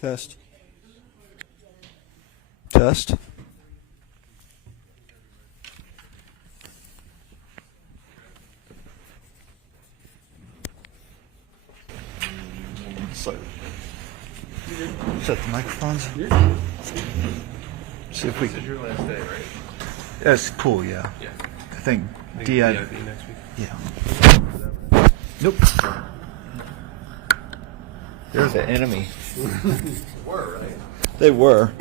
Test. Test. So, set the microphones. See if we. This is your last day, right? That's cool. Yeah. Yeah. I think DIB next week. Yeah. Nope. They're the enemy. Were right. They were.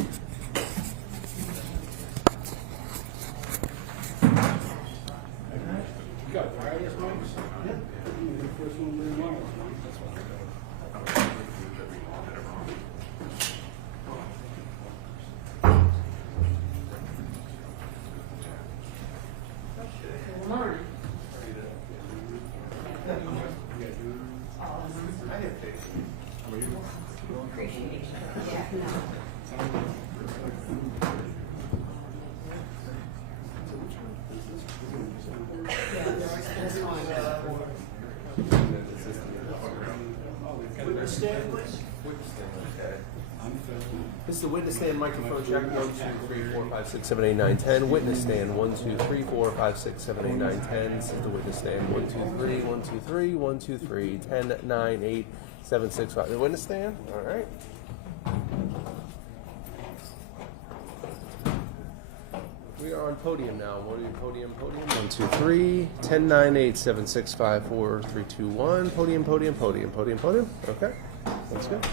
This is the witness stand microphone check. 1, 2, 3, 4, 5, 6, 7, 8, 9, 10. Witness stand 1, 2, 3, 4, 5, 6, 7, 8, 9, 10. This is the witness stand 1, 2, 3, 1, 2, 3, 1, 2, 3, 10, 9, 8, 7, 6, 5. The witness stand. All right. We are on podium now. Podium. 1, 2, 3, 10, 9, 8, 7, 6, 5, 4, 3, 2, 1. Podium. Okay. That's good.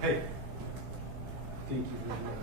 Hey. Thank you very much.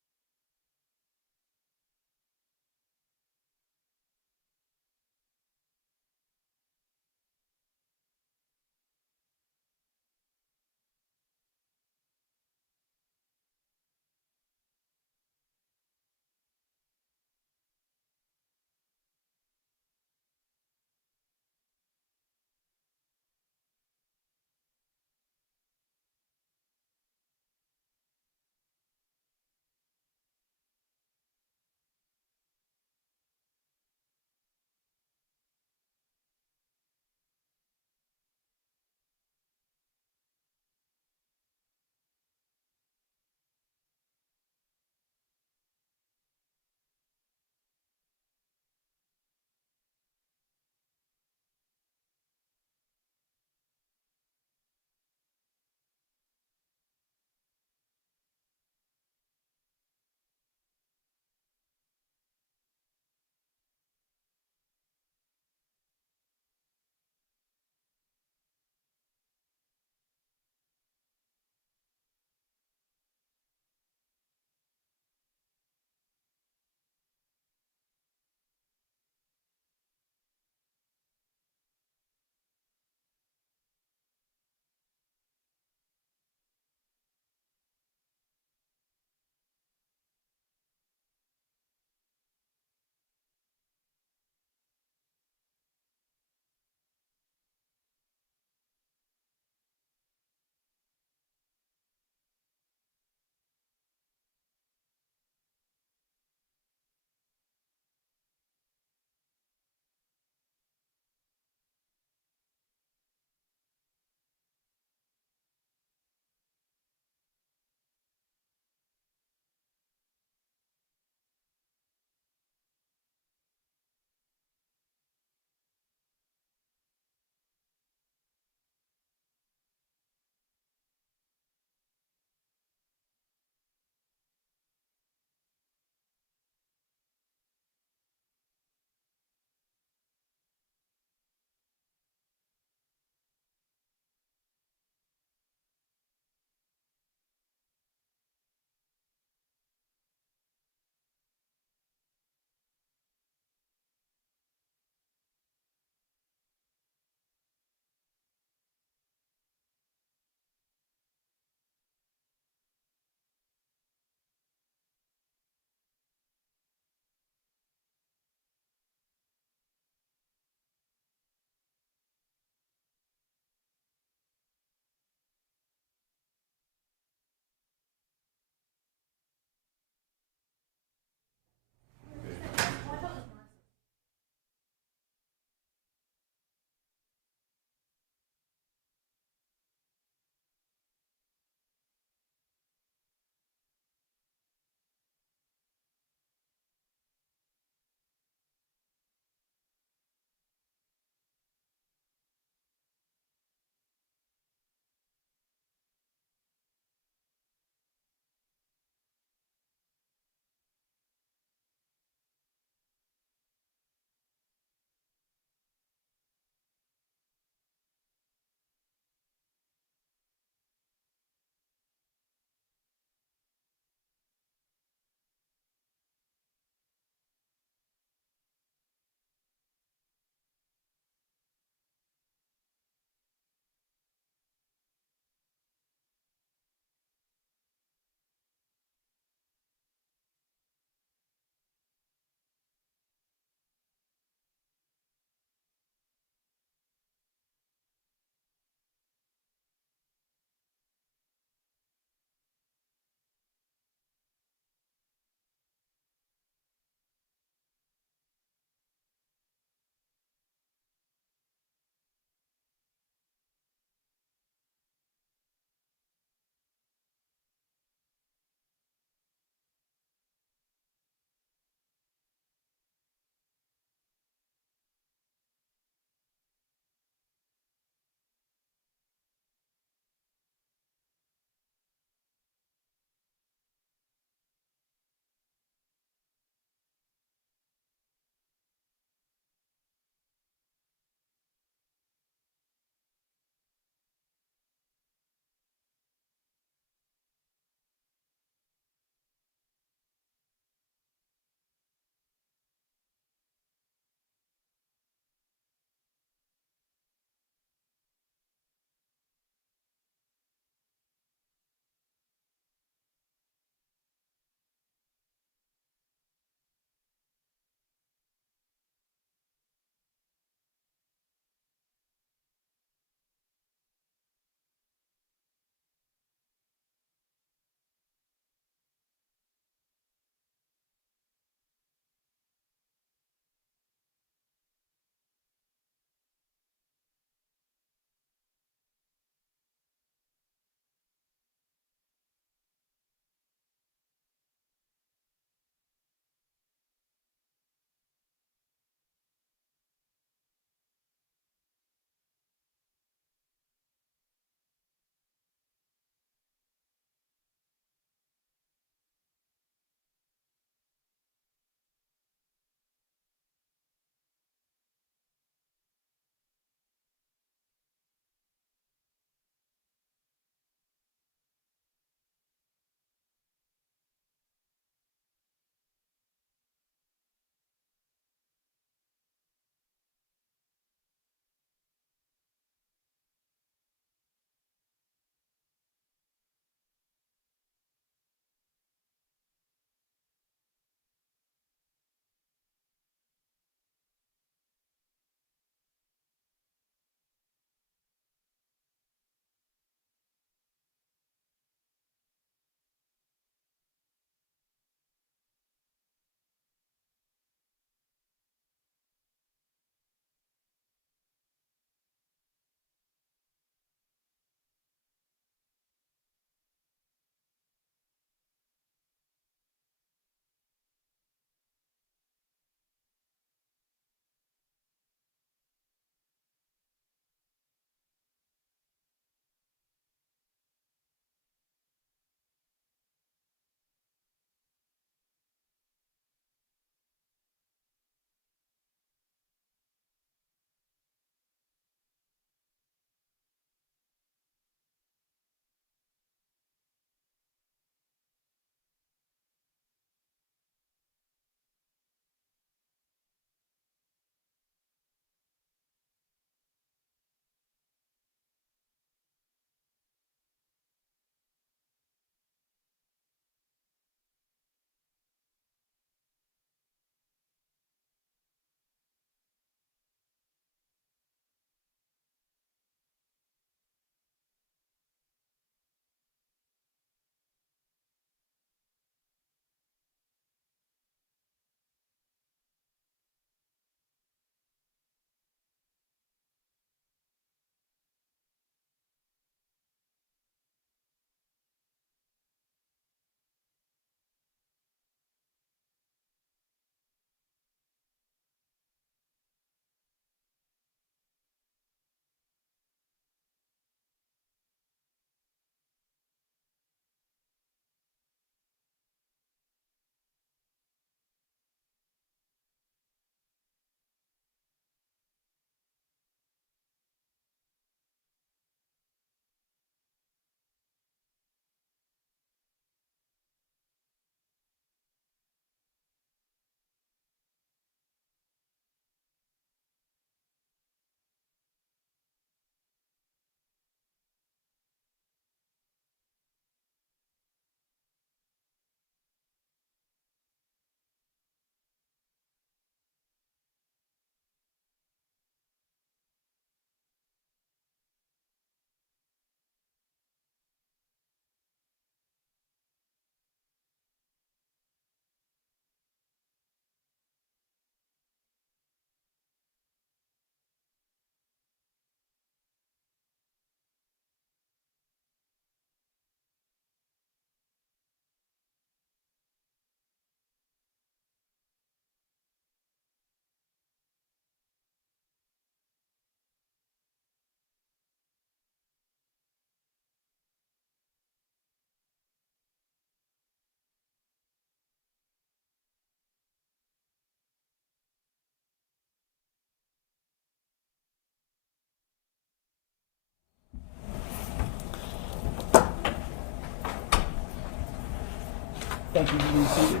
Thank you. You may be seated.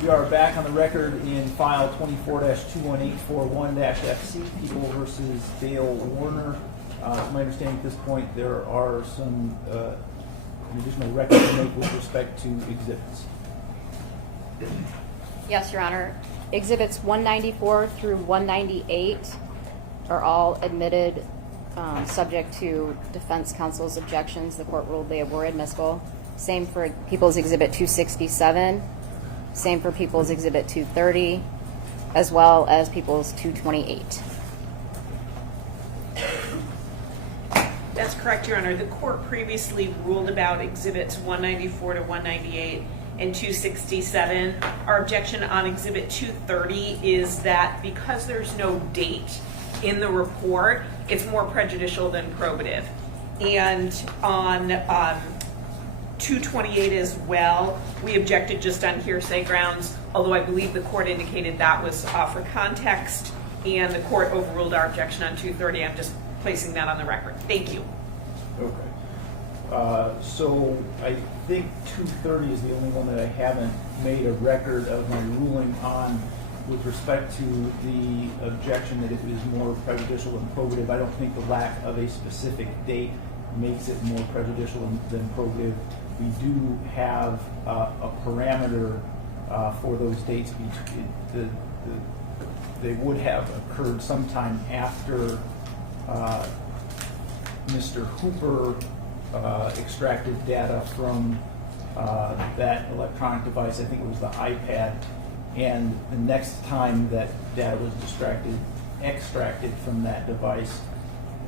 We are back on the record in file 24-21841-FC, People versus Dale Warner. To my understanding at this point, there are some additional records to make with respect to exhibits. Yes, Your Honor. Exhibits 194 through 198 are all admitted, subject to defense counsel's objections. The court ruled they were admissible. Same for People's Exhibit 267. Same for People's Exhibit 230, as well as People's 228. That's correct, Your Honor. The court previously ruled about Exhibits 194 to 198 and 267. Our objection on Exhibit 230 is that because there's no date in the report, it's more prejudicial than probative. And on 228 as well, we objected just on hearsay grounds, although I believe the court indicated that was for context, and the court overruled our objection on 230. I'm just placing that on the record. Thank you. Okay. So I think 230 is the only one that I haven't made a record of my ruling on with respect to the objection that it is more prejudicial than probative. I don't think the lack of a specific date makes it more prejudicial than probative. We do have a parameter for those dates. They would have occurred sometime after Mr. Hooper extracted data from that electronic device. I think it was the iPad. And the next time that data was extracted from that device,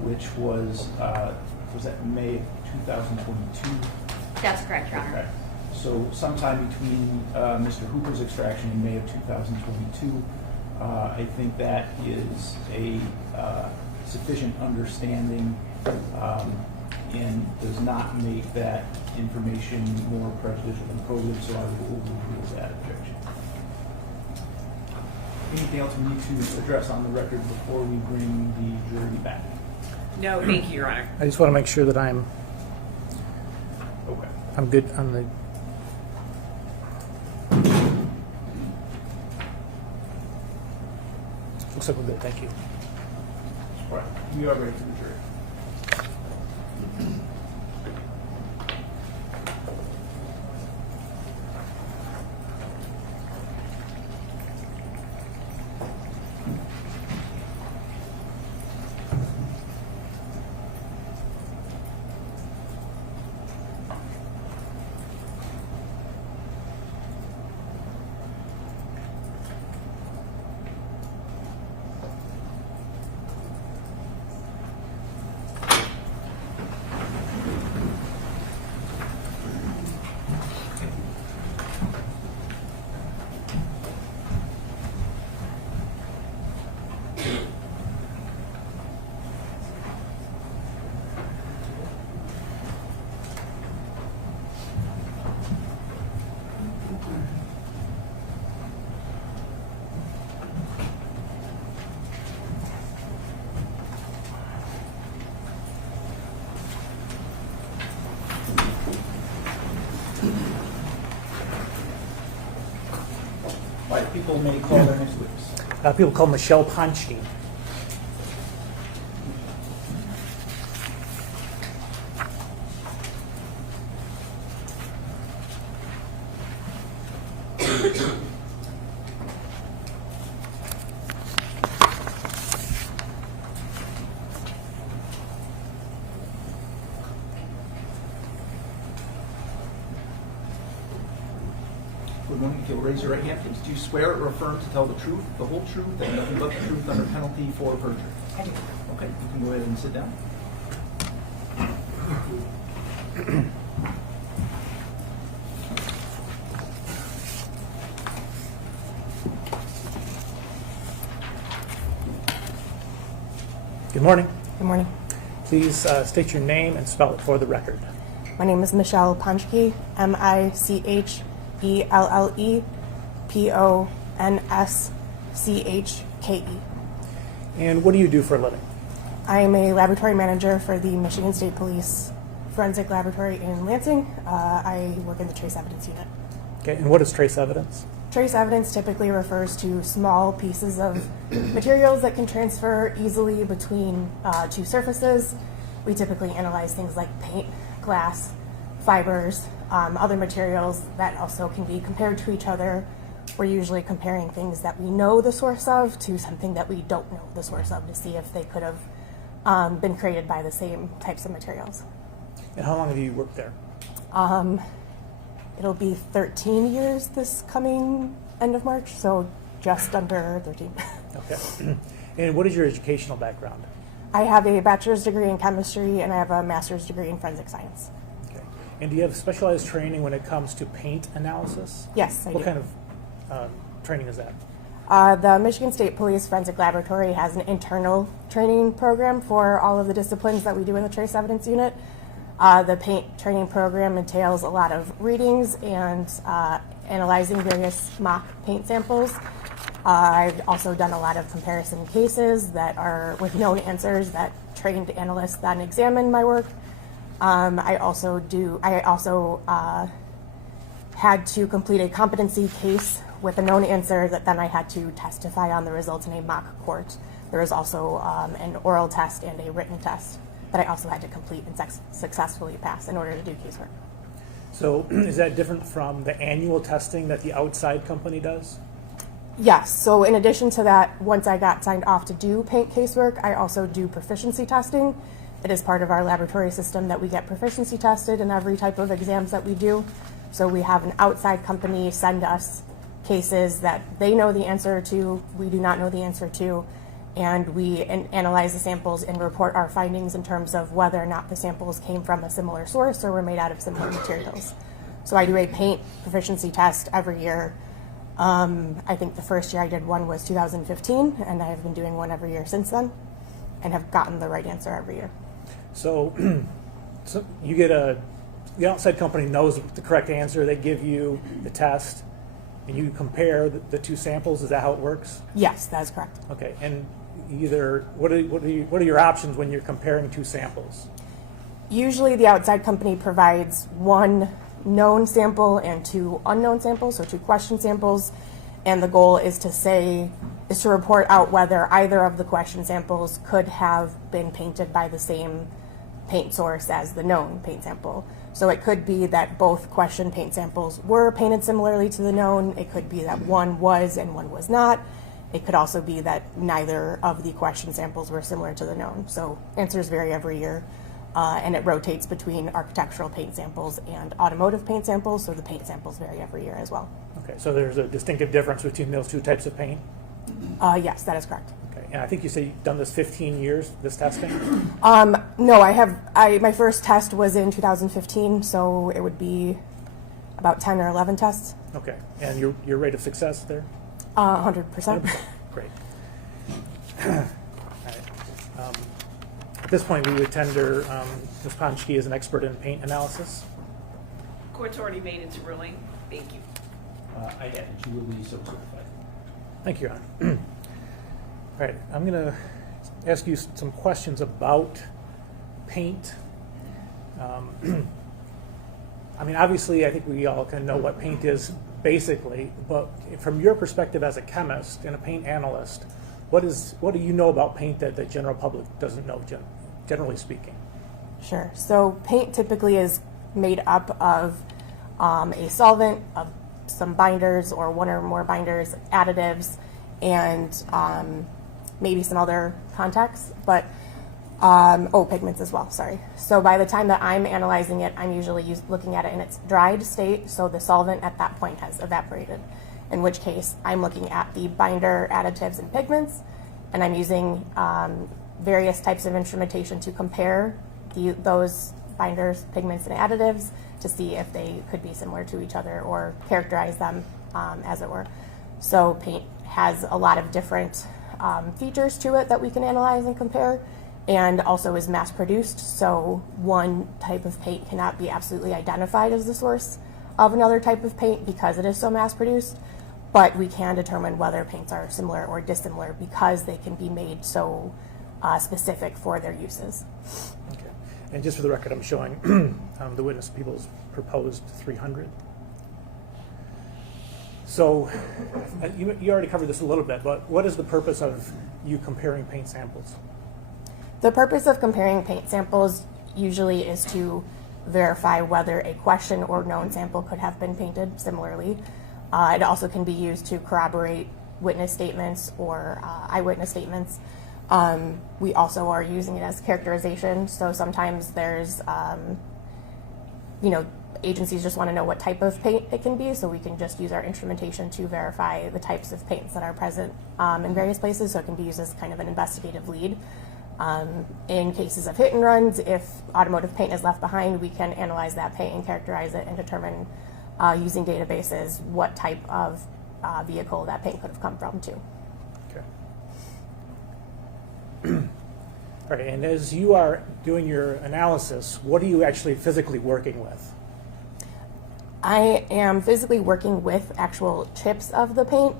which was that May of 2022? That's correct, Your Honor. Okay. So sometime between Mr. Hooper's extraction in May of 2022, I think that is a sufficient understanding and does not make that information more prejudicial than probative, so I will overrule that objection. Anything else we need to address on the record before we bring the jury back? No, thank you, Your Honor. I just want to make sure that I'm good on the. Looks like we're good. Thank you. All right, we are ready for the jury. People may call their next witness. People call Michelle Ponchke. If you'll raise your right hand, please. Do you swear or affirm to tell the truth, the whole truth, and nothing but the truth under penalty for perjury? I do. Okay, you can go ahead and sit down. Good morning. Good morning. Please state your name and spell it for the record. My name is Michelle Ponchke, MICHELLEPONSCHKE. And what do you do for a living? I am a laboratory manager for the Michigan State Police forensic laboratory in Lansing. I work in the trace evidence unit. Okay, and what is trace evidence? Trace evidence typically refers to small pieces of materials that can transfer easily between two surfaces. We typically analyze things like paint, glass, fibers, other materials that also can be compared to each other. We're usually comparing things that we know the source of to something that we don't know the source of to see if they could have been created by the same types of materials. And how long have you worked there? It'll be 13 years this coming end of March, so just under 13. Okay. And what is your educational background? I have a bachelor's degree in chemistry and I have a master's degree in forensic science. Okay. And do you have specialized training when it comes to paint analysis? Yes, I What do. kind of training is that? The Michigan State Police Forensic Laboratory has an internal training program for all of the disciplines that we do in the trace evidence unit. The paint training program entails a lot of readings and analyzing various mock paint samples. I've also done a lot of comparison cases that are with known answers that trained analysts then examine my work. I also had to complete a competency case with a known answer that then I had to testify on the results in a mock court. There was also an oral test and a written test that I also had to complete and successfully pass in order to do casework. So is that different from the annual testing that the outside company does? Yes, so in addition to that, once I got signed off to do paint casework, I also do proficiency testing. It is part of our laboratory system that we get proficiency tested in every type of exams that we do. So we have an outside company send us cases that they know the answer to, we do not know the answer to, and we analyze the samples and report our findings in terms of whether or not the samples came from a similar source or were made out of similar materials. So I do a paint proficiency test every year. I think the first year I did one was 2015, and I have been doing one every year since then and have gotten the right answer every year. So, so you get the outside company knows the correct answer, they give you the test, and you compare the two samples. Is that how it works? Yes, that is correct. Okay, and either what are your options when you're comparing two samples? Usually the outside company provides one known sample and two unknown samples, so two question samples, and the goal is to report out whether either of the question samples could have been painted by the same paint source as the known paint sample. So it could be that both question paint samples were painted similarly to the known. It could be that one was and one was not. It could also be that neither of the question samples were similar to the known. So answers vary every year, and it rotates between architectural paint samples and automotive paint samples, so the paint samples vary every year as well. Okay, so there's a distinctive difference between those two types of paint? Yes, that is correct. Okay, and I think you say you've done this 15 years, this testing? No, my first test was in 2015, so it would be about 10 or 11 tests. Okay, and your rate of success there? 100%. Great. All right. At this point, we would tender Ms. Ponchke as an expert in paint analysis. Court's already made its ruling. Thank you. I add that you will be so certified. Thank you, Your Honor. All right, I'm going to ask you some questions about paint. I mean, obviously, I think we all can know what paint is basically, but from your perspective as a chemist and a paint analyst, what do you know about paint that the general public doesn't know, generally speaking? Sure. So paint typically is made up of a solvent, of some binders or one or more binders, additives, and maybe some other contacts, but pigments as well, sorry. So by the time that I'm analyzing it, I'm usually looking at it in its dried state, so the solvent at that point has evaporated, in which case I'm looking at the binder, additives, and pigments, and I'm using various types of instrumentation to compare those binders, pigments, and additives to see if they could be similar to each other or characterize them, as it were. So paint has a lot of different features to it that we can analyze and compare, and also is mass produced, so one type of paint cannot be absolutely identified as the source of another type of paint because it is so mass produced, but we can determine whether paints are similar or dissimilar because they can be made so specific for their uses. Okay. And just for the record, I'm showing the witness people's proposed 300. So you already covered this a little bit, but what is the purpose of you comparing paint samples? The purpose of comparing paint samples usually is to verify whether a question or known sample could have been painted similarly. It also can be used to corroborate witness statements or eyewitness statements. We also are using it as characterization, so sometimes there's, agencies just want to know what type of paint it can be, so we can just use our instrumentation to verify the types of paints that are present in various places, so it can be used as kind of an investigative lead. In cases of hit and runs, if automotive paint is left behind, we can analyze that paint and characterize it and determine using databases what type of vehicle that paint could have come from too. Okay. All right, and as you are doing your analysis, what are you actually physically working with? I am physically working with actual chips of the paint.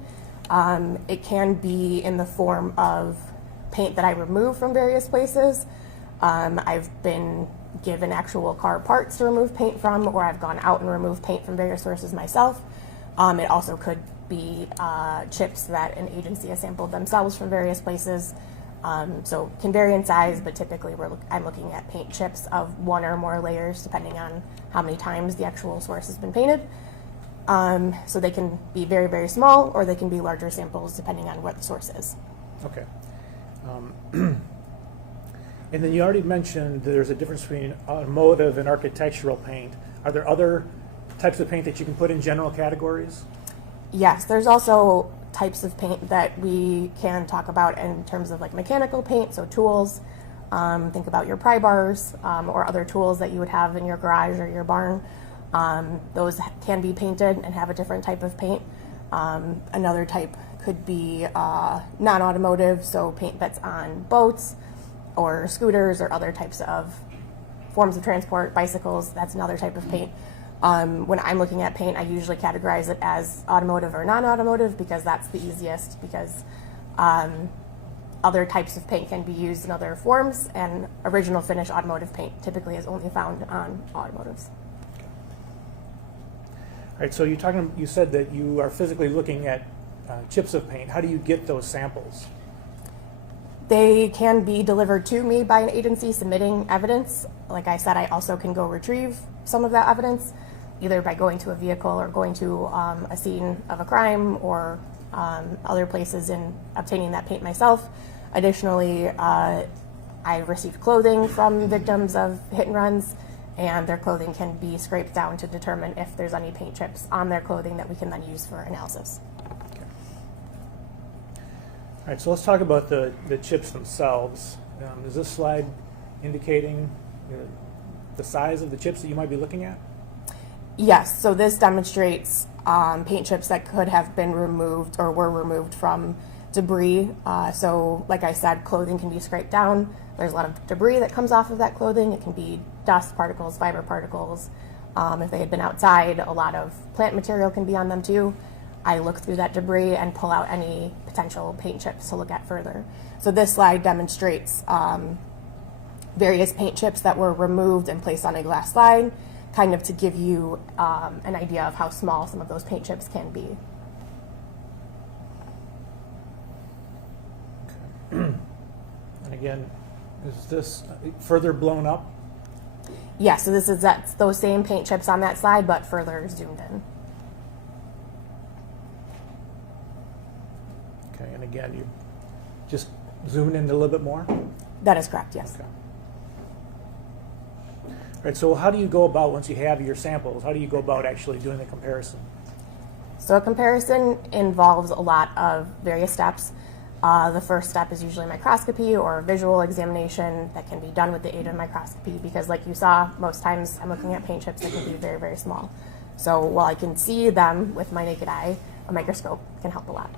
It can be in the form of paint that I remove from various places. I've been given actual car parts to remove paint from, or I've gone out and removed paint from various sources myself. It also could be chips that an agency has sampled themselves from various places. So it can vary in size, but typically I'm looking at paint chips of one or more layers depending on how many times the actual source has been painted. So they can be very, very small, or they can be larger samples depending on what the source is. Okay. And then you already mentioned there's a difference between automotive and architectural paint. Are there other types of paint that you can put in general categories? Yes, there's also types of paint that we can talk about in terms of like mechanical paint, so tools. Think about your pry bars or other tools that you would have in your garage or your barn. Those can be painted and have a different type of paint. Another type could be non-automotive, so paint that's on boats or scooters or other types of forms of transport, bicycles, that's another type of paint. When I'm looking at paint, I usually categorize it as automotive or non-automotive because that's the easiest, because other types of paint can be used in other forms, and original finish automotive paint typically is only found on automotives. All right, so you said that you are physically looking at chips of paint. How do you get those samples? They can be delivered to me by an agency submitting evidence. Like I said, I also can go retrieve some of that evidence, either by going to a vehicle or going to a scene of a crime or other places and obtaining that paint myself. Additionally, I received clothing from victims of hit and runs, and their clothing can be scraped down to determine if there's any paint chips on their clothing that we can then use for analysis. All right, so let's talk about the chips themselves. Is this slide indicating the size of the chips that you might be looking at? Yes, so this demonstrates paint chips that could have been removed or were removed from debris. So like I said, clothing can be scraped down. There's a lot of debris that comes off of that clothing. It can be dust particles, fiber particles. If they had been outside, a lot of plant material can be on them too. I look through that debris and pull out any potential paint chips to look at further. So this slide demonstrates various paint chips that were removed and placed on a glass slide, kind of to give you an idea of how small some of those paint chips can be. And again, is this further blown up? Yes, so this is those same paint chips on that slide, but further zoomed in. Okay, and again, you just zoom in a little bit more? That is correct, yes. Okay. All right, so how do you go about, once you have your samples, how do you go about actually doing the comparison? So a comparison involves a lot of various steps. The first step is usually microscopy or visual examination that can be done with the aid of microscopy, because like you saw, most times I'm looking at paint chips that can be very, very small. So while I can see them with my naked eye, a microscope can help a lot.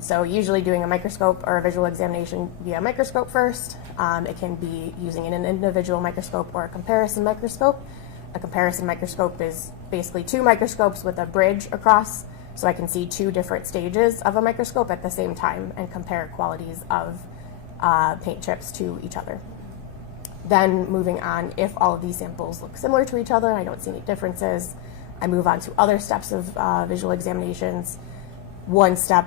So usually doing a microscope or a visual examination via microscope first. It can be using an individual microscope or a comparison microscope. A comparison microscope is basically two microscopes with a bridge across, so I can see two different stages of a microscope at the same time and compare qualities of paint chips to each other. Then moving on, if all of these samples look similar to each other and I don't see any differences, I move on to other steps of visual examinations. One step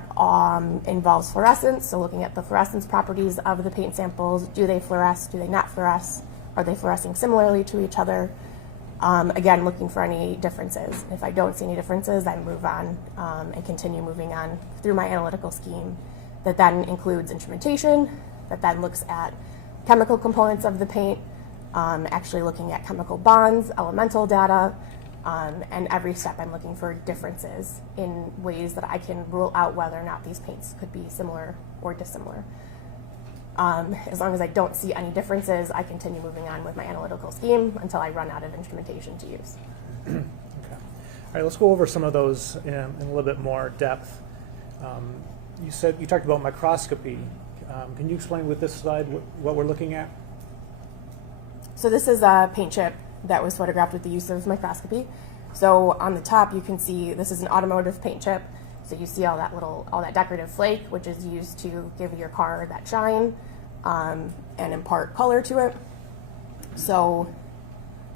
involves fluorescence, so looking at the fluorescence properties of the paint samples. Do they fluoresce? Do they not fluoresce? Are they fluorescing similarly to each other? Again, looking for any differences. If I don't see any differences, I move on and continue moving on through my analytical scheme that then includes instrumentation, that then looks at chemical components of the paint, actually looking at chemical bonds, elemental data, and every step I'm looking for differences in ways that I can rule out whether or not these paints could be similar or dissimilar. As long as I don't see any differences, I continue moving on with my analytical scheme until I run out of instrumentation to use. Okay. All right, let's go over some of those in a little bit more depth. You talked about microscopy. Can you explain with this slide what we're looking at? So this is a paint chip that was photographed with the use of microscopy. So on the top, you can see this is an automotive paint chip. So you see all that decorative flake, which is used to give your car that shine and impart color to it. So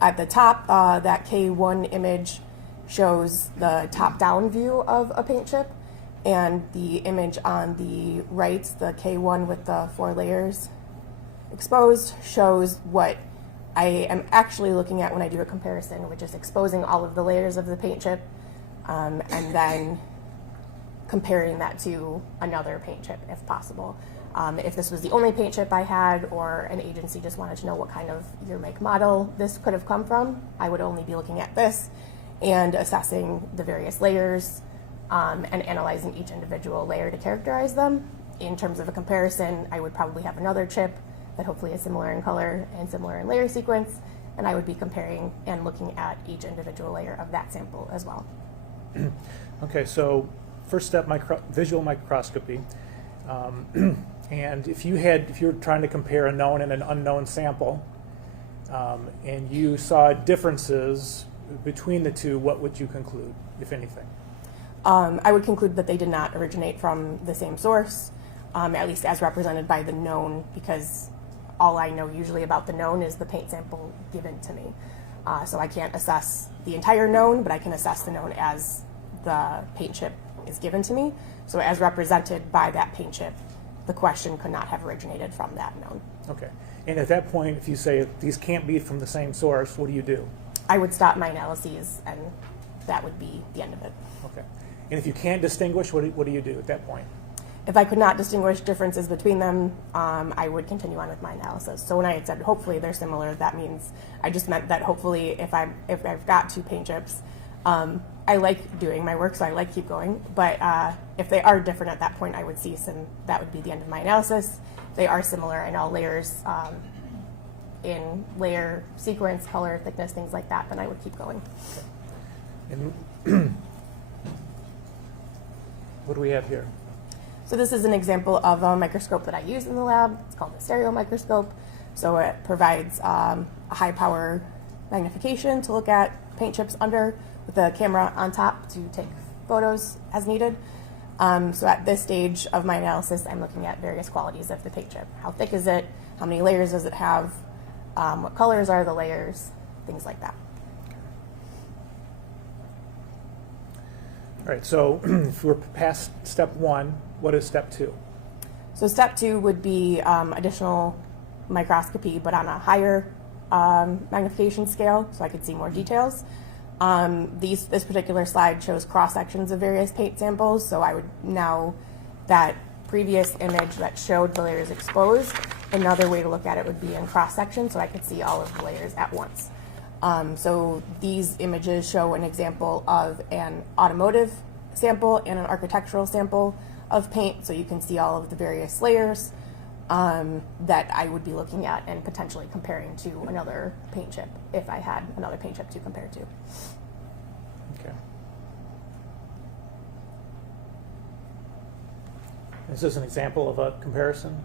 at the top, that K1 image shows the top-down view of a paint chip, and the image on the right, the K1 with the 4 layers exposed, shows what I am actually looking at when I do a comparison, which is exposing all of the layers of the paint chip and then comparing that to another paint chip if possible. If this was the only paint chip I had, or an agency just wanted to know what kind of year, make, model this could have come from, I would only be looking at this and assessing the various layers and analyzing each individual layer to characterize them. In terms of a comparison, I would probably have another chip that hopefully is similar in color and similar in layer sequence, and I would be comparing and looking at each individual layer of that sample as well. Okay, so first step, visual microscopy. And if you're trying to compare a known and an unknown sample, and you saw differences between the two, what would you conclude, if anything? I would conclude that they did not originate from the same source, at least as represented by the known, because all I know usually about the known is the paint sample given to me. So I can't assess the entire known, but I can assess the known as the paint chip is given to me. So as represented by that paint chip, the question could not have originated from that known. Okay. And at that point, if you say these can't be from the same source, what do you do? I would stop my analyses, and that would be the end of it. Okay. And if you can't distinguish, what do you do at that point? If I could not distinguish differences between them, I would continue on with my analysis. So when I had said hopefully they're similar, that means I just meant that hopefully if I've got 2 paint chips, I like doing my work, so I like keep going. But if they are different at that point, I would cease, and that would be the end of my analysis. If they are similar in all layers, in layer sequence, color, thickness, things like that, then I would keep going. And what do we have here? So this is an example of a microscope that I use in the lab. It's called a stereo microscope. So it provides a high power magnification to look at paint chips under, with a camera on top to take photos as needed. So at this stage of my analysis, I'm looking at various qualities of the paint chip. How thick is it? How many layers does it have? What colors are the layers? Things like that. All right, so if we're past step 1, what is step 2? So step 2 would be additional microscopy, but on a higher magnification scale, so I could see more details. This particular slide shows cross-sections of various paint samples, so I would now, that previous image that showed the layers exposed, another way to look at it would be in cross-section, so I could see all of the layers at once. So these images show an example of an automotive sample and an architectural sample of paint, so you can see all of the various layers that I would be looking at and potentially comparing to another paint chip if I had another paint chip to compare to. Okay. Is this an example of a comparison?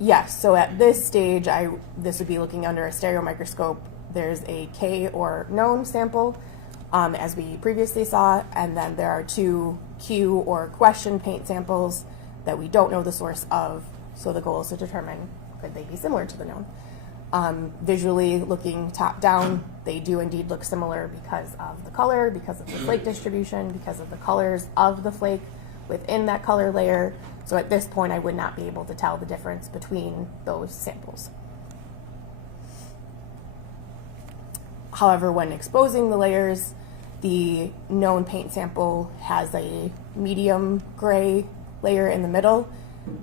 Yes, so at this stage, this would be looking under a stereo microscope. There's a K or known sample, as we previously saw, and then there are 2 Q or question paint samples that we don't know the source of, so the goal is to determine could they be similar to the known. Visually looking top down, they do indeed look similar because of the color, because of the flake distribution, because of the colors of the flake within that color layer. So at this point, I would not be able to tell the difference between those samples. However, when exposing the layers, the known paint sample has a medium gray layer in the middle.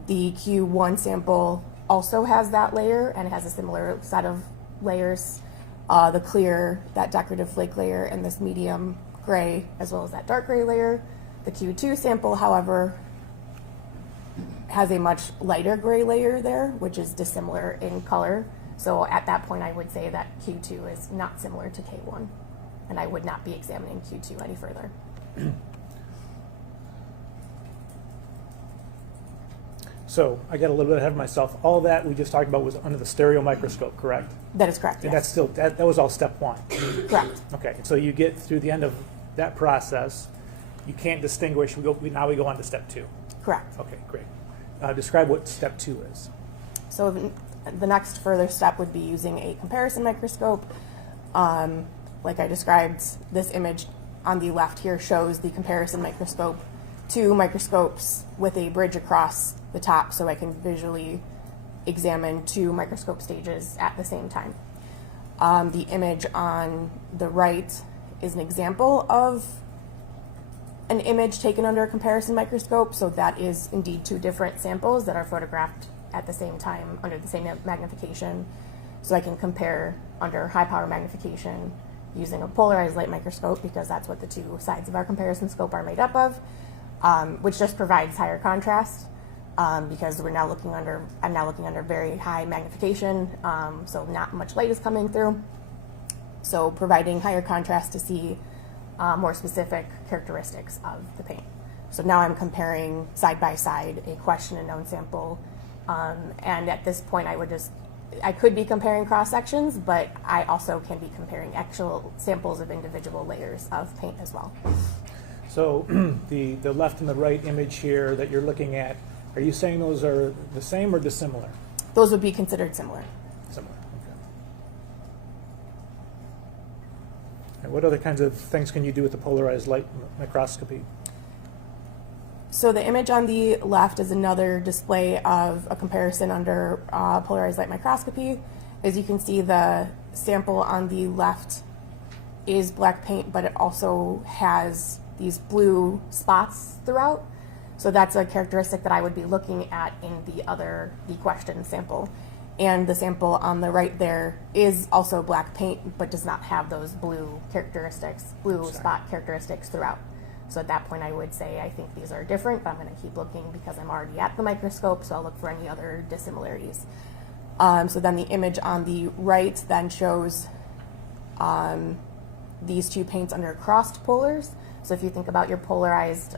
The Q1 sample also has that layer and has a similar set of layers. The clear, that decorative flake layer, and this medium gray, as well as that dark gray layer. The Q2 sample, however, has a much lighter gray layer there, which is dissimilar in color. So at that point, I would say that Q2 is not similar to K1, and I would not be examining Q2 any further. So I got a little bit ahead of myself. All that we just talked about was under the stereo microscope, correct? That is correct, And yes. that's still, that was all step one. Correct. Okay, so you get through the end of that process, you can't distinguish, now we go on to step two. Correct. Okay, great. Describe what step two is. So the next further step would be using a comparison microscope. Like I described, this image on the left here shows the comparison microscope, two microscopes with a bridge across the top, so I can visually examine two microscope stages at the same time. The image on the right is an example of an image taken under a comparison microscope, so that is indeed two different samples that are photographed at the same time under the same magnification. So I can compare under high power magnification using a polarized light microscope, because that's what the two sides of our comparison scope are made up of, which just provides higher contrast, because I'm now looking under very high magnification, so not much light is coming through. So providing higher contrast to see more specific characteristics of the paint. So now I'm comparing side by side a question and known sample, and at this point I could be comparing cross sections, but I also can be comparing actual samples of individual layers of paint as well. So the left and the right image here that you're looking at, are you saying those are the same or dissimilar? Those would be considered similar. Similar, okay. And what other kinds of things can you do with the polarized light microscopy? So the image on the left is another display of a comparison under polarized light microscopy. As you can see, the sample on the left is black paint, but it also has these blue spots throughout. So that's a characteristic that I would be looking at in the question sample. And the sample on the right there is also black paint, but does not have those blue spot characteristics throughout. So at that point, I would say I think these are different, but I'm going to keep looking because I'm already at the microscope, so I'll look for any other dissimilarities. So then the image on the right then shows these two paints under crossed polars. So if you think about your polarized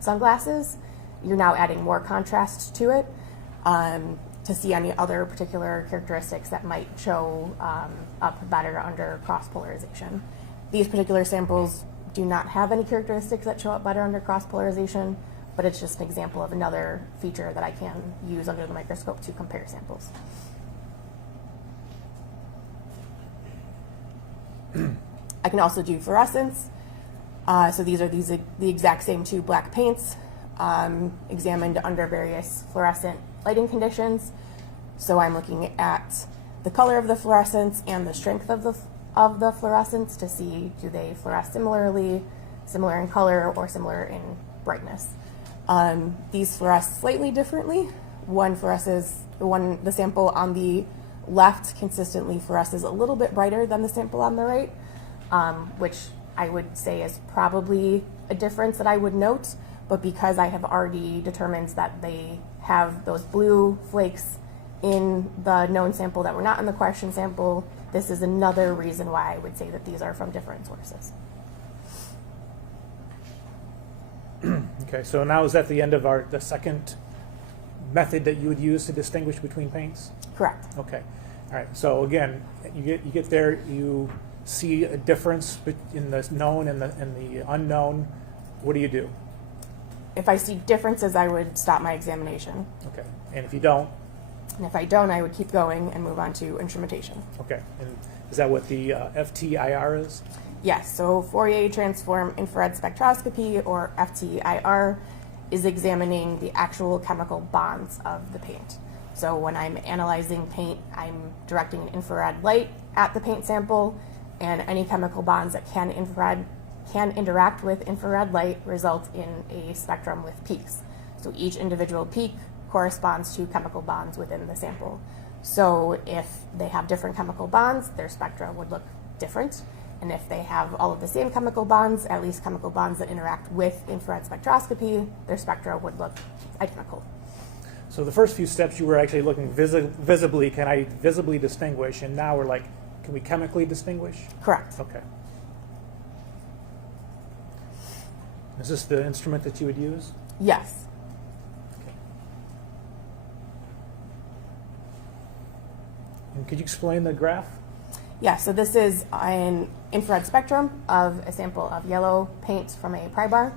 sunglasses, you're now adding more contrast to it to see any other particular characteristics that might show up better under cross polarization. These particular samples do not have any characteristics that show up better under cross polarization, but it's just an example of another feature that I can use under the microscope to compare samples. I can also do fluorescence. So these are the exact same two black paints examined under various fluorescent lighting conditions. So I'm looking at the color of the fluorescence and the strength of the fluorescence to see, do they fluoresce similarly, similar in color, or similar in brightness. These fluoresce slightly differently. The sample on the left consistently fluoresces a little bit brighter than the sample on the right, which I would say is probably a difference that I would note, but because I have already determined that they have those blue flakes in the known sample that were not in the question sample, this is another reason why I would say that these are from different sources. Okay, so now is that the end of the second method that you would use to distinguish between paints? Correct. Okay, all right. So again, you get there, you see a difference in the known and the unknown. What do you do? If I see differences, I would stop my examination. Okay, and if you don't? And if I don't, I would keep going and move on to instrumentation. Okay. And is that what the FTIR is? Yes, so Fourier transform infrared spectroscopy, or FTIR, is examining the actual chemical bonds of the paint. So when I'm analyzing paint, I'm directing an infrared light at the paint sample, and any chemical bonds that can interact with infrared light result in a spectrum with peaks. So each individual peak corresponds to chemical bonds within the sample. So if they have different chemical bonds, their spectra would look different. And if they have all of the same chemical bonds, at least chemical bonds that interact with infrared spectroscopy, their spectra would look identical. So the first few steps you were actually looking visibly, can I visibly distinguish? And now we're like, can we chemically distinguish? Correct. Okay. Is this the instrument that you would use? Yes. And could you explain the graph? Yeah, so this is an infrared spectrum of a sample of yellow paint from a pry bar.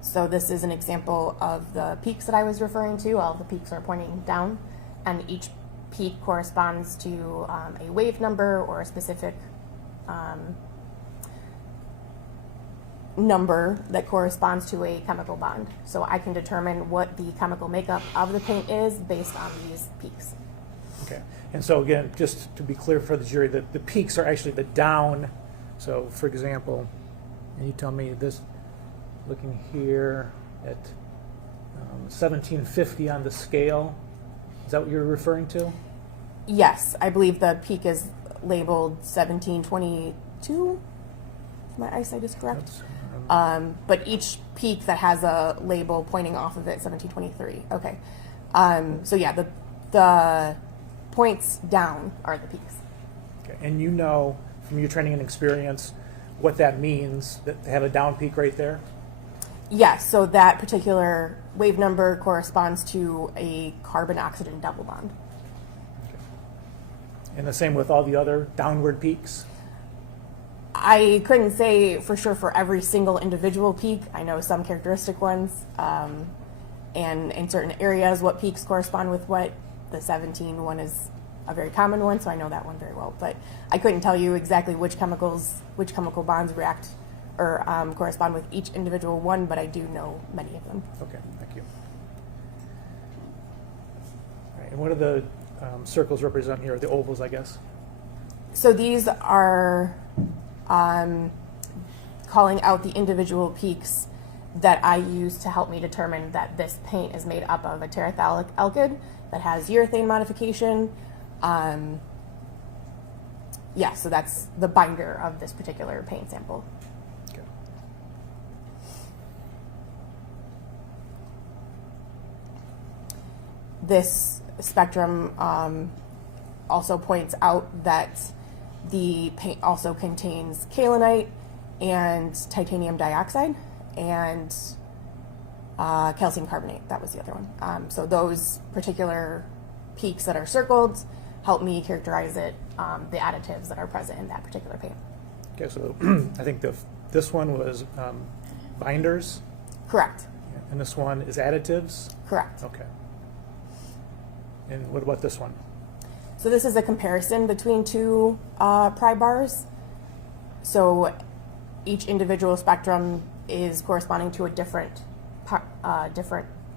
So this is an example of the peaks that I was referring to. All the peaks are pointing down, and each peak corresponds to a wave number or a specific number that corresponds to a chemical bond. So I can determine what the chemical makeup of the paint is based on these peaks. Okay. And so again, just to be clear for the jury, the peaks are actually the down. So for example, and you tell me this, looking here at 1750 on the scale, is that what you're referring to? Yes, I believe the peak is labeled 1722. My eyesight is correct. But each peak that has a label pointing off of it, 1723. Okay. So yeah, the points down are the peaks. Okay. And you know from your training and experience what that means, that they have a down peak right there? Yes, so that particular wave number corresponds to a carbon-oxygen double bond. Okay. And the same with all the other downward peaks? I couldn't say for sure for every single individual peak. I know some characteristic ones, and in certain areas what peaks correspond with what. The 17 one is a very common one, so I know that one very well. But I couldn't tell you exactly which chemical bonds react or correspond with each individual one, but I do know many of them. Okay, thank you. All right, and what do the circles represent here? The ovals, I guess? So these are calling out the individual peaks that I use to help me determine that this paint is made up of a terephthalic alkyd that has urethane modification. Yeah, so that's the binder of this particular paint sample. Okay. This spectrum also points out that the paint also contains kaolinite and titanium dioxide and calcium carbonate. That was the other one. So those particular peaks that are circled help me characterize it, the additives that are present in that particular paint. Okay, so I think this one was binders, Correct. and this one is additives? Correct. Okay. And what about this one? So this is a comparison between two pry bars. So each individual spectrum is corresponding to a different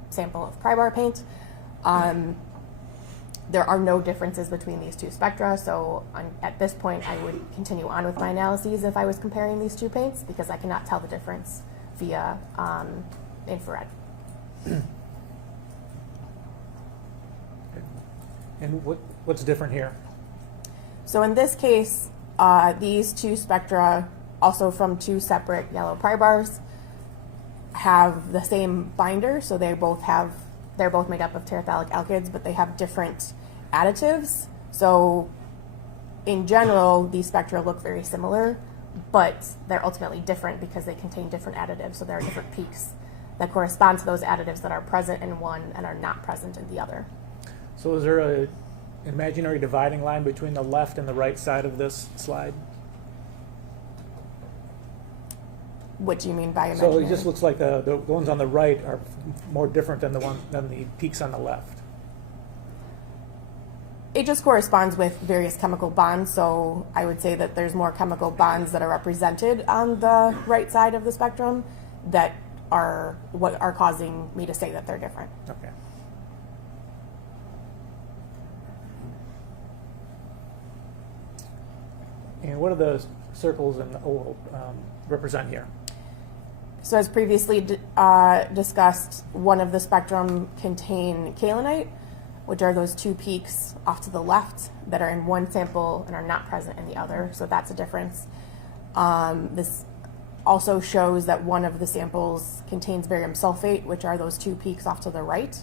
sample of pry bar paint. There are no differences between these two spectra, so at this point I would continue on with my analyses if I was comparing these two paints, because I cannot tell the difference via infrared. And what's different here? So in this case, these two spectra, also from two separate yellow pry bars, have the same binder, so they're both made up of terephthalic alkyds, but they have different additives. So in general, these spectra look very similar, but they're ultimately different because they contain different additives. So there are different peaks that correspond to those additives that are present in one and are not present in the other. So is there an imaginary dividing line between the left and the right side of this slide? What do you mean by So imaginary? it just looks like the ones on the right are more different than the peaks on the left. It just corresponds with various chemical bonds, so I would say that there's more chemical bonds that are represented on the right side of the spectrum that are what are causing me to say that they're different. Okay. And what do the circles and the oval represent here? So as previously discussed, one of the spectrum contain kaolinite, which are those two peaks off to the left that are in one sample and are not present in the other, so that's a difference. This also shows that one of the samples contains barium sulfate, which are those two peaks off to the right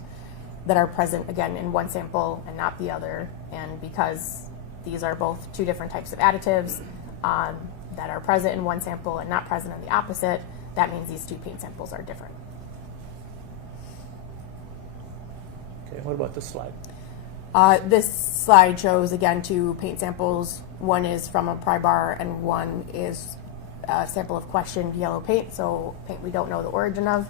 that are present again in one sample and not the other. And because these are both two different types of additives that are present in one sample and not present in the opposite, that means these two paint samples are different. Okay, what about this slide? This slide shows again two paint samples. One is from a pry bar and one is a sample of questioned yellow paint, so paint we don't know the origin of.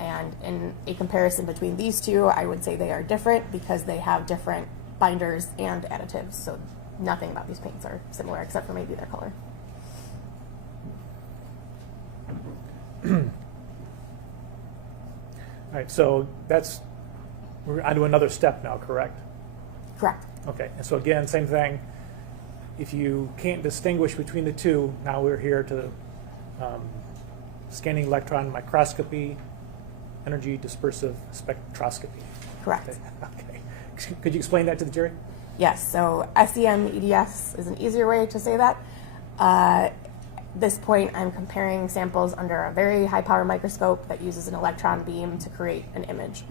And in a comparison between these two, I would say they are different because they have different binders and additives. So nothing about these paints are similar except for maybe their color. All right, so we're on to another step now, correct? Correct. Okay, and so again, same thing. If you can't distinguish between the two, now we're here to scanning electron microscopy, energy dispersive spectroscopy. Correct. Okay. Could you explain that to the jury? Yes, so SEM EDS is an easier way to say that. This point, I'm comparing samples under a very high power microscope that uses an electron beam to create an image.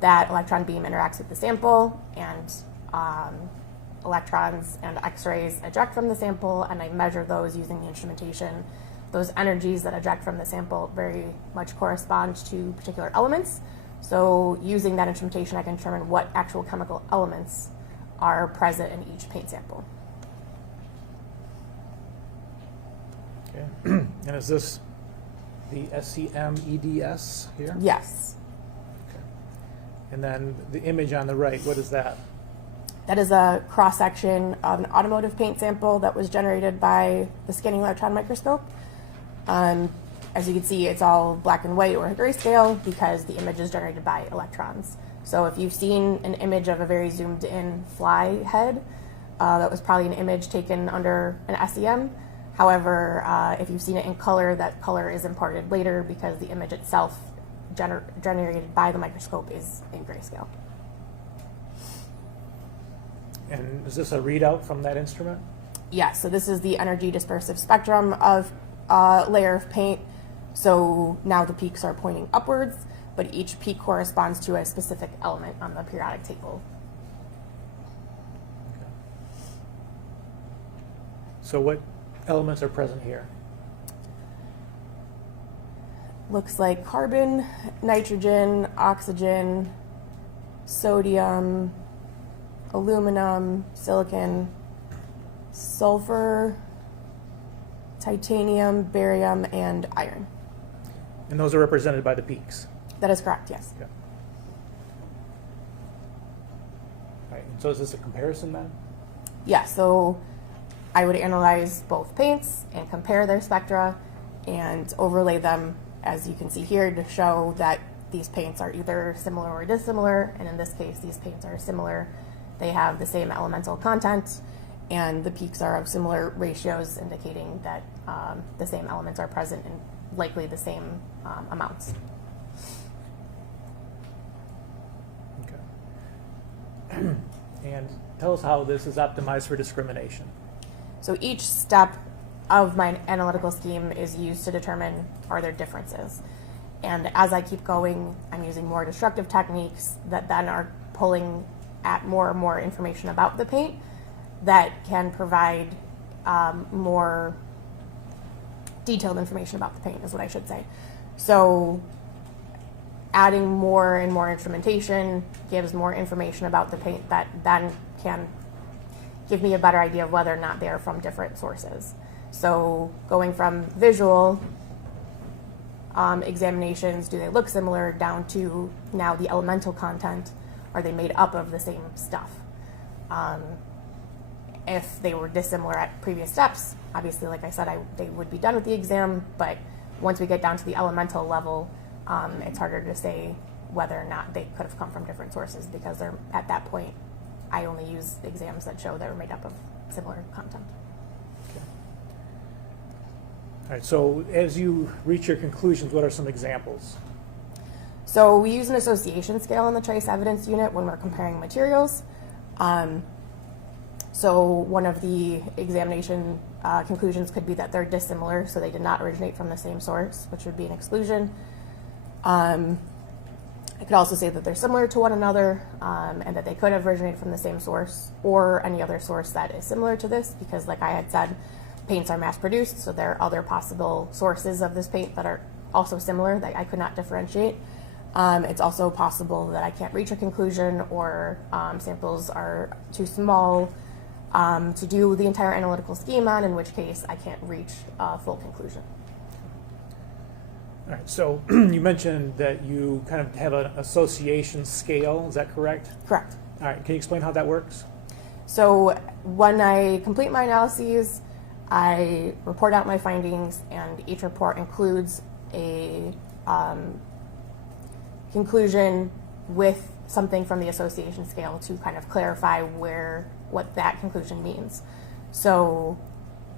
That electron beam interacts with the sample, and electrons and X-rays eject from the sample, and I measure those using the instrumentation. Those energies that eject from the sample very much correspond to particular elements. So using that instrumentation, I can determine what actual chemical elements are present in each paint sample. Okay. And is this the SEM EDS here? Yes. Okay. And then the image on the right, what is that? That is a cross-section of an automotive paint sample that was generated by the scanning electron microscope. As you can see, it's all black and white or grayscale because the image is generated by electrons. So if you've seen an image of a very zoomed in fly head, that was probably an image taken under an SEM. However, if you've seen it in color, that color is imparted later because the image itself generated by the microscope is in grayscale. And is this a readout from that instrument? Yes, so this is the energy dispersive spectrum of a layer of paint. So now the peaks are pointing upwards, but each peak corresponds to a specific element on the periodic table. Okay. So what elements are present here? Looks like carbon, nitrogen, oxygen, sodium, aluminum, silicon, sulfur, titanium, barium, and iron. And those are represented by the peaks? That is correct, yes. Okay. All right, and so is this a comparison then? Yeah, so I would analyze both paints and compare their spectra and overlay them, as you can see here, to show that these paints are either similar or dissimilar, and in this case, these paints are similar. They have the same elemental content, and the peaks are of similar ratios, indicating that the same elements are present in likely the same amounts. Okay. And tell us how this is optimized for discrimination. So each step of my analytical scheme is used to determine are there differences. And as I keep going, I'm using more destructive techniques that then are pulling at more and more information about the paint that can provide more detailed information about the paint is what I should say. So adding more and more instrumentation gives more information about the paint that then can give me a better idea of whether or not they are from different sources. So going from visual examinations, do they look similar, down to now the elemental content, are they made up of the same stuff? If they were dissimilar at previous steps, obviously, like I said, they would be done with the exam, but once we get down to the elemental level, it's harder to say whether or not they could have come from different sources, because they're, at that point, I only use exams that show they're made up of similar content. All right, so as you reach your conclusions, what are some examples? So we use an association scale in the trace evidence unit when we're comparing materials. So one of the examination conclusions could be that they're dissimilar, so they did not originate from the same source, which would be an exclusion. I could also say that they're similar to one another, and that they could have originated from the same source or any other source that is similar to this, because like I had said, paints are mass produced, so there are other possible sources of this paint that are also similar that I could not differentiate. It's also possible that I can't reach a conclusion, or samples are too small to do the entire analytical scheme on, in which case I can't reach a full conclusion. All right, so you mentioned that you kind of have an association scale, is that correct? Correct. All right, can you explain how that works? So when I complete my analyses, I report out my findings, and each report includes a conclusion with something from the association scale to kind of clarify what that conclusion means. So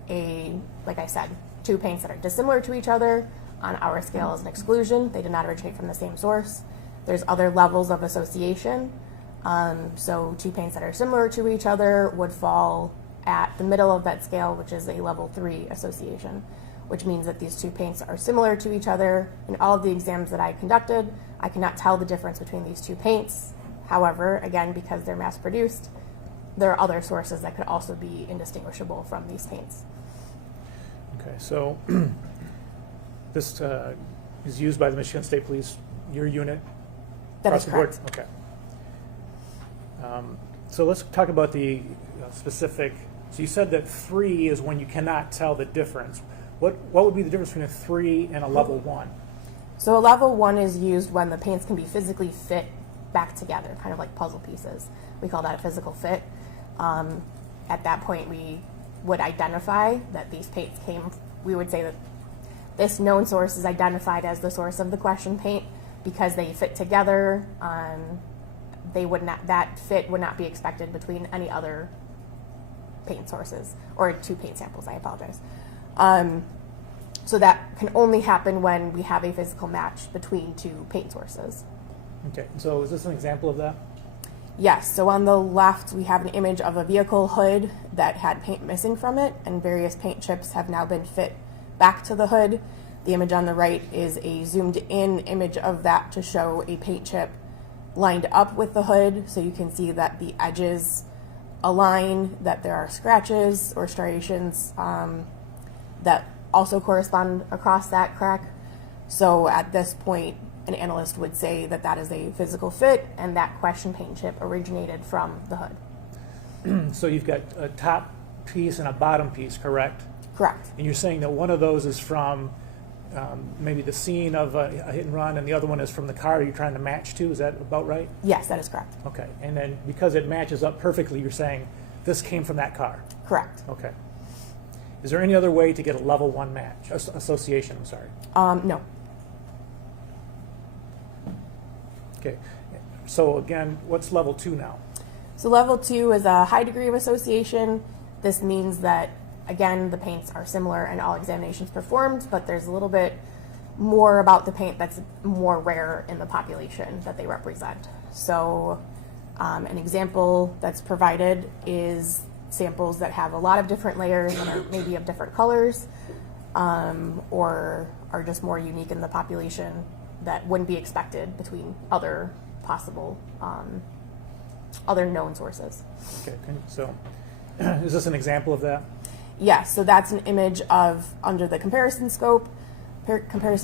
like I said, two paints that are dissimilar to each other on our scale is an exclusion. They did not originate from the same source. There's other levels of association. So two paints that are similar to each other would fall at the middle of that scale, which is a level 3 association, which means that these two paints are similar to each other. In all of the exams that I conducted, I cannot tell the difference between these two paints. However, again, because they're mass produced, there are other sources that could also be indistinguishable from these paints. Okay, so this is used by the Michigan State Police, your unit? That is across the board? correct. Okay. So let's talk about the specific. So you said that 3 is when you cannot tell the difference. What would be the difference between a 3 and a level 1? So a level 1 is used when the paints can be physically fit back together, kind of like puzzle pieces. We call that a physical fit. At that point, we would identify that these paints we would say that this known source is identified as the source of the question paint because they fit together. That fit would not be expected between any other paint sources, or two paint samples, I apologize. So that can only happen when we have a physical match between two paint sources. Okay, so is this an example of that? Yes, so on the left we have an image of a vehicle hood that had paint missing from it, and various paint chips have now been fit back to the hood. The image on the right is a zoomed in image of that to show a paint chip lined up with the hood, so you can see that the edges align, that there are scratches or striations that also correspond across that crack. So at this point, an analyst would say that that is a physical fit, and that question paint chip originated from the hood. So you've got a top piece and a bottom piece, correct? Correct. And you're saying that one of those is from maybe the scene of a hit and run, and the other one is from the car you're trying to match to. Is that about right? Yes, that is correct. Okay. And then because it matches up perfectly, you're saying this came from that car. Correct. Okay. Is there any other way to get a level 1 match? Association, I'm sorry. No. Okay. So again, what's level 2 now? So level 2 is a high degree of association. This means that, again, the paints are similar in all examinations performed, but there's a little bit more about the paint that's more rare in the population that they represent. So an example that's provided is samples that have a lot of different layers and are maybe of different colors, or are just more unique in the population that wouldn't be expected between other possible, other known sources. Okay. So is this an example of that? Yes, so that's an image of, under the comparison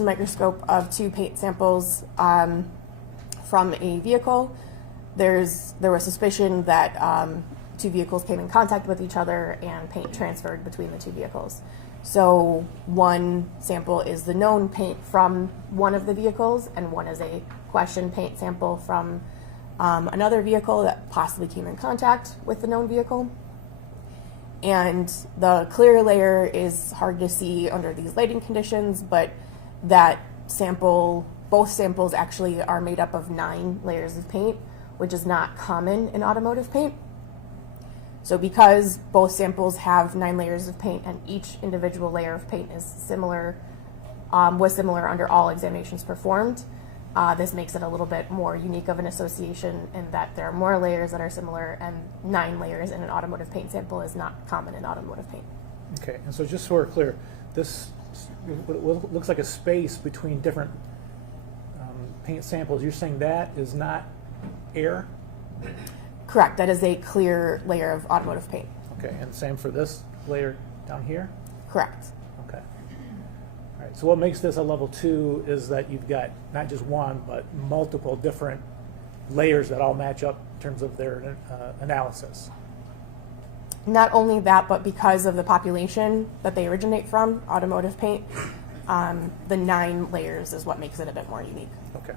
microscope, of two paint samples from a vehicle. There was suspicion that two vehicles came in contact with each other and paint transferred between the two vehicles. So one sample is the known paint from one of the vehicles, and one is a question paint sample from another vehicle that possibly came in contact with the known vehicle. And the clear layer is hard to see under these lighting conditions, but that sample, both samples actually are made up of 9 layers of paint, which is not common in automotive paint. So because both samples have 9 layers of paint and each individual layer of paint is similar, was similar under all examinations performed, this makes it a little bit more unique of an association in that there are more layers that are similar, and 9 layers in an automotive paint sample is not common in automotive paint. Okay, and so just so we're clear, this what looks like a space between different paint samples. You're saying that is not air? Correct, that is a clear layer of automotive paint. Okay, and same for this layer down here? Correct. Okay. All right, so what makes this a level 2 is that you've got not just one, but multiple different layers that all match up in terms of their analysis. Not only that, but because of the population that they originate from, automotive paint, the 9 layers is what makes it a bit more unique. Okay.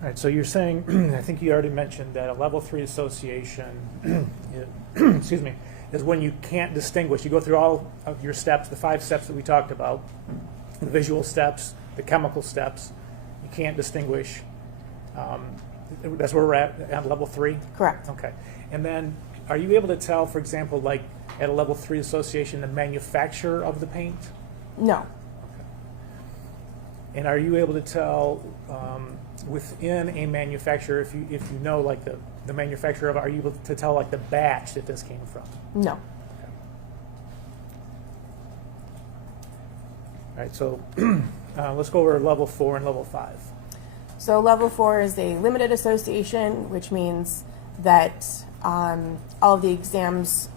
All right, so you're saying, I think you already mentioned that a level 3 association, excuse me, is when you can't distinguish. You go through all of your steps, the 5 steps that we talked about, the visual steps, the chemical steps. You can't distinguish. That's where we're at level 3? Correct. Okay. And then are you able to tell, for example, like at a level 3 association, the manufacturer of the paint? No. And are you able to tell within a manufacturer, if you know like the manufacturer of it, are you able to tell like the batch that this came from? No. Okay. All right, so let's go over level 4 and level 5. So level 4 is a limited association, which means that all of the exams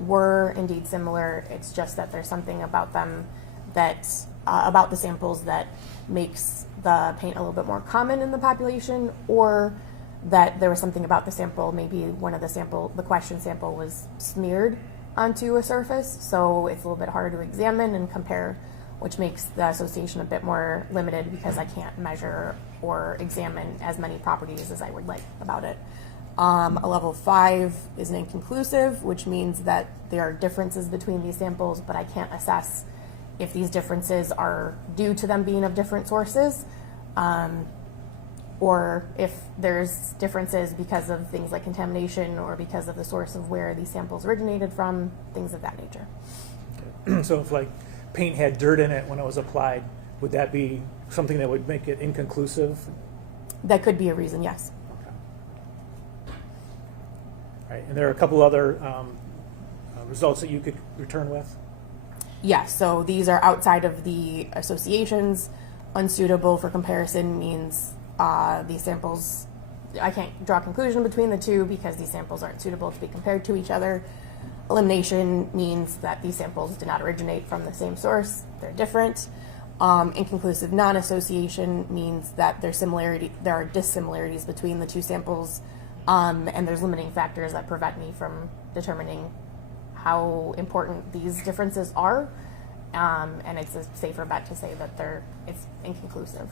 were indeed similar. It's just that there's something about them that, about the samples that makes the paint a little bit more common in the population, or that there was something about the sample, maybe one of the question sample was smeared onto a surface, so it's a little bit harder to examine and compare, which makes the association a bit more limited because I can't measure or examine as many properties as I would like about it. A level 5 is an inconclusive, which means that there are differences between these samples, but I can't assess if these differences are due to them being of different sources, or if there's differences because of things like contamination or because of the source of where these samples originated from, things of that nature. Okay. So if like paint had dirt in it when it was applied, would that be something that would make it inconclusive? That could be a reason, yes. Okay. All right, and there are a couple other results that you could return with? Yes, so these are outside of the associations. Unsuitable for comparison means these samples, I can't draw a conclusion between the two because these samples aren't suitable to be compared to each other. Elimination means that these samples did not originate from the same source, they're different. Inconclusive non-association means that there are dissimilarities between the two samples, and there's limiting factors that prevent me from determining how important these differences are, and it's a safer bet to say that it's inconclusive.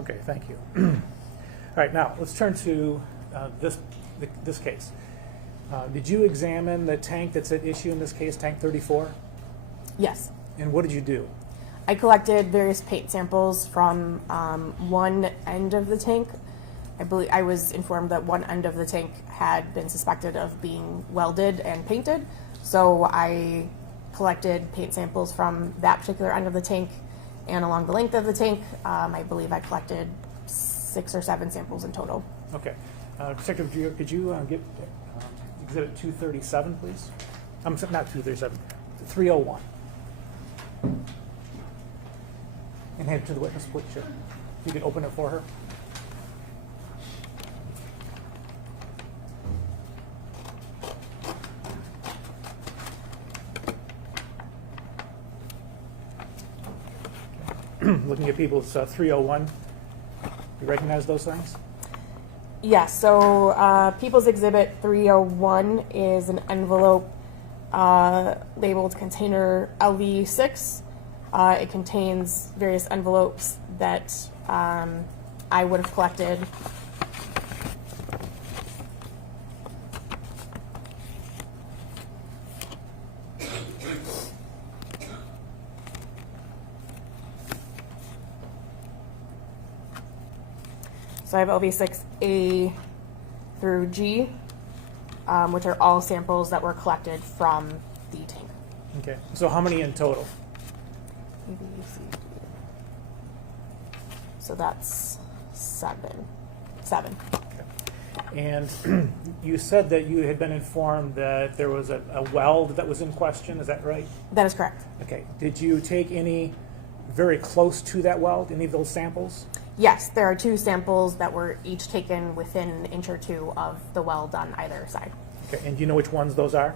Okay, thank you. All right, now let's turn to this case. Did you examine the tank that's at issue in this case, tank 34? Yes. And what did you do? I collected various paint samples from one end of the tank. I was informed that one end of the tank had been suspected of being welded and painted, so I collected paint samples from that particular end of the tank and along the length of the tank. I believe I collected 6 or 7 samples in total. Okay. Secretary, could you get Exhibit 237, please? Not 237, 301. And hand it to the witness, please. Sure. If you could open it for her. Looking at people, it's 301. You recognize those things? Yes, so People's Exhibit 301 is an envelope labeled container LV6. It contains various envelopes that I would have collected. So I have LV6A through G, which are all samples that were collected from the tank. Okay, so how many in total? A, B, C, D. So that's seven. And you said that you had been informed that there was a weld that was in question, is that right? That is correct. Okay, did you take any very close to that weld, any of those samples? Yes, there are two samples that were each taken within an inch or two of the weld on either side. Okay, and do you know which ones those are?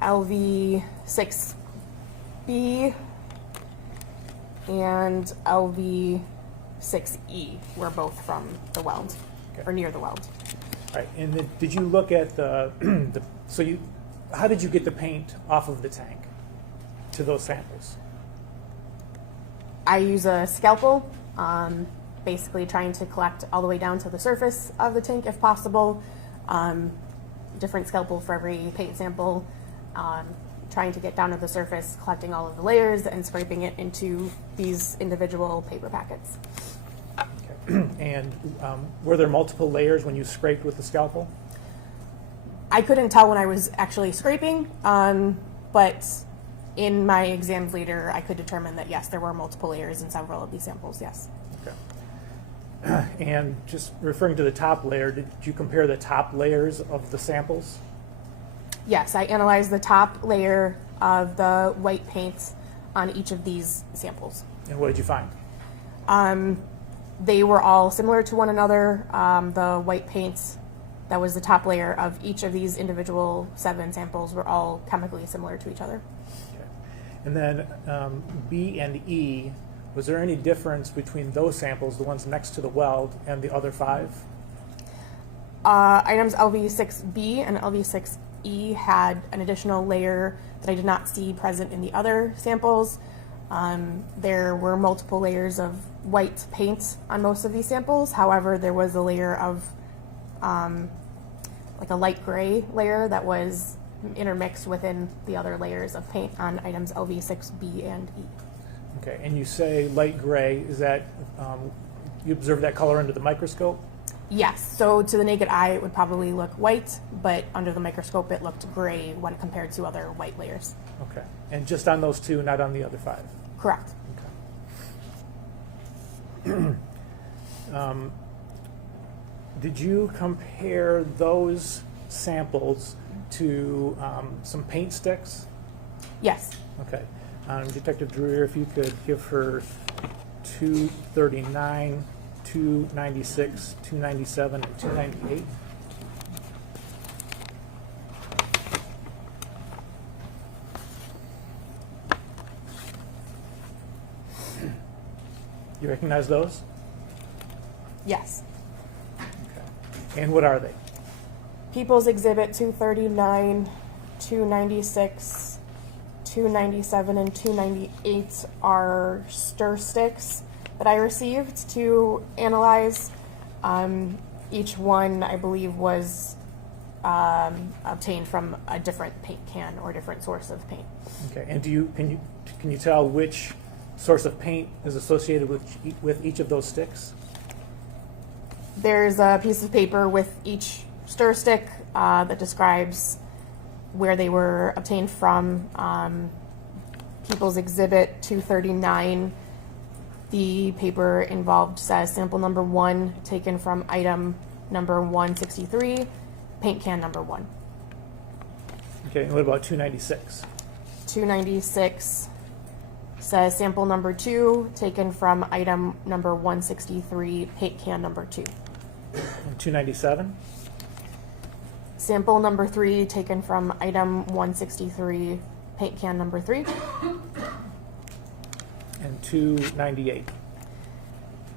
LV6B and LV6E were both from the weld, or near the weld. All right, and then did you look at the, how did you get the paint off of the tank to those samples? I use a scalpel, basically trying to collect all the way down to the surface of the tank if possible. Different scalpel for every paint sample, trying to get down to the surface, collecting all of the layers and scraping it into these individual paper packets. Okay. And were there multiple layers when you scraped with the scalpel? I couldn't tell when I was actually scraping, but in my exams later, I could determine that yes, there were multiple layers in several of these samples, yes. Okay. And just referring to the top layer, did you compare the top layers of the samples? Yes, I analyzed the top layer of the white paint on each of these samples. And what did you find? They were all similar to one another. The white paint that was the top layer of each of these individual 7 samples were all chemically similar to each other. Okay. And then B and E, was there any difference between those samples, the ones next to the weld, and the other 5? Items LV6B and LV6E had an additional layer that I did not see present in the other samples. There were multiple layers of white paint on most of these samples. However, there was a layer of like a light gray layer that was intermixed within the other layers of paint on items LV6B and E. Okay, and you say light gray, is that, you observe that color under the microscope? Yes, so to the naked eye it would probably look white, but under the microscope it looked gray when compared to other white layers. Okay, and just on those 2, not on the other 5? Correct. Okay. Did you compare those samples to some paint sticks? Yes. Okay. Detective Juror, if you could give her 239, 296, 297, and 298. You recognize those? Yes. Okay. And what are they? People's Exhibit 239, 296, 297, and 298 are stir sticks that I received to analyze. Each one, I believe, was obtained from a different paint can or different source of paint. Okay. And can you tell which source of paint is associated with each of those sticks? There's a piece of paper with each stir stick that describes where they were obtained from. People's Exhibit 239, the paper involved says sample number 1 taken from item number 163, paint can number 1. Okay, and what about 296? 296 says sample number 2 taken from item number 163, paint can number 2. And 297? Sample number 3 taken from item 163, paint can number 3. And 298?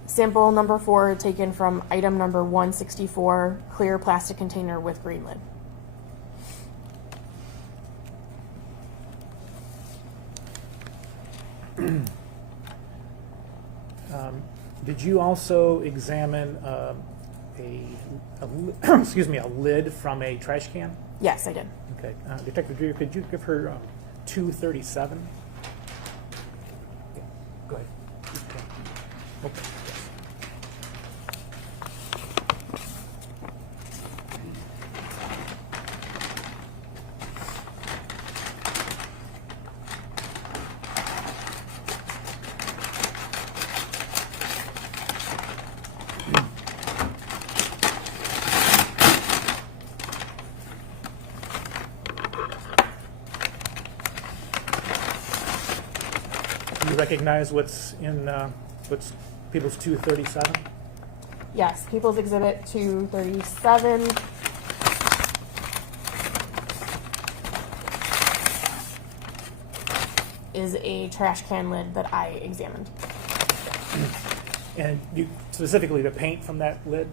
Sample number 4 taken from item number 164, clear plastic container with green lid. Did you also examine excuse me, a lid from a trash can? Yes, I did. Okay. Detective Grea, could you give her 237? Yeah, go ahead. Okay. Yes. Do you recognize what's in what's People's 237? Yes, People's Exhibit 237. Is a trash can lid that I examined. And you specifically the paint from that lid?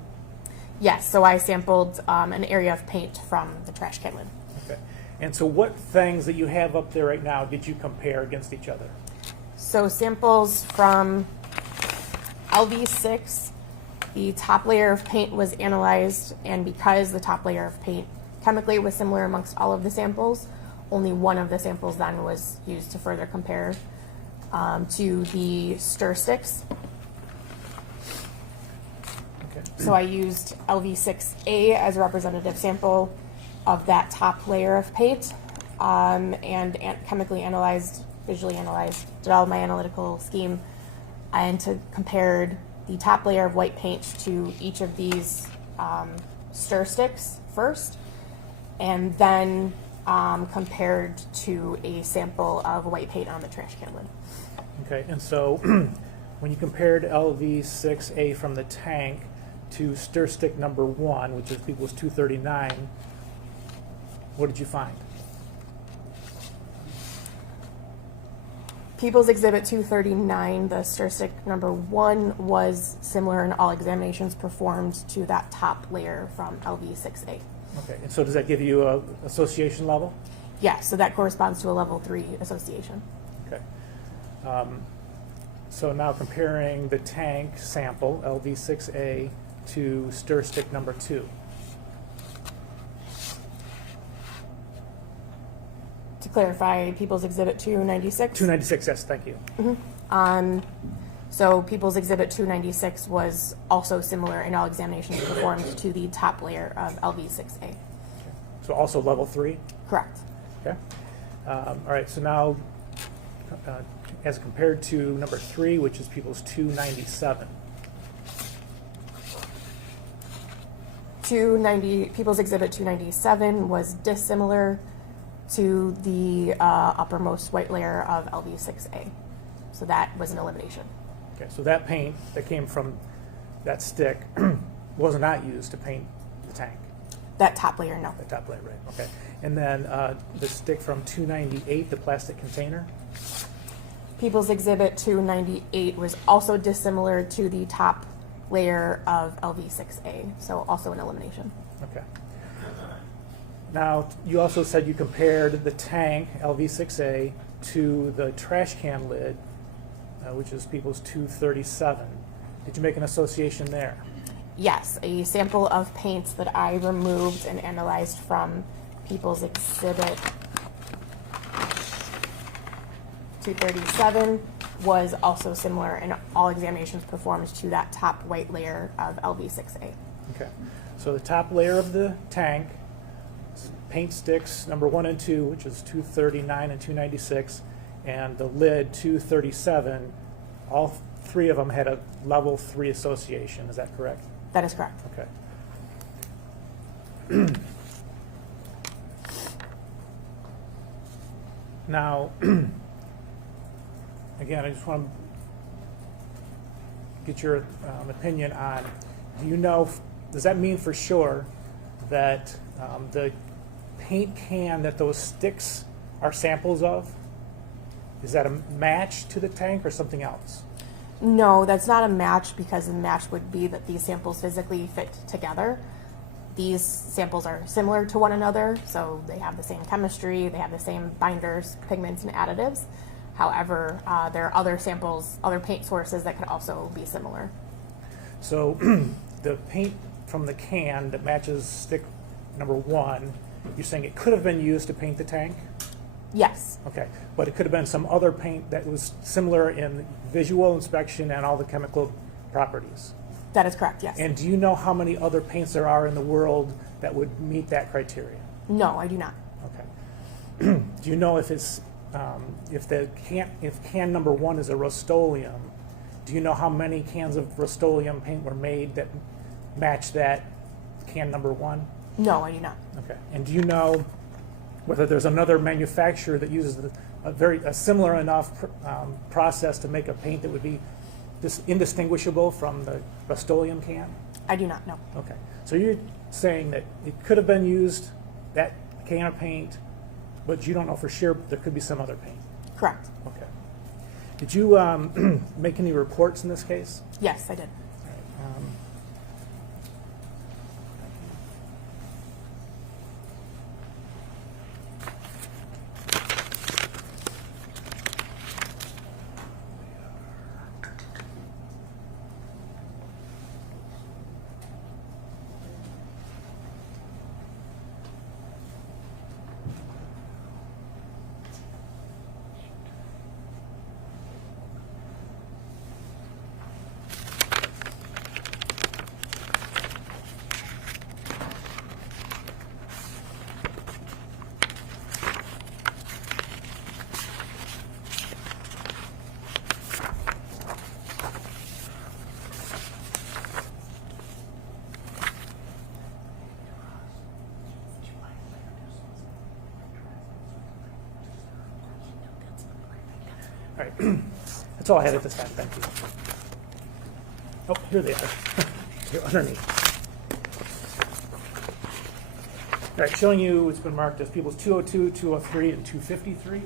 Yes, so I sampled an area of paint from the trash can lid. Okay. And so what things that you have up there right now did you compare against each other? So samples from LV6, the top layer of paint was analyzed, and because the top layer of paint chemically was similar amongst all of the samples, only one of the samples then was used to further compare to the stir sticks. Okay. So I used LV6A as a representative sample of that top layer of paint, and chemically analyzed, visually analyzed, did all of my analytical scheme, and compared the top layer of white paint to each of these stir sticks first, and then compared to a sample of white paint on the trash can lid. Okay, and so when you compared LV6A from the tank to stir stick number 1, which is People's 239, what did you find? People's Exhibit 239, the stir stick number 1, was similar in all examinations performed to that top layer from LV6A. Okay, and so does that give you a association level? Yeah, so that corresponds to a level 3 association. Okay. So now comparing the tank sample, LV6A, to stir stick number 2. To clarify, People's Exhibit 296. 296, yes, thank you. So People's Exhibit 296 was also similar in all examinations performed to the top layer of LV6A. So also level 3? Correct. Okay. All right, so now as compared to number 3, which is People's 297. People's Exhibit 297 was dissimilar to the uppermost white layer of LV6A. So that was an elimination. Okay, so that paint that came from that stick was not used to paint the tank. That top layer, no. The top layer, right? Okay. And then the stick from 298, the plastic container. People's Exhibit 298 was also dissimilar to the top layer of LV6A, so also an elimination. Okay. Now, you also said you compared the tank, LV6A, to the trash can lid, which is People's 237. Did you make an association there? Yes, a sample of paint that I removed and analyzed from People's Exhibit 237 was also similar in all examinations performed to that top white layer of LV6A. Okay. So the top layer of the tank, paint sticks number 1 and 2, which is 239 and 296, and the lid 237, all 3 of them had a level 3 association. Is that correct? That is correct. Okay. Now, again, I just want to get your opinion on, do you know, does that mean for sure that the paint can that those sticks are samples of, is that a match to the tank or something else? No, that's not a match, because the match would be that these samples physically fit together. These samples are similar to one another, so they have the same chemistry, they have the same binders, pigments, and additives. However, there are other samples, other paint sources that could also be similar. So the paint from the can that matches stick number 1, you're saying it could have been used to paint the tank? Yes, Okay, but it could have been some other paint that was similar in visual inspection and all the chemical properties. that is correct, yes. And do you know how many other paints there are in the world that would meet that criteria? No, I do not. Okay. Do you know if it's if can number 1 is a Rust-Oleum? Do you know how many cans of Rust-Oleum paint were made that match that can number 1? No, I do not. Okay. And do you know whether there's another manufacturer that uses a similar enough process to make a paint that would be indistinguishable from the Rust-Oleum can? I do not know. Okay. So you're saying that it could have been used, that can of paint, but you don't know for sure there could be some other paint. Correct. Okay. Did you make any reports in this case? Yes, I did. All right. All right. That's all I had at this time. Thank you. Oh, here they are. Here underneath. All right, showing you what's been marked as people's 202, 203, and 253.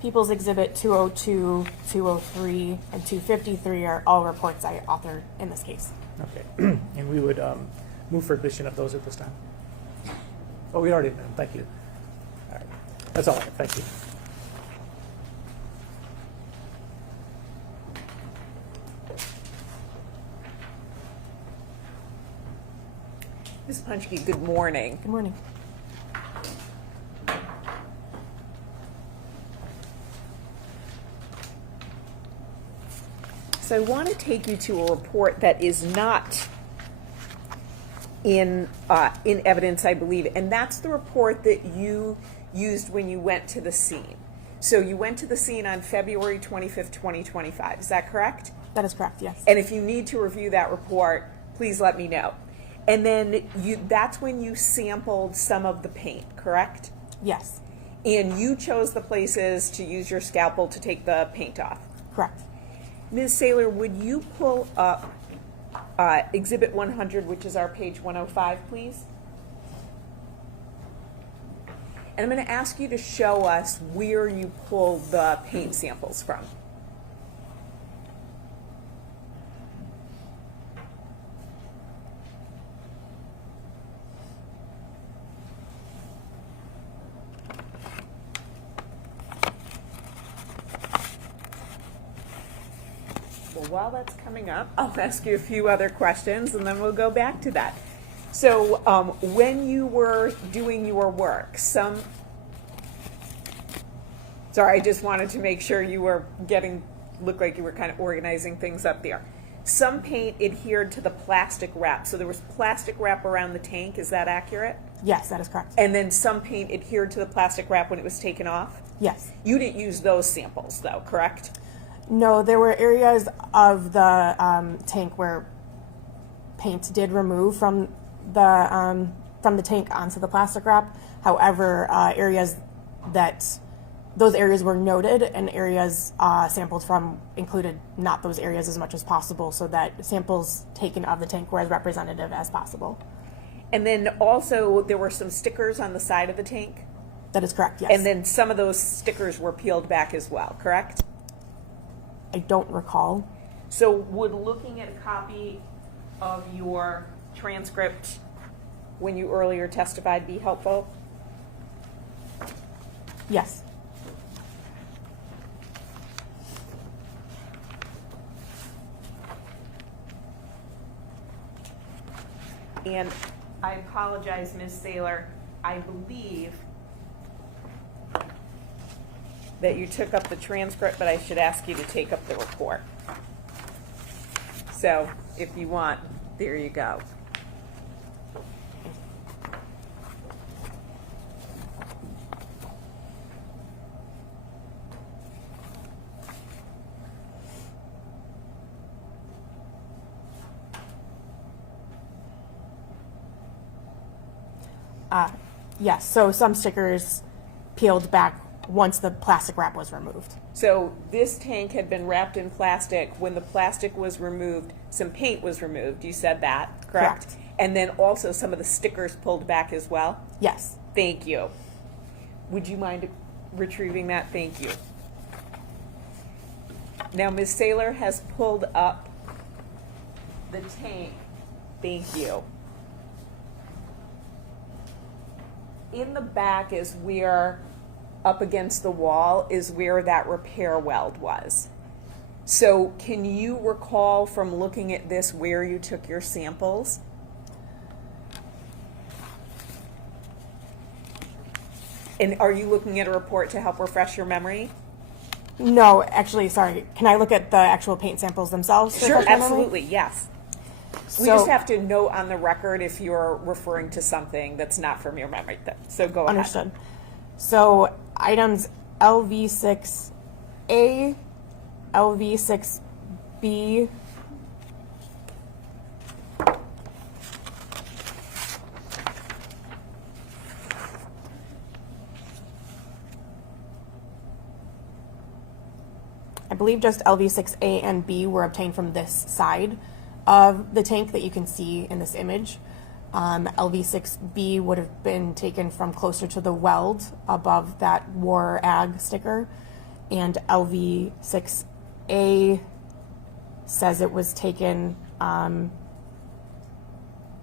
People's Exhibit 202, 203, and 253 are all reports I authored in this case. Okay. And we would move for admission of those at this time. Oh, we already did. Thank you. All right. That's all I have. Thank you. Ms. Punchke, good morning. Good morning. So I want to take you to a report that is not in evidence, I believe, and that's the report that you used when you went to the scene. So you went to the scene on February 25th, 2025. Is that correct? That is correct, yes. And if you need to review that report, please let me know. And then that's when you sampled some of the paint, correct? Yes, And you chose the places to use your scalpel to take the paint off. correct. Ms. Saylor, would you pull up Exhibit 100, which is our page 105, please? And I'm going to ask you to show us where you pulled the paint samples from. Well, while that's coming up, I'll ask you a few other questions and then we'll go back to that. So when you were doing your work, sorry, I just wanted to make sure you were looked like you were kind of organizing things up there. Some paint adhered to the plastic wrap. So there was plastic wrap around the tank, is that accurate? Yes, that is correct. And then some paint adhered to the plastic wrap when it was taken off? Yes. You didn't use those samples though, correct? No, there were areas of the tank where paint did remove from the tank onto the plastic wrap. However, those areas were noted, and areas sampled from included not those areas as much as possible, so that samples taken of the tank were as representative as possible. And then also, there were some stickers on the side of the tank? That is correct, yes. And then some of those stickers were peeled back as well, correct? I don't recall. So would looking at a copy of your transcript when you earlier testified be helpful? Yes. And I apologize, Ms. Saylor, I believe that you took up the transcript, but I should ask you to take up the report. So if you want, there you go. Yes, so some stickers peeled back once the plastic wrap was removed. So this tank had been wrapped in plastic. When the plastic was removed, some paint was removed. You said that, correct? Correct. And then also some of the stickers pulled back as well? Yes. Thank you. Would you mind retrieving that? Thank you. Now, Ms. Saylor has pulled up the tank. Thank you. In the back is where, up against the wall, is where that repair weld was. So can you recall from looking at this where you took your samples? And are you looking at a report to help refresh your memory? No, actually, sorry. Can I look at the actual paint samples themselves? to Sure, refresh my memory? absolutely, yes. We So- just have to note on the record if you're referring to something that's not from your memory. So go ahead. Understood. So items LV6A, LV6B, I believe just LV6A and B were obtained from this side of the tank that you can see in this image. LV6B would have been taken from closer to the weld above that War Ag sticker, and LV6A says it was taken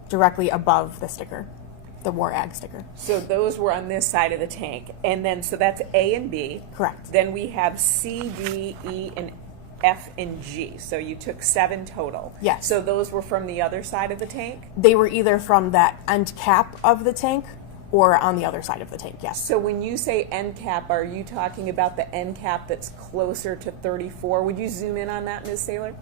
directly above the sticker, the War Ag sticker. So those were on this side of the tank. And then, so that's A and B. Correct. Then we have C, D, E, and F and G. So you took 7 total. Yes. So those were from the other side of the tank? They were either from that end cap of the tank or on the other side of the tank, yes. So when you say end cap, are you talking about the end cap that's closer to 34? Would you zoom in on that, Ms. Saylor?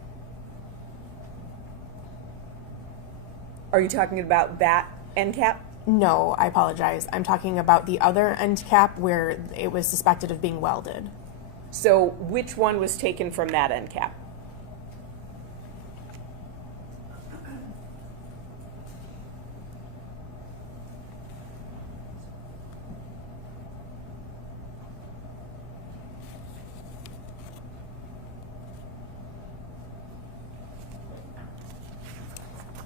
Are you talking about that end cap? No, I apologize. I'm talking about the other end cap where it was suspected of being welded. So which one was taken from that end cap?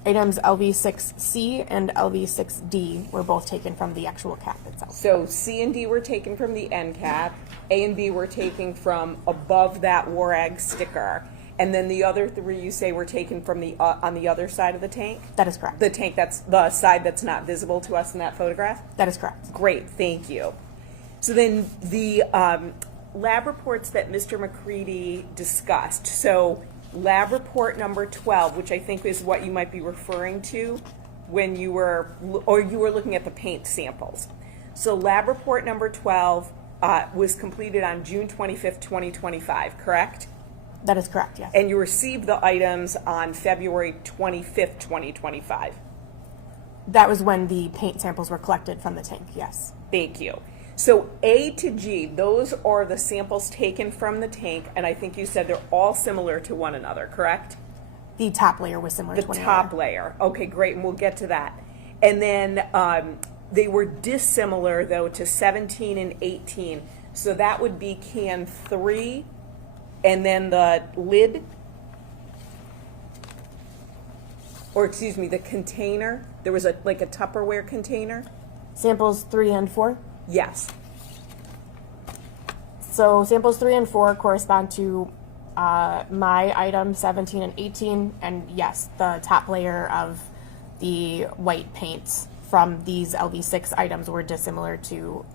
Items LV6C and LV6D were both taken from the actual cap itself. So C and D were taken from the end cap. A and B were taken from above that War Ag sticker. And then the other 3 you say were taken from the on the other side of the tank? That is correct. The tank that's the side that's not visible to us in that photograph? That is correct. Great, thank you. So then the lab reports that Mr. McCready discussed. So lab report number 12, which I think is what you might be referring to when you were looking at the paint samples. So lab report number 12 was completed on June 25th, 2025, correct? That is correct, yes. And you received the items on February 25th, 2025. That was when the paint samples were collected from the tank, yes. Thank you. So A to G, those are the samples taken from the tank, and I think you said they're all similar to one another, correct? The top layer was similar The to one top another. layer. Okay, great, and we'll get to that. And then they were dissimilar, though, to 17 and 18. So that would be can 3, and then the lid, or excuse me, the container, There was like a Tupperware container? Samples 3 and 4. Yes. So samples 3 and 4 correspond to my item 17 and 18, and yes, the top layer of the white paint from these LV6 items were dissimilar to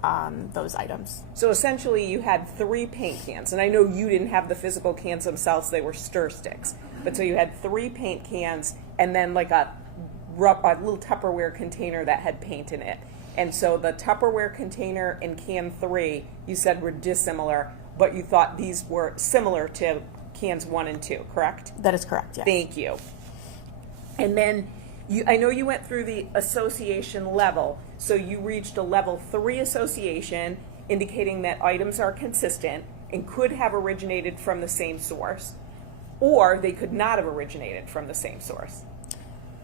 those items. So essentially you had 3 paint cans, and I know you didn't have the physical cans themselves, they were stir sticks. But so you had 3 paint cans and then like a little Tupperware container that had paint in it. And so the Tupperware container and can 3 you said were dissimilar, but you thought these were similar to cans 1 and 2, correct? That is correct, yes. Thank you. And then I know you went through the association level, so you reached a level 3 association, indicating that items are consistent and could have originated from the same source, or they could not have originated from the same source.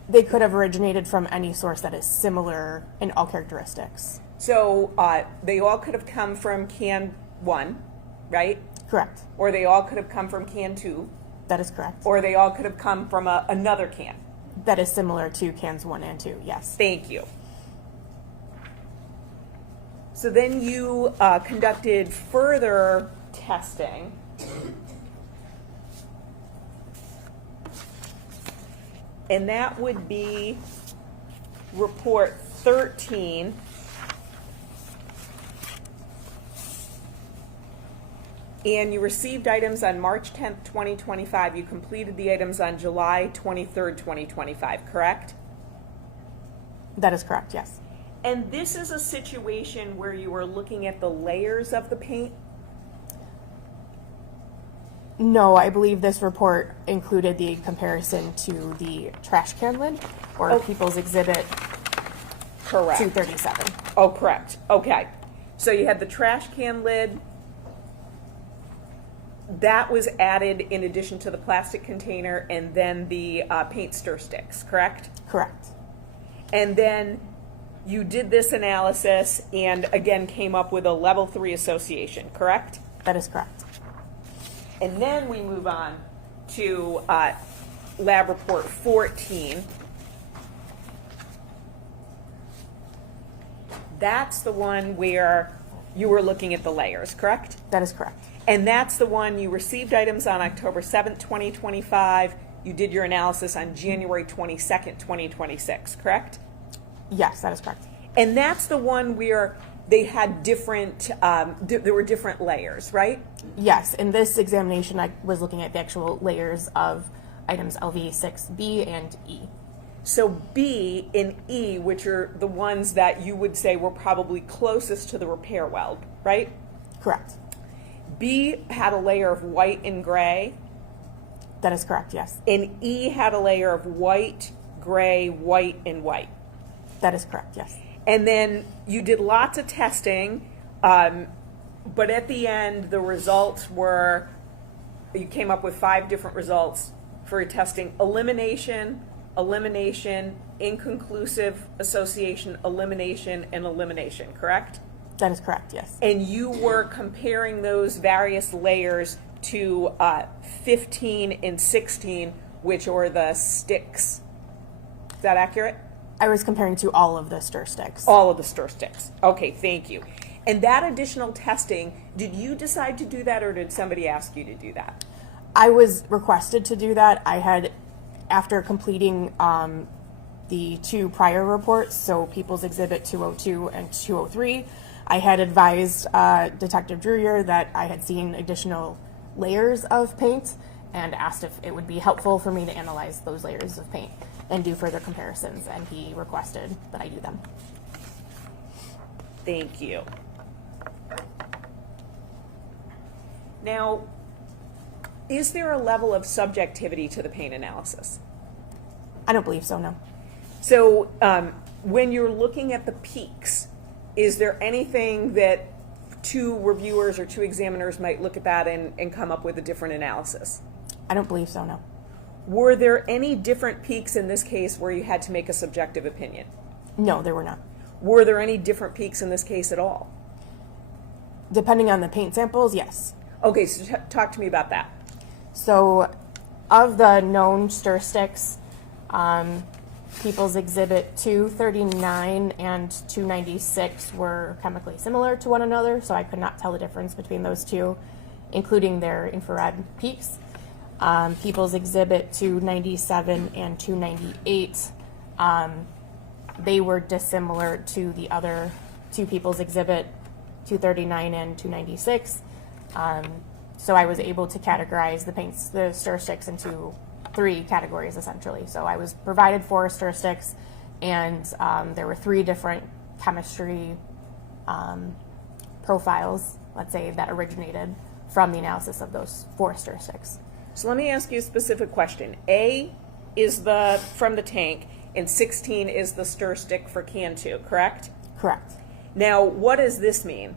They could have originated from any source that is similar in all characteristics. So they all could have come from can 1, right? Correct. Or they all could have come from can 2, That is correct. or they all could have come from another can. That is similar to cans 1 and 2, yes. Thank you. So then you conducted further testing. And that would be report 13. And you received items on March 10th, 2025. You completed the items on July 23rd, 2025, correct? That is correct, yes. And this is a situation where you were looking at the layers of the paint? No, I believe this report included the comparison to the trash can lid, or People's Exhibit Correct. 237. Oh, correct. Okay. So you had the trash can lid. That was added in addition to the plastic container and then the paint stir sticks, correct? Correct. And then you did this analysis and again came up with a level 3 association, correct? That is correct. And then we move on to lab report 14. That's the one where you were looking at the layers, correct? That is correct. And that's the one you received items on October 7th, 2025. You did your analysis on January 22nd, 2026, correct? Yes, that is correct. And that's the one where they had different, there were different layers, right? Yes, in this examination, I was looking at the actual layers of items LV6B and E. So B and E, which are the ones that you would say were probably closest to the repair weld, right? Correct. B had a layer of white and gray, That is correct, yes. and E had a layer of white, gray, white, and white. That is correct, yes. And then you did lots of testing, but at the end, the results were, you came up with 5 different results for testing: elimination, elimination, inconclusive association, elimination, and elimination, correct? That is correct, yes. And you were comparing those various layers to 15 and 16, which are the sticks. Is that accurate? I was comparing to all of the stir sticks. All of the stir sticks. Okay, thank you. And that additional testing, did you decide to do that or did somebody ask you to do that? I was requested to do that. I had, after completing the 2 prior reports, so People's Exhibit 202 and 203, I had advised Detective Juror that I had seen additional layers of paint and asked if it would be helpful for me to analyze those layers of paint and do further comparisons, and he requested that I do them. Thank you. Now, is there a level of subjectivity to the paint analysis? I don't believe so, no. So when you're looking at the peaks, is there anything that 2 reviewers or 2 examiners might look at that and come up with a different analysis? I don't believe so, no. Were there any different peaks in this case where you had to make a subjective opinion? No, there were not. Were there any different peaks in this case at all? Depending on the paint samples, yes. Okay, so talk to me about that. So, of the known stir sticks, People's Exhibit 239 and 296 were chemically similar to one another, so I could not tell the difference between those two, including their infrared peaks. People's Exhibit 297 and 298, they were dissimilar to the other two People's Exhibit 239 and 296. So I was able to categorize the stir sticks into 3 categories essentially. So I was provided 4 stir sticks, and there were 3 different chemistry profiles, let's say, that originated from the analysis of those 4 stir sticks. So let me ask you a specific question. A is from the tank, and 16 is the stir stick for can 2, correct? Correct. Now, what does this mean?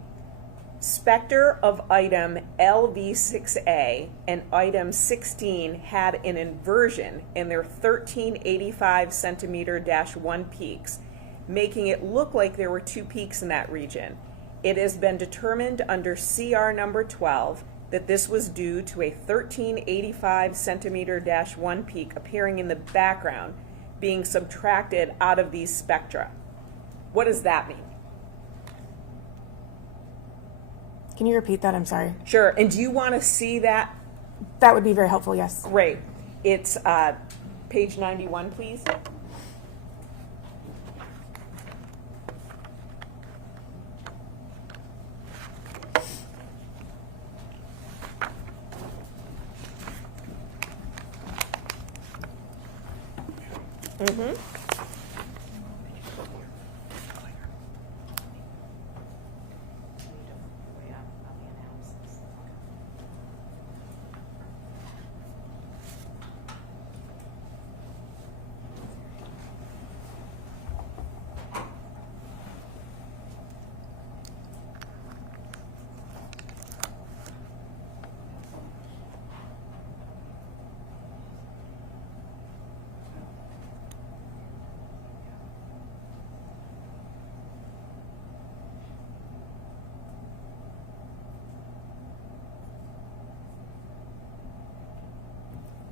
Spectre of item LV6A and item 16 had an inversion in their 1385 centimeter-1 peaks, making it look like there were 2 peaks in that region. It has been determined under CR number 12 that this was due to a 1385 centimeter-1 peak appearing in the background being subtracted out of these spectra. What does that mean? Can you repeat that? I'm sorry. Sure. And do you want to see that? That would be very helpful, yes. Great. It's page 91, please. Mm-hmm.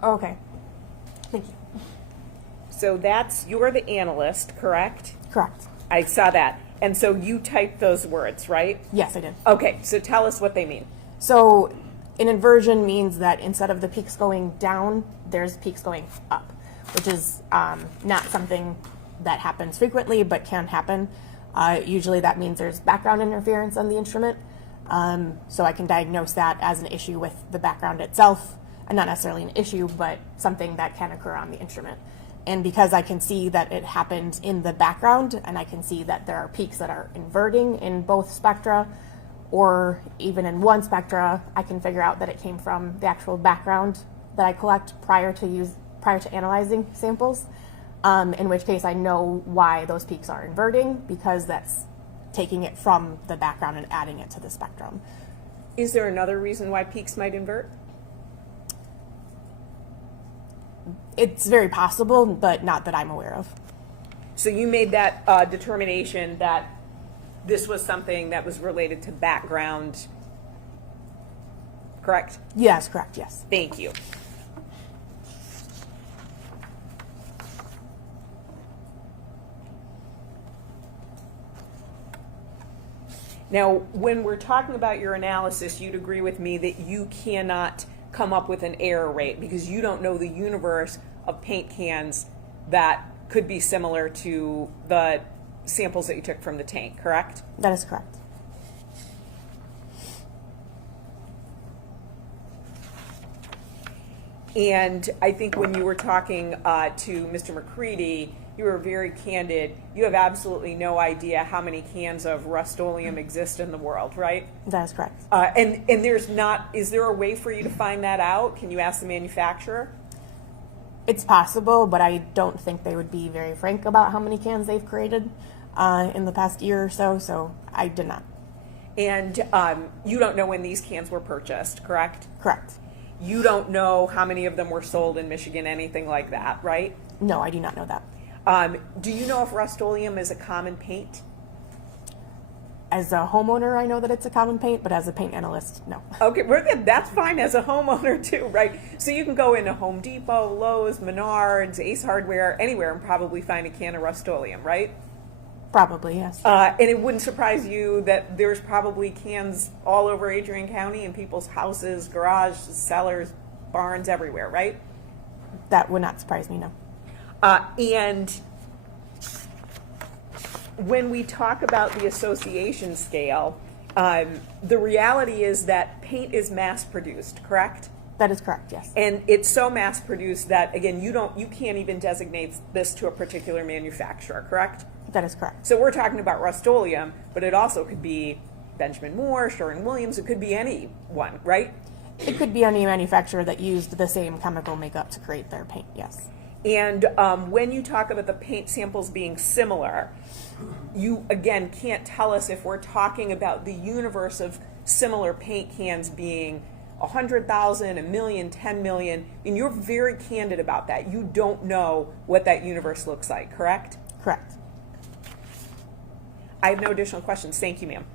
Okay. Thank you. So you're the analyst, correct? Correct. I saw that. And so you typed those words, right? Yes, I did. Okay, so tell us what they mean. So an inversion means that instead of the peaks going down, there's peaks going up, which is not something that happens frequently, but can happen. Usually that means there's background interference on the instrument. So I can diagnose that as an issue with the background itself, and not necessarily an issue, but something that can occur on the instrument. And because I can see that it happened in the background, and I can see that there are peaks that are inverting in both spectra, or even in one spectra, I can figure out that it came from the actual background that I collect prior to analyzing samples, in which case I know why those peaks are inverting, because that's taking it from the background and adding it to the spectrum. Is there another reason why peaks might invert? It's very possible, but not that I'm aware of. So you made that determination that this was something that was related to background, correct? Yes, correct, yes. Thank you. Now, when we're talking about your analysis, you'd agree with me that you cannot come up with an error rate because you don't know the universe of paint cans that could be similar to the samples that you took from the tank, correct? That is correct. And I think when you were talking to Mr. McCready, you were very candid. You have absolutely no idea how many cans of Rust-Oleum exist in the world, right? That is correct. And there's not, is there a way for you to find that out? Can you ask the manufacturer? It's possible, but I don't think they would be very frank about how many cans they've created in the past year or so, so I did not. And you don't know when these cans were purchased, correct? Correct. You don't know how many of them were sold in Michigan, anything like that, right? No, I do not know that. Do you know if Rust-Oleum is a common paint? As a homeowner, I know that it's a common paint, but as a paint analyst, no. Okay, we're good. That's fine as a homeowner too, right? So you can go into Home Depot, Lowe's, Menards, Ace Hardware, anywhere, and probably find a can of Rust-Oleum, right? Probably, yes. And it wouldn't surprise you that there's probably cans all over Adrian County in people's houses, garages, cellars, barns, everywhere, right? That would not surprise me, no. And when we talk about the association scale, the reality is that paint is mass produced, correct? That is correct, yes. And it's so mass produced that, again, you can't even designate this to a particular manufacturer, correct? That is correct. So we're talking about Rust-Oleum, but it also could be Benjamin Moore, Sherwin-Williams, it could be anyone, right? It could be any manufacturer that used the same chemical makeup to create their paint, yes. And when you talk about the paint samples being similar, you, again, can't tell us if we're talking about the universe of similar paint cans being 100,000, a million, 10 million, and you're very candid about that. You don't know what that universe looks like, correct? Correct. I have no additional questions. Thank you, ma'am.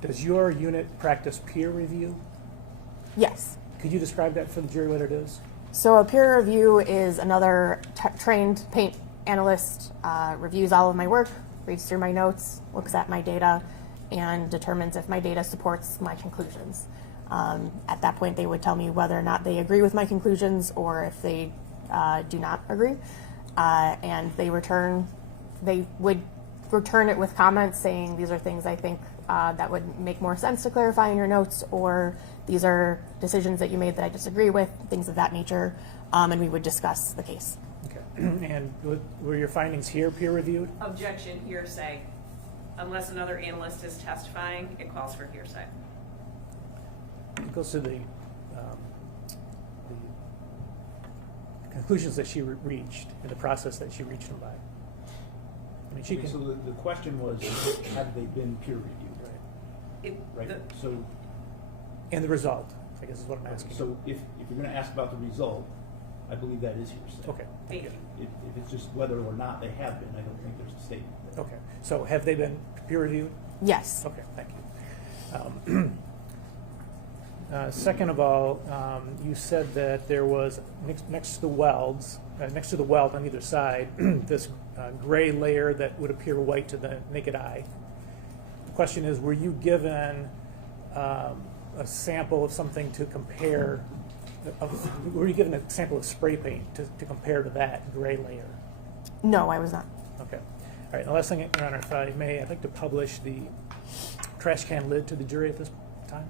Does your unit practice peer review? Yes. Could you describe that for the jury what it is? So a peer review is another trained paint analyst, reviews all of my work, reads through my notes, looks at my data, and determines if my data supports my conclusions. At that point, they would tell me whether or not they agree with my conclusions or if they do not agree. And they would return it with comments saying these are things I think that would make more sense to clarify in your notes, or these are decisions that you made that I disagree with, things of that nature, and we would discuss the case. Okay. And were your findings here peer reviewed? Objection, hearsay. Unless another analyst is testifying, it calls for hearsay. It goes to the conclusions that she reached and the process that she reached them by. I mean, she Okay, can. so the question was, have they been peer reviewed? Right. So, And the result, I guess is what I'm asking. so if you're going to ask about the result, I believe that is hearsay. Okay. Thank you. If it's just whether or not they have been, I don't think there's a statement there. Okay. So have they been peer reviewed? Yes. Okay, thank you. Second of all, you said that there was next to the welds, next to the weld on either side, this gray layer that would appear white to the naked eye. The question is, were you given a sample of something to compare? Were you given a sample of spray paint to compare to that gray layer? No, I was not. Okay. All right. The last thing, Your Honor, if I may, I'd like to publish the trash can lid to the jury at this time.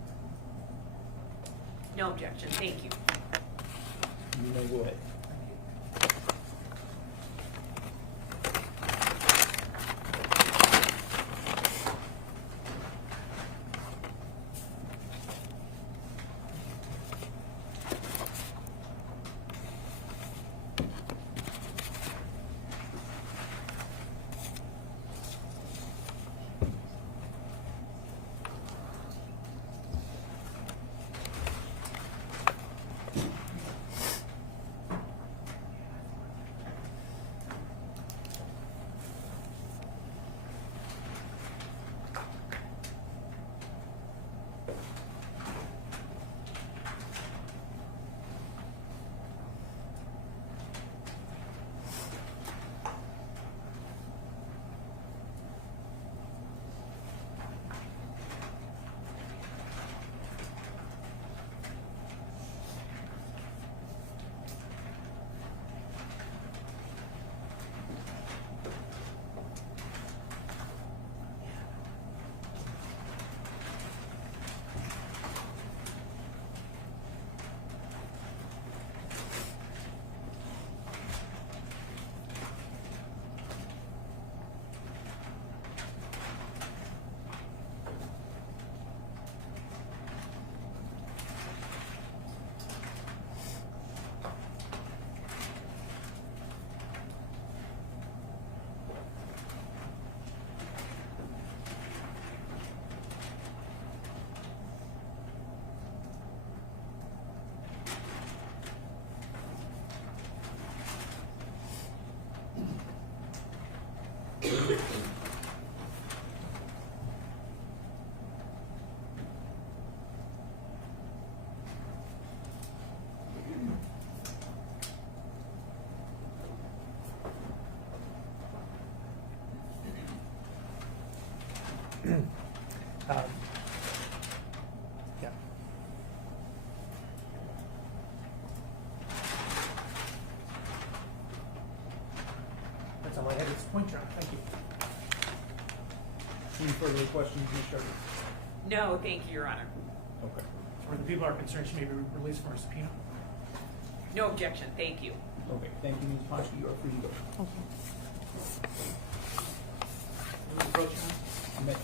No objection, thank you. You may go ahead. Yeah. That's all I had at this point, Your Honor. Thank you. Any further questions, Ms. Sharkey? No, thank you, Your Honor. Okay. As far as the people are concerned, she may be released from her subpoena. No objection, thank you. Okay, thank you, Ms. Paczki, you are free to go. Approach, Your Honor. You may.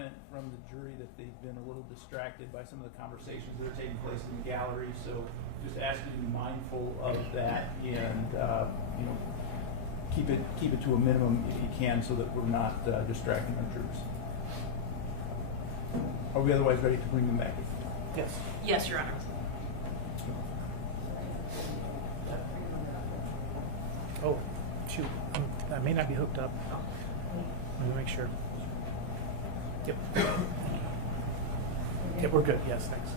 comment from the jury that they've been a little distracted by some of the conversations that are taking place in the gallery. So just ask you to be mindful of that and you know, keep it to a minimum if you can, so that we're not distracting our jurors. Are we otherwise ready to bring them back? Yes. Yes, Your Honor. Oh, shoot. I may not be hooked up. Let me make sure. Yep. Yep, we're good. Yes, thanks.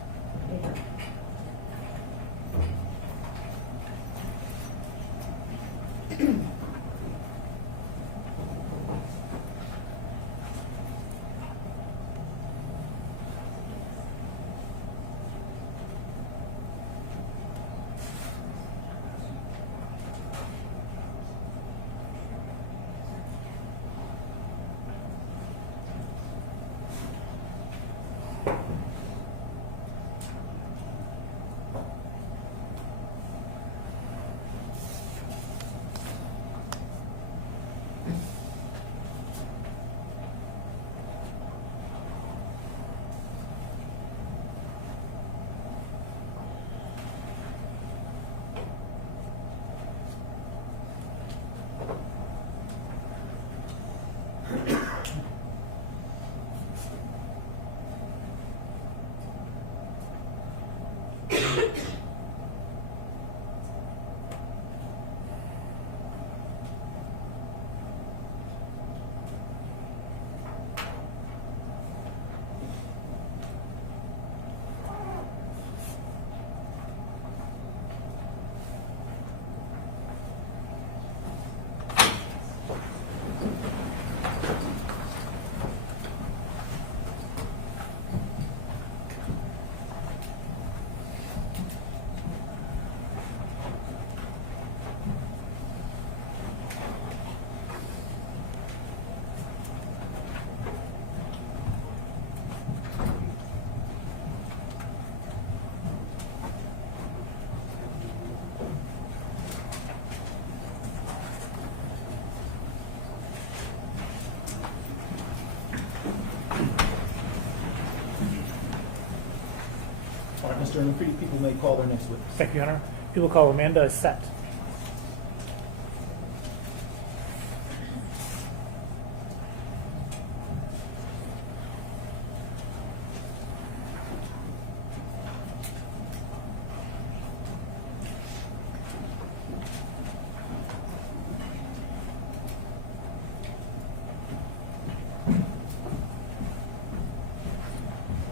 All right, Mr. McCready, people may call their next witness. Thank you, Your Honor. People call Amanda Set.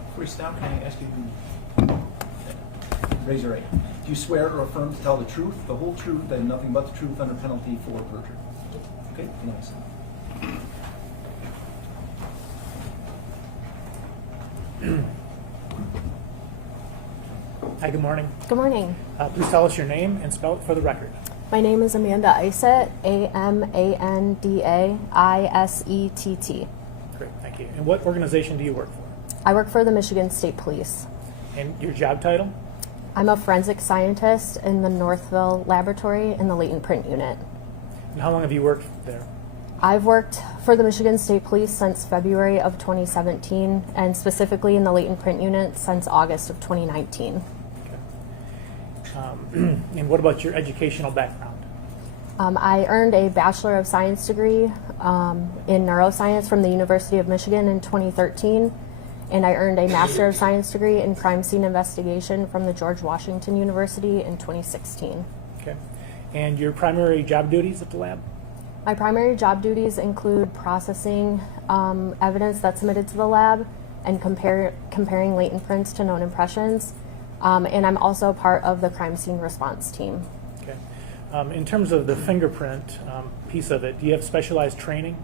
Before you stop, can I ask you to raise your right? Do you swear or affirm to tell the truth, the whole truth, and nothing but the truth under penalty for perjury? Okay, nice. Hi, good morning. Good morning. Please tell us your name and spell it for the record. My name is Amanda Isett, AmandaIsett. Great, thank you. And what organization do you work for? I work for the Michigan State Police. And your job title? I'm a forensic scientist in the Northville Laboratory in the latent print unit. And how long have you worked there? I've worked for the Michigan State Police since February of 2017, and specifically in the latent print unit since August of 2019. And what about your educational background? I earned a Bachelor of Science degree in neuroscience from the University of Michigan in 2013, and I earned a Master of Science degree in crime scene investigation from the George Washington University in 2016. Okay. And your primary job duties at the lab? My primary job duties include processing evidence that's submitted to the lab and comparing latent prints to known impressions. And I'm also part of the crime scene response team. Okay. In terms of the fingerprint piece of it, do you have specialized training?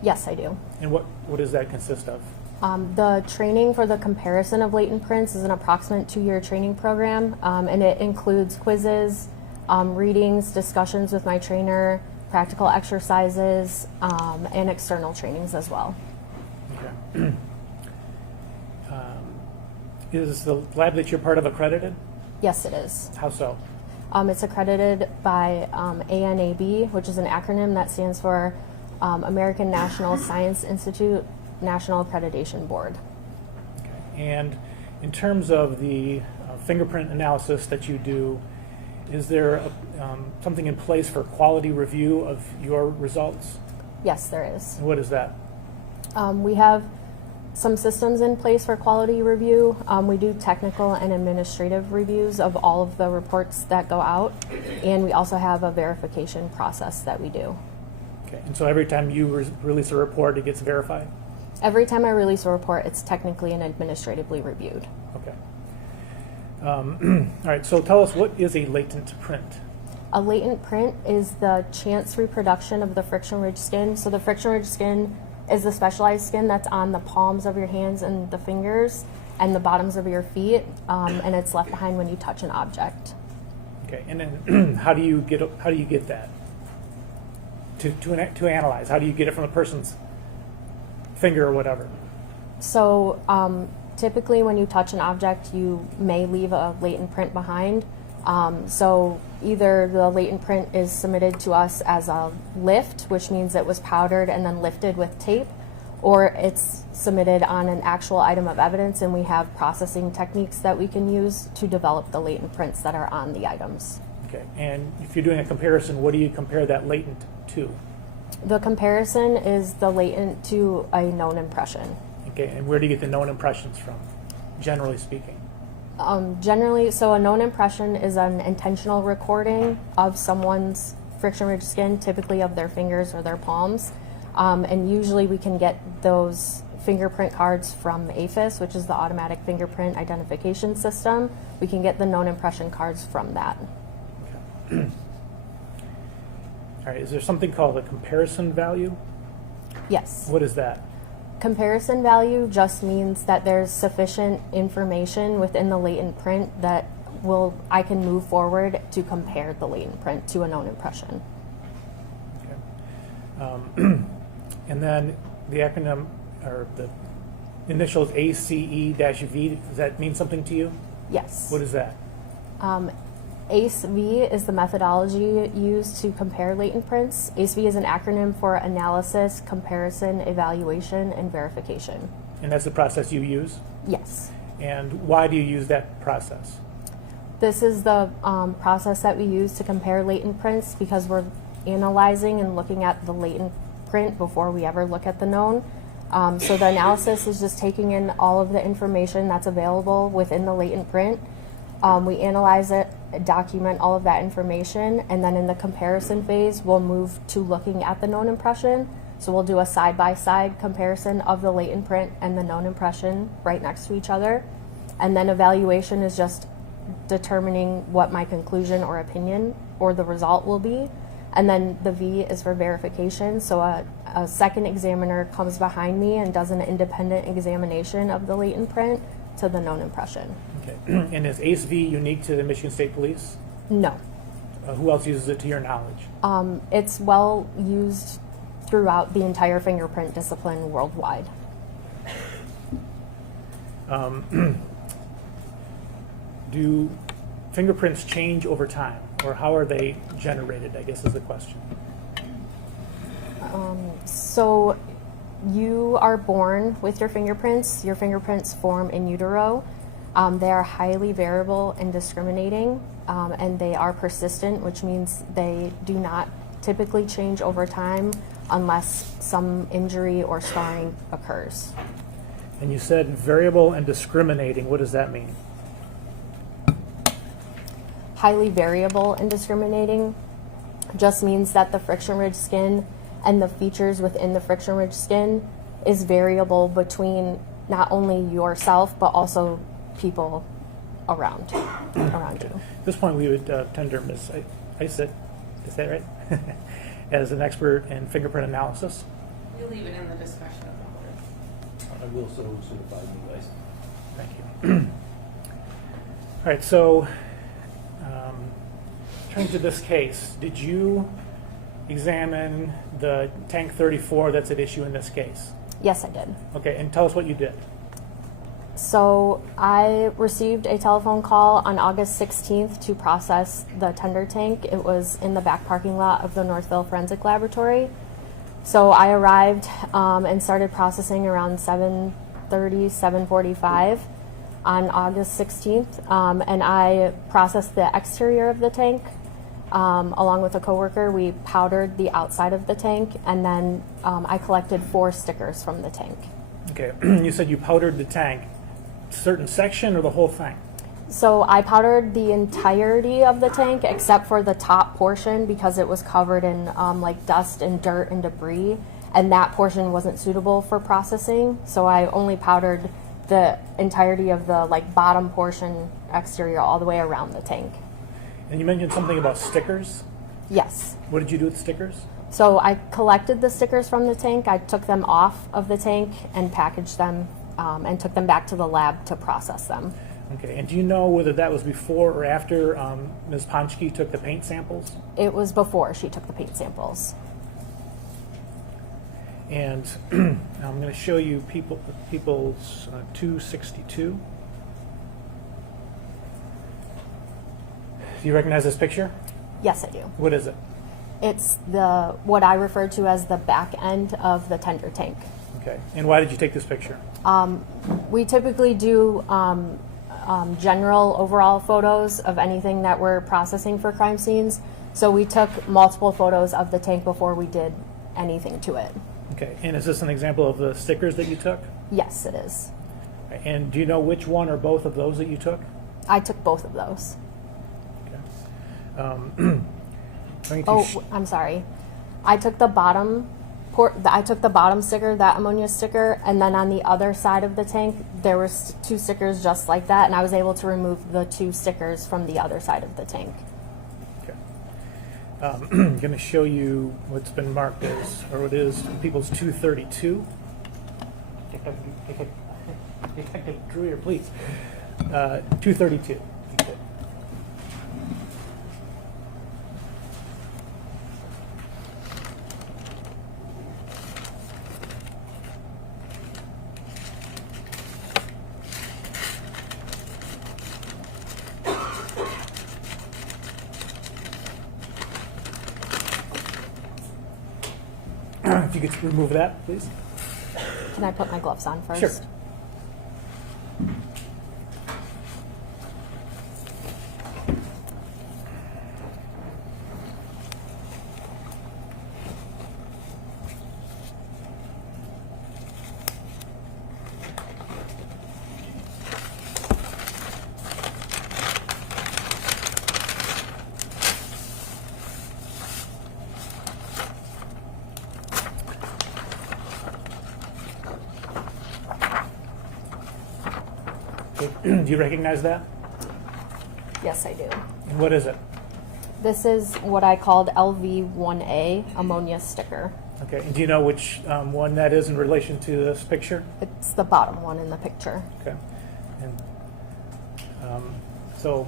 Yes, I do. And what does that consist of? The training for the comparison of latent prints is an approximate 2-year training program, and it includes quizzes, readings, discussions with my trainer, practical exercises, and external trainings as well. Okay. Is the lab that you're part of accredited? Yes, it is. How so? It's accredited by ANAB, which is an acronym that stands for American National Science Institute National Accreditation Board. And in terms of the fingerprint analysis that you do, is there something in place for quality review of your results? Yes, there is. And what is that? We have some systems in place for quality review. We do technical and administrative reviews of all of the reports that go out, and we also have a verification process that we do. Okay. And so every time you release a report, it gets verified? Every time I release a report, it's technically and administratively reviewed. Okay. All right, so tell us, what is a latent print? A latent print is the chance reproduction of the friction ridge skin. So the friction ridge skin is the specialized skin that's on the palms of your hands and the fingers and the bottoms of your feet, and it's left behind when you touch an object. Okay, and then how do you get that to analyze? How do you get it from a person's finger or whatever? So typically when you touch an object, you may leave a latent print behind. So either the latent print is submitted to us as a lift, which means it was powdered and then lifted with tape, or it's submitted on an actual item of evidence, and we have processing techniques that we can use to develop the latent prints that are on the items. Okay, and if you're doing a comparison, what do you compare that latent to? The comparison is the latent to a known impression. Okay, and where do you get the known impressions from, generally speaking? Generally, so a known impression is an intentional recording of someone's friction ridge skin, typically of their fingers or their palms. And usually we can get those fingerprint cards from AFIS, which is the Automatic Fingerprint Identification System. We can get the known impression cards from that. Okay. All right, is there something called a comparison value? Yes. What is that? Comparison value just means that there's sufficient information within the latent print that I can move forward to compare the latent print to a known impression. Okay. And then the acronym, or the initials ACE-V, does that mean something to you? Yes. What is that? ACE-V is the methodology used to compare latent prints. ACE-V is an acronym for Analysis, Comparison, Evaluation, and Verification. And that's the process you use? Yes. And why do you use that process? This is the process that we use to compare latent prints because we're analyzing and looking at the latent print before we ever look at the known. So the analysis is just taking in all of the information that's available within the latent print. We analyze it, document all of that information, and then in the comparison phase, we'll move to looking at the known impression. So we'll do a side-by-side comparison of the latent print and the known impression right next to each other. And then evaluation is just determining what my conclusion or opinion or the result will be. And then the V is for verification. So a second examiner comes behind me and does an independent examination of the latent print to the known impression. Okay. And is ACE-V unique to the Michigan State Police? No. Who else uses it to your knowledge? It's well used throughout the entire fingerprint discipline worldwide. Do fingerprints change over time, or how are they generated, I guess is the question. So you are born with your fingerprints. Your fingerprints form in utero. They are highly variable and discriminating, and they are persistent, which means they do not typically change over time unless some injury or scarring occurs. And you said variable and discriminating. What does that mean? Highly variable and discriminating just means that the friction ridge skin and the features within the friction ridge skin is variable between not only yourself but also people around you. At this point, we would tender Ms. Isett, is that right? As an expert in fingerprint analysis. We'll leave it in the discussion of the board. I will so certify you guys. Thank you. All right, so turning to this case, did you examine the tank 34 that's at issue in this case? Yes, I did. Okay, and tell us what you did. So I received a telephone call on August 16th to process the tender tank. It was in the back parking lot of the Northville Forensic Laboratory. So I arrived and started processing around 7:30, 7:45 on August 16th, and I processed the exterior of the tank. Along with a coworker, we powdered the outside of the tank, and then I collected 4 stickers from the tank. Okay, you said you powdered the tank. Certain section or the whole thing? So I powdered the entirety of the tank except for the top portion because it was covered in like dust and dirt and debris, and that portion wasn't suitable for processing. So I only powdered the entirety of the like bottom portion exterior all the way around the tank. And you mentioned something about stickers. Yes. What did you do with stickers? So I collected the stickers from the tank. I took them off of the tank and packaged them and took them back to the lab to process them. Okay, and do you know whether that was before or after Ms. Ponchke took the paint samples? It was before she took the paint samples. And I'm going to show you people's 262. Do you recognize this picture? Yes, I do. What is it? It's what I refer to as the back end of the tender tank. Okay, and why did you take this picture? We typically do general overall photos of anything that we're processing for crime scenes. So we took multiple photos of the tank before we did anything to it. Okay, and is this an example of the stickers that you took? Yes, it is. And do you know which one or both of those that you took? I took both of those. Okay. I'm sorry. I took the bottom sticker, that ammonia sticker, and then on the other side of the tank, there was 2 stickers just like that, and I was able to remove the 2 stickers from the other side of the tank. Okay. I'm going to show you what's been marked as, or what is people's 232. Detective Drewer, please. 232. If you could remove that, please. Can I put my gloves on first? Sure. Do you recognize that? Yes, I do. And what is it? This is what I called LV1A ammonia sticker. Okay, and do you know which one that is in relation to this picture? It's the bottom one in the picture. Okay. And so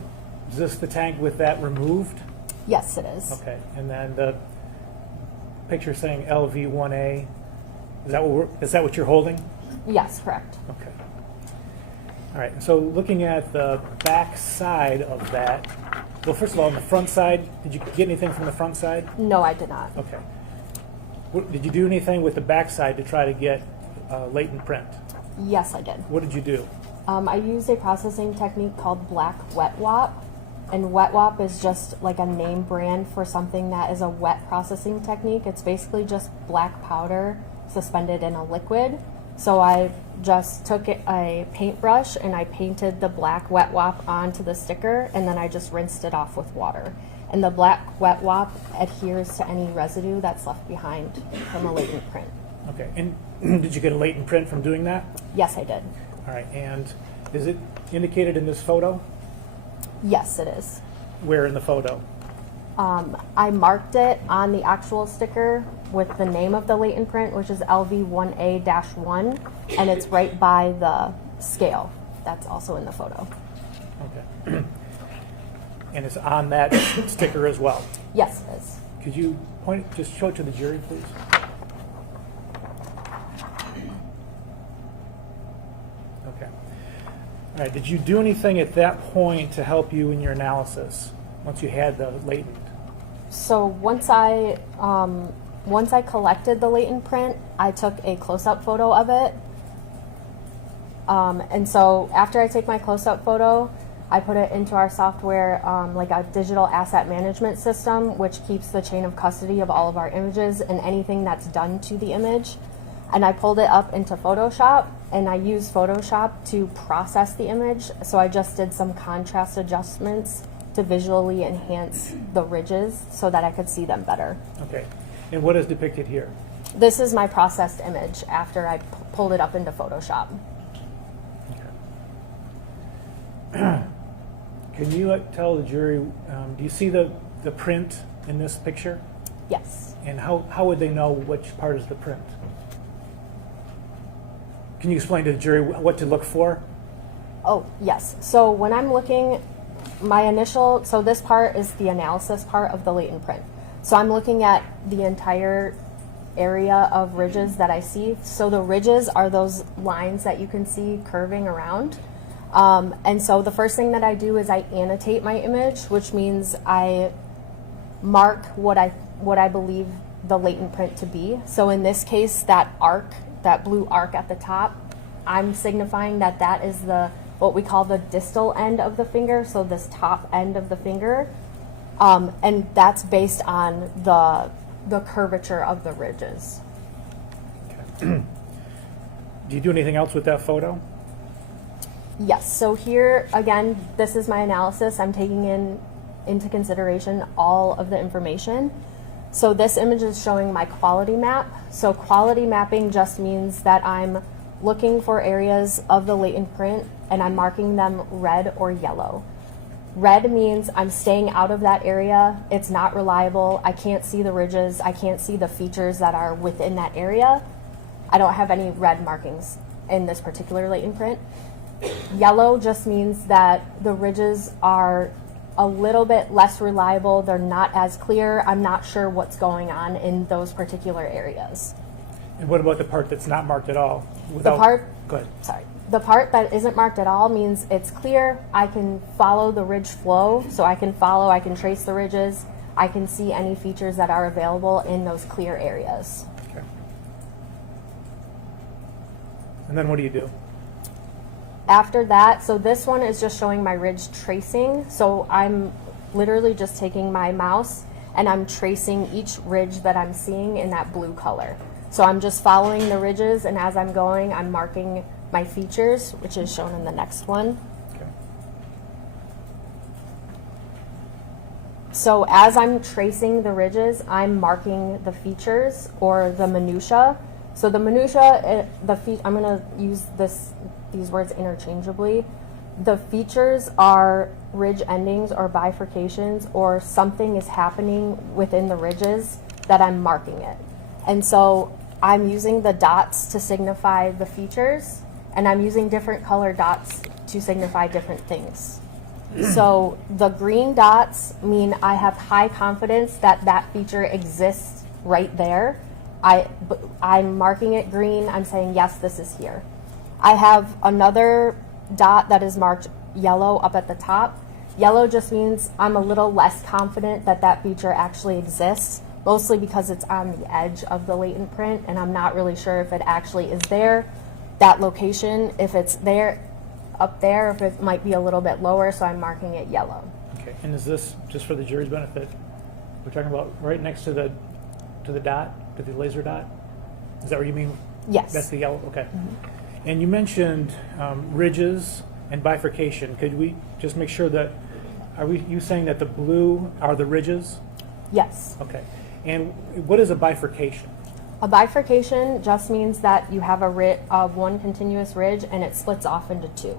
is this the tank with that removed? Yes, it is. Okay, and then the picture saying LV1A, is that what you're holding? Yes, correct. Okay. All right, so looking at the back side of that, well, first of all, on the front side, did you get anything from the front side? No, I did not. Okay. Did you do anything with the back side to try to get latent print? Yes, I did. What did you do? I used a processing technique called black wet wop, and wet wop is just like a name brand for something that is a wet processing technique. It's basically just black powder suspended in a liquid. So I just took a paintbrush and I painted the black wet wop onto the sticker, and then I just rinsed it off with water. And the black wet wop adheres to any residue that's left behind from a latent print. Okay, and did you get a latent print from doing that? Yes, I did. All right, and is it indicated in this photo? Yes, it is. Where in the photo? I marked it on the actual sticker with the name of the latent print, which is LV1A-1, and it's right by the scale. That's also in the photo. Okay. And it's on that sticker as well. Yes, it is. Could you just show it to the jury, please? Okay. All right, did you do anything at that point to help you in your analysis once you had the latent? So once I once I collected the latent print, I took a close-up photo of it. And so after I take my close-up photo, I put it into our software, like a digital asset management system, which keeps the chain of custody of all of our images and anything that's done to the image. And I pulled it up into Photoshop, and I used Photoshop to process the image. So I just did some contrast adjustments to visually enhance the ridges so that I could see them better. Okay. And what is depicted here? This is my processed image after I pulled it up into Photoshop. Can you tell the jury, do you see the print in this picture? Yes. And how would they know which part is the print? Can you explain to the jury what to look for? Oh, yes. So when I'm looking, so this part is the analysis part of the latent print. So I'm looking at the entire area of ridges that I see. So the ridges are those lines that you can see curving around. And so the first thing that I do is I annotate my image, which means I mark what I believe the latent print to be. So in this case, that arc, that blue arc at the top, I'm signifying that that is what we call the distal end of the finger, so this top end of the finger. And that's based on the curvature of the ridges. Okay. Do you do anything else with that photo? Yes, so here, again, this is my analysis. I'm taking into consideration all of the information. So this image is showing my quality map. So quality mapping just means that I'm looking for areas of the latent print and I'm marking them red or yellow. Red means I'm staying out of that area. It's not reliable. I can't see the ridges. I can't see the features that are within that area. I don't have any red markings in this particular latent print. Yellow just means that the ridges are a little bit less reliable. They're not as clear. I'm not sure what's going on in those particular areas. And what about the part that's not marked at all? Go ahead. Sorry. The part that isn't marked at all means it's clear. I can follow the ridge flow, so I can trace the ridges. I can see any features that are available in those clear areas. Okay. And then what do you do? After that, so this one is just showing my ridge tracing. So I'm literally just taking my mouse and I'm tracing each ridge that I'm seeing in that blue color. So I'm just following the ridges, and as I'm going, I'm marking my features, which is shown in the next one. Okay. So as I'm tracing the ridges, I'm marking the features or the minutia. So the minutia, I'm going to use these words interchangeably. The features are ridge endings or bifurcations, or something is happening within the ridges that I'm marking it. And so I'm using the dots to signify the features, and I'm using different color dots to signify different things. So the green dots mean I have high confidence that that feature exists right there. I'm marking it green. I'm saying, yes, this is here. I have another dot that is marked yellow up at the top. Yellow just means I'm a little less confident that that feature actually exists, mostly because it's on the edge of the latent print, and I'm not really sure if it actually is there, that location, if it's there, up there, if it might be a little bit lower, so I'm marking it yellow. Okay. And is this, just for the jury's benefit, we're talking about right next to the dot, to the laser dot? Is that what you mean? Yes. That's the yellow, okay. And you mentioned ridges and bifurcation. Could we just make sure that, you saying that the blue are the ridges? Yes. Okay. And what is a bifurcation? A bifurcation just means that you have one continuous ridge and it splits off into two.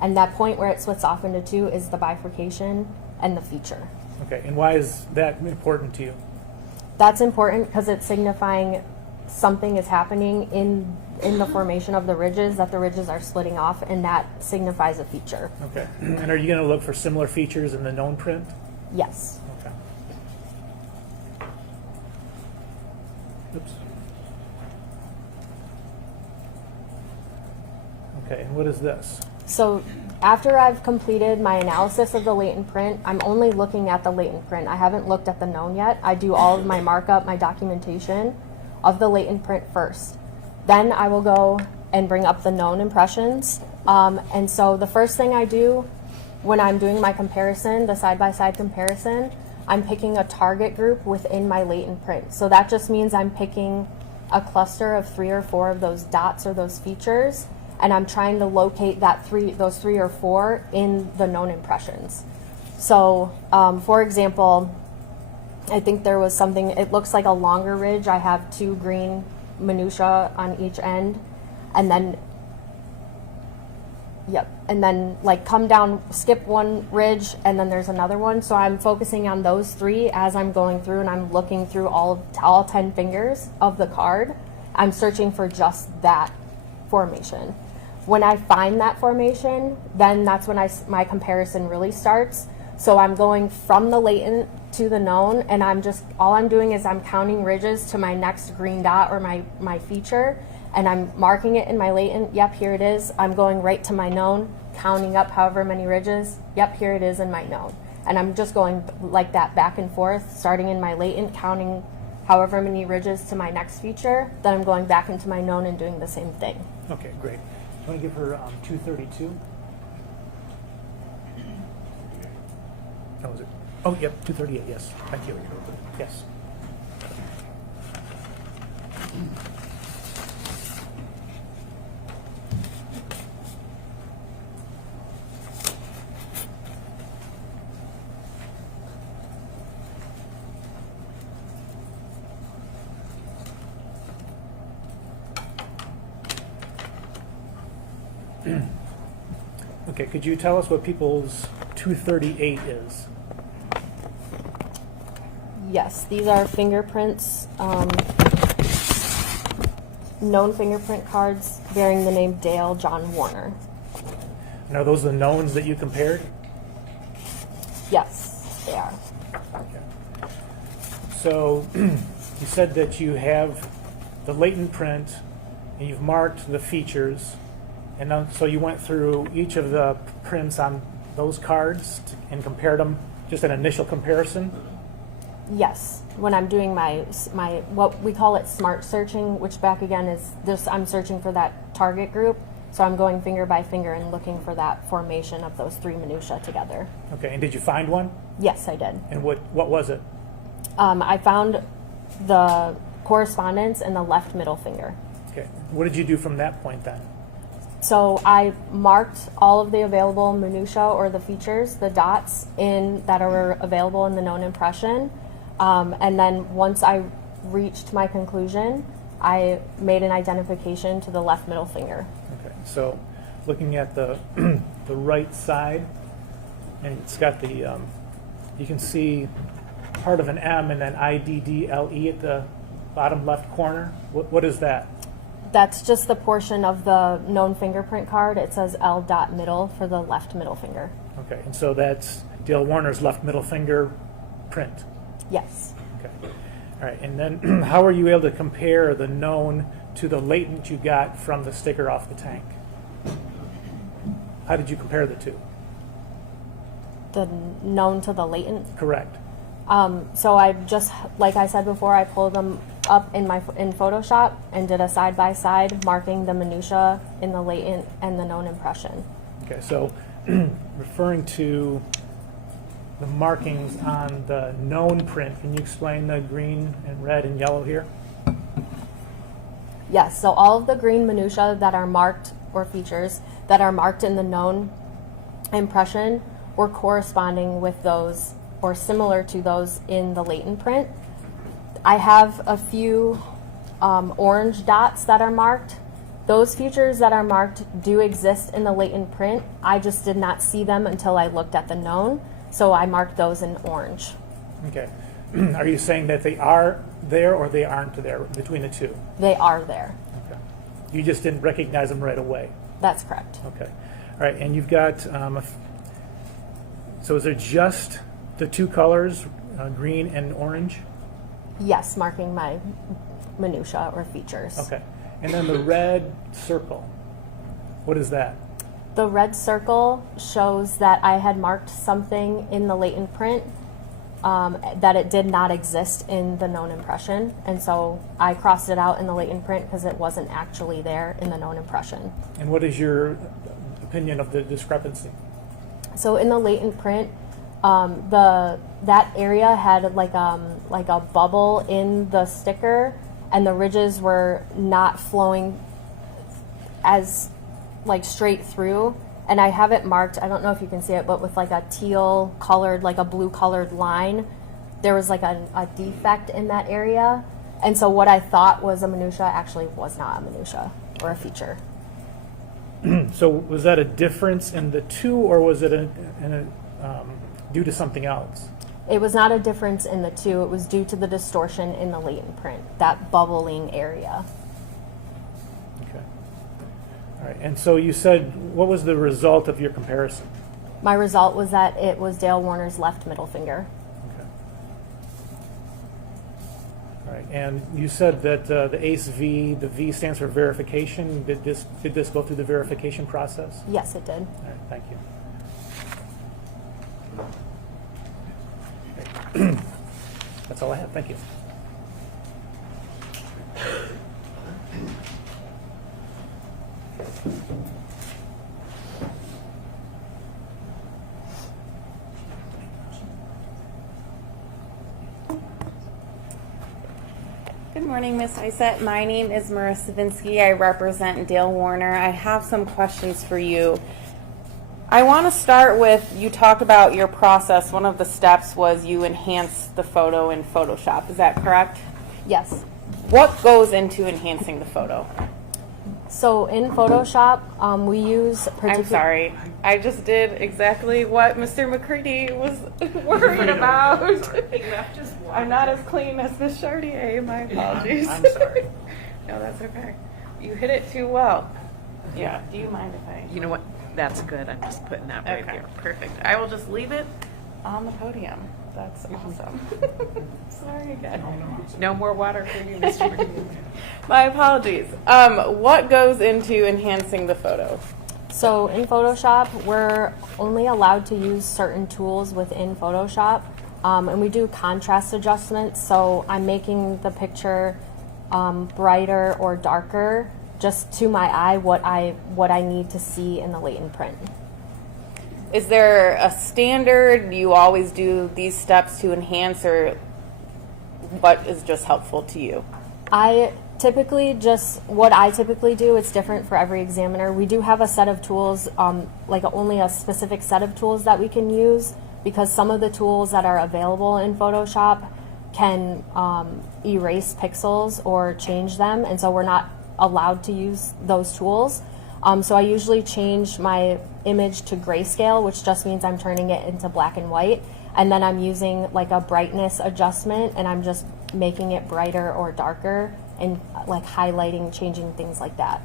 And that point where it splits off into two is the bifurcation and the feature. Okay. And why is that important to you? That's important because it's signifying something is happening in the formation of the ridges, that the ridges are splitting off, and that signifies a feature. Okay. And are you going to look for similar features in the known print? Yes. Okay. Oops. Okay, and what is this? So after I've completed my analysis of the latent print, I'm only looking at the latent print. I haven't looked at the known yet. I do all of my markup, my documentation of the latent print first. Then I will go and bring up the known impressions. And so the first thing I do when I'm doing my comparison, the side-by-side comparison, I'm picking a target group within my latent print. So that just means I'm picking a cluster of 3 or 4 of those dots or those features, and I'm trying to locate those 3 or 4 in the known impressions. So, for example, I think there was something, it looks like a longer ridge. I have 2 green minutia on each end, and then, and then like come down, skip one ridge, and then there's another one. So I'm focusing on those 3 as I'm going through, and I'm looking through all 10 fingers of the card. I'm searching for just that formation. When I find that formation, then that's when my comparison really starts. So I'm going from the latent to the known, and all I'm doing is I'm counting ridges to my next green dot or my feature, and I'm marking it in my latent. Yep, here it is. I'm going right to my known, counting up however many ridges. Yep, here it is in my known. And I'm just going like that back and forth, starting in my latent, counting however many ridges to my next feature. Then I'm going back into my known and doing the same thing. Okay, great. I'm going to give her 232. How was it? Oh, yep, 238, yes. Thank you. Yes. Okay, could you tell us what people's 238 is? Yes, these are fingerprints, known fingerprint cards bearing the name Dale John Warner. And are those the knowns that you compared? Yes, they are. Okay. So you said that you have the latent print and you've marked the features, and then, so you went through each of the prints on those cards and compared them, just an initial comparison? Yes, when I'm doing my what we call it smart searching, which back again is this, I'm searching for that target group. So I'm going finger by finger and looking for that formation of those 3 minutia together. Okay, and did you find one? Yes, I did. And what was it? I found the correspondence in the left middle finger. Okay, what did you do from that point then? So I marked all of the available minutia or the features, the dots that are available in the known impression. And then once I reached my conclusion, I made an identification to the left middle finger. Okay, so looking at the the right side, and it's got the you can see part of an M and then IDDLE at the bottom left corner. What is that? That's just the portion of the known fingerprint card. It says L dot middle for the left middle finger. Okay, and so that's Dale Warner's left middle finger print. Yes. Okay, all right, and then how are you able to compare the known to the latent you got from the sticker off the tank? How did you compare the two? The known to the latent. Correct. So I just, like I said before, I pulled them up in Photoshop and did a side by side, marking the minutia in the latent and the known impression. Okay, so referring to the markings on the known print, can you explain the green and red and yellow here? Yes, so all of the green minutia that are marked, or features that are marked in the known impression, were corresponding with those or similar to those in the latent print. I have a few orange dots that are marked. Those features that are marked do exist in the latent print. I just did not see them until I looked at the known, so I marked those in orange. Okay. Are you saying that they are there or they aren't there between the two? They are there. Okay. You just didn't recognize them right away? That's correct. Okay. All right, and you've got, so is there just the two colors, green and orange? Yes, marking my minutia or features. Okay. And then the red circle, what is that? The red circle shows that I had marked something in the latent print that it did not exist in the known impression, and so I crossed it out in the latent print because it wasn't actually there in the known impression. And what is your opinion of the discrepancy? So in the latent print, that area had like a bubble in the sticker, and the ridges were not flowing as like straight through. And I have it marked, I don't know if you can see it, but with like a teal colored, like a blue colored line. There was like a defect in that area. And so what I thought was a minutia actually was not a minutia or a feature. So was that a difference in the two, or was it due to something else? It was not a difference in the two. It was due to the distortion in the latent print, that bubbling area. Okay. All right. And so you said, what was the result of your comparison? My result was that it was Dale Warner's left middle finger. Okay. All right. And you said that the ACE V, the V stands for verification. Did this go through the verification process? Yes, it did. All right. Thank you. That's all I have. Thank you. Good morning, Ms. Isett. My name is Marissa Vinsky. I represent Dale Warner. I have some questions for you. I want to start with, you talked about your process. One of the steps was you enhance the photo in Photoshop. Is that correct? Yes. What goes into enhancing the photo? So in Photoshop, we use I'm sorry. I just did exactly what Mr. McCready was worried about. He left his water. I'm not as clean as Miss Chartier. My apologies. I'm sorry. No, that's okay. You hit it too well. Yeah. Do you mind if I? You know what? That's good. I'm just putting that right Okay, here. perfect. I will just leave it on the podium. That's awesome. Sorry again. No more water for you, Mr. McCready. My apologies. What goes into enhancing the photo? So in Photoshop, we're only allowed to use certain tools within Photoshop, and we do contrast adjustments. So I'm making the picture brighter or darker, just to my eye, what I need to see in the latent print. Is there a standard? Do you always do these steps to enhance, or what is just helpful to you? What I typically do, it's different for every examiner. We do have a set of tools, like only a specific set of tools that we can use, because some of the tools that are available in Photoshop can erase pixels or change them, and so we're not allowed to use those tools. So I usually change my image to grayscale, which just means I'm turning it into black and white, and then I'm using like a brightness adjustment, and I'm just making it brighter or darker, and like highlighting, changing things like that.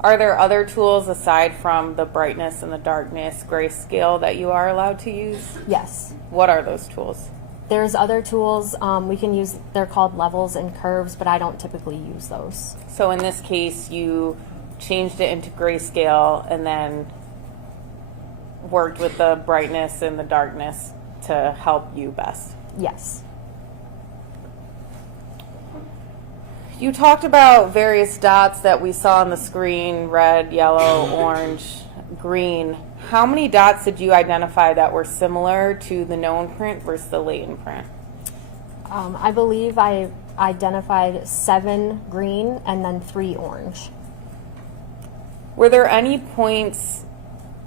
Are there other tools aside from the brightness and the darkness grayscale that you are allowed to use? Yes. What are those tools? There's other tools we can use. They're called levels and curves, but I don't typically use those. So in this case, you changed it into grayscale and then worked with the brightness and the darkness to help you best. Yes. You talked about various dots that we saw on the screen: red, yellow, orange, green. How many dots did you identify that were similar to the known print versus the latent print? I believe I identified 7 green and then 3 orange. Were there any points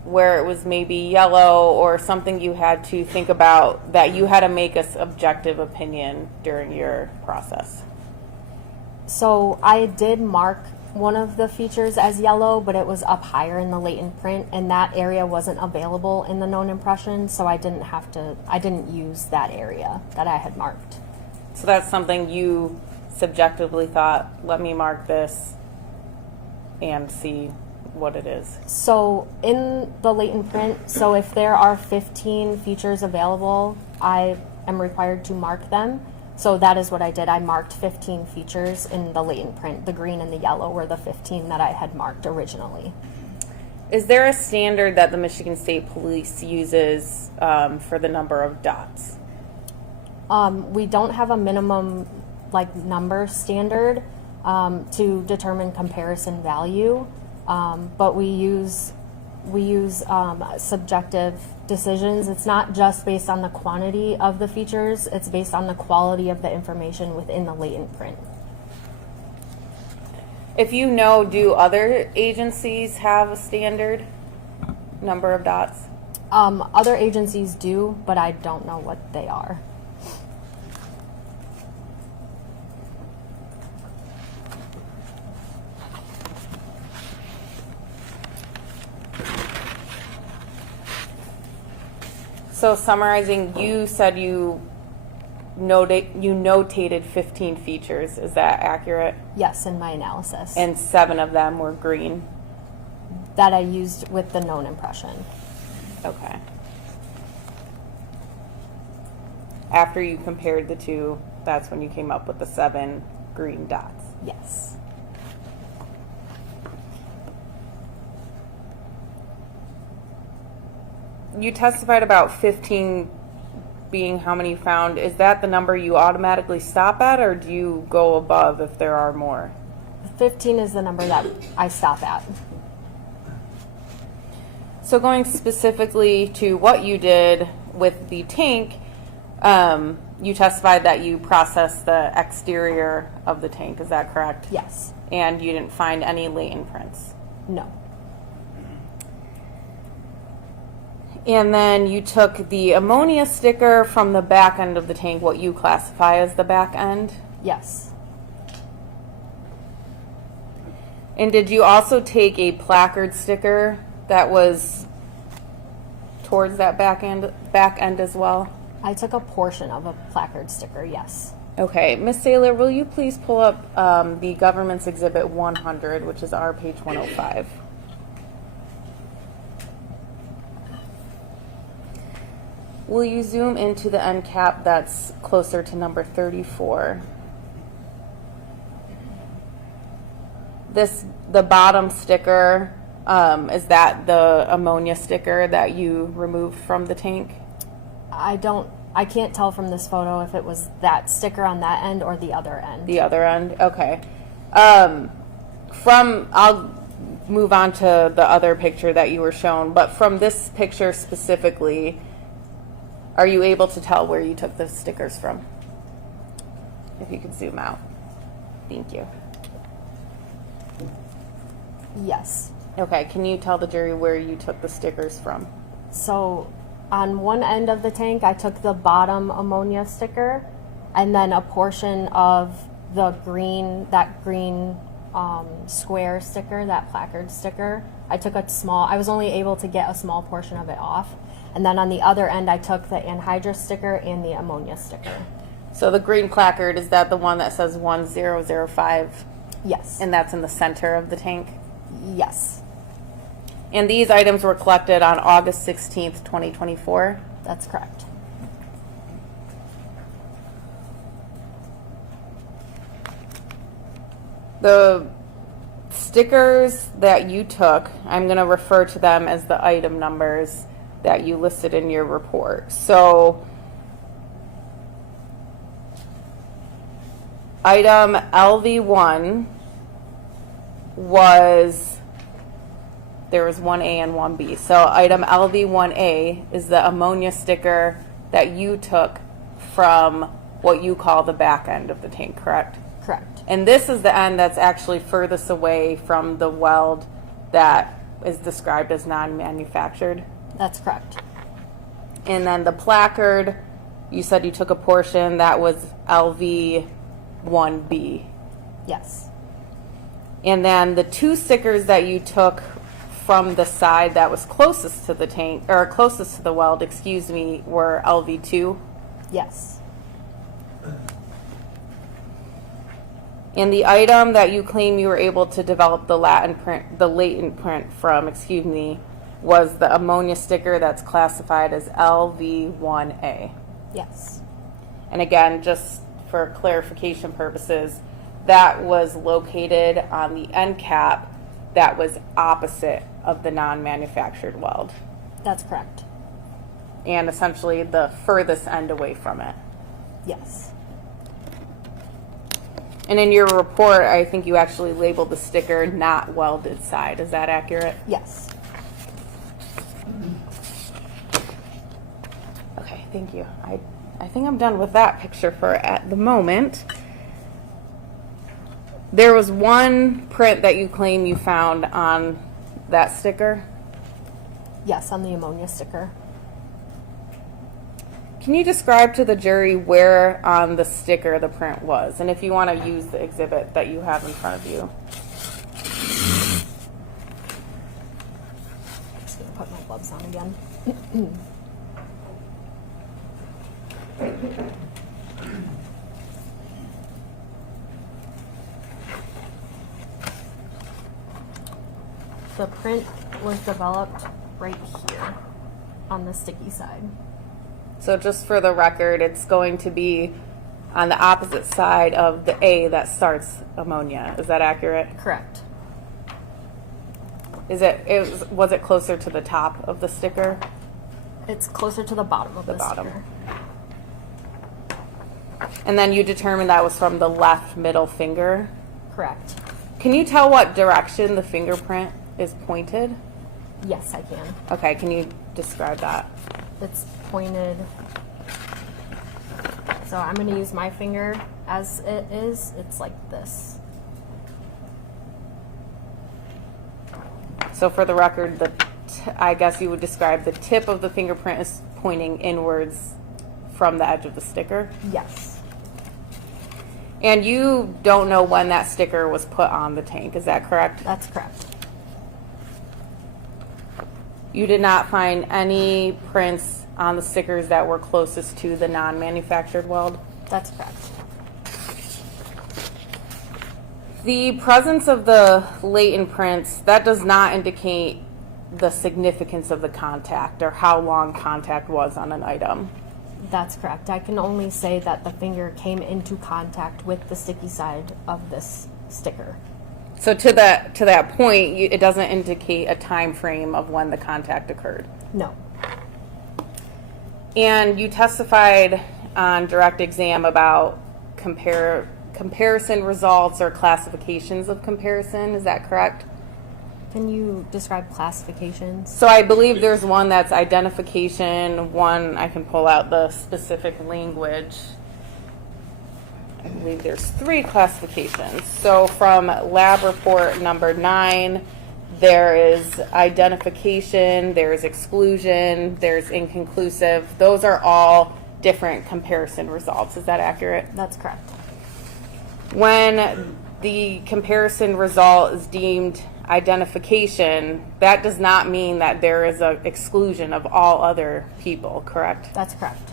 where it was maybe yellow or something you had to think about that you had to make a subjective opinion during your process? So I did mark one of the features as yellow, but it was up higher in the latent print, and that area wasn't available in the known impression, so I didn't use that area that I had marked. So that's something you subjectively thought, let me mark this and see what it is. So in the latent print, so if there are 15 features available, I am required to mark them. So that is what I did. I marked 15 features in the latent print. The green and the yellow were the 15 that I had marked originally. is there a standard that the Michigan State Police uses for the number of dots? We don't have a minimum number standard to determine comparison value, but we use subjective decisions. It's not just based on the quantity of the features, it's based on the quality of the information within the latent print. If you know, do other agencies have a standard number of dots? Other agencies do, but I don't know what they are. So summarizing, you said you notated 15 features. Is that accurate? Yes, in my analysis. And 7 of them were green. That I used with the known impression. Okay. After you compared the two, that's when you came up with the 7 green dots. Yes. You testified about 15 being how many you found. Is that the number you automatically stop at, or do you go above if there are more? 15 is the number that I stop at. So going specifically to what you did with the tank, you testified that you processed the exterior of the tank. Is that correct? Yes. And you didn't find any latent prints? No. And then you took the ammonia sticker from the back end of the tank, what you classify as the back end? Yes. And did you also take a placard sticker that was towards that back end as well? I took a portion of a placard sticker, yes. Okay, Ms. Saylor, will you please pull up the government's exhibit 100, which is our page 105. Will you zoom into the end cap that's closer to number 34? The bottom sticker, is that the ammonia sticker that you removed from the tank? I can't tell from this photo if it was that sticker on that end or the other end. The other end, okay. I'll move on to the other picture that you were shown, but from this picture specifically, are you able to tell where you took the stickers from? If you could zoom out. Thank you. Yes. Okay, can you tell the jury where you took the stickers from? So on one end of the tank, I took the bottom ammonia sticker and then a portion of the green square sticker, that placard sticker. I was only able to get a small portion of it off. And then on the other end, I took the anhydrous sticker and the ammonia sticker. So the green placard, is that the one that says 1005? Yes. And that's in the center of the tank? Yes. And these items were collected on August 16th, 2024? That's correct. The stickers that you took, I'm going to refer to them as the item numbers that you listed in your report. So item LV1 there was 1A and 1B. So item LV1A is the ammonia sticker that you took from what you call the back end of the tank, correct? Correct. And this is the end that's actually furthest away from the weld that is described as non-manufactured. That's correct. And then the placard, you said you took a portion, that was LV1B. Yes. And then the 2 stickers that you took from the side that was closest to the tank, or closest to the weld, were LV2. Yes. And the item that you claim you were able to develop the latent print from, was the ammonia sticker that's classified as LV1A. Yes. And again, just for clarification purposes, that was located on the end cap that was opposite of the non-manufactured weld, That's correct. and essentially the furthest end away from it. Yes. And in your report, I think you actually labeled the sticker not welded side. Is that accurate? Yes. Okay, thank you. I think I'm done with that picture for at the moment. There was one print that you claim you found on that sticker. Yes, on the ammonia sticker. Can you describe to the jury where on the sticker the print was? And if you want to use the exhibit that you have in front of you. Just gonna put my gloves on again. The print was developed right here on the sticky side. So just for the record, it's going to be on the opposite side of the A that starts ammonia. Is that accurate? Correct. Was it closer to the top of the sticker? It's closer to the bottom of the bottom. sticker. And then you determined that was from the left middle finger. Correct. Can you tell what direction the fingerprint is pointed? Yes, I can. Okay, can you describe that? It's pointed. So I'm going to use my finger as it is. It's like this. So for the record, I guess you would describe the tip of the fingerprint as pointing inwards from the edge of the sticker. Yes. And you don't know when that sticker was put on the tank, is that correct? That's correct. You did not find any prints on the stickers that were closest to the non-manufactured weld? That's correct. The presence of the latent prints, that does not indicate the significance of the contact or how long contact was on an item. That's correct. I can only say that the finger came into contact with the sticky side of this sticker. So to that point, it doesn't indicate a time frame of when the contact occurred. No. And you testified on direct exam about comparison results or classifications of comparison. Is that correct? Can you describe classifications? So I believe there's one that's identification, one I can pull out the specific language. I believe there's 3 classifications. So from lab report number 9, there is identification, there's exclusion, there's inconclusive. Those are all different comparison results. Is that accurate? That's correct. When the comparison result is deemed identification, that does not mean that there is an exclusion of all other people, correct? That's correct.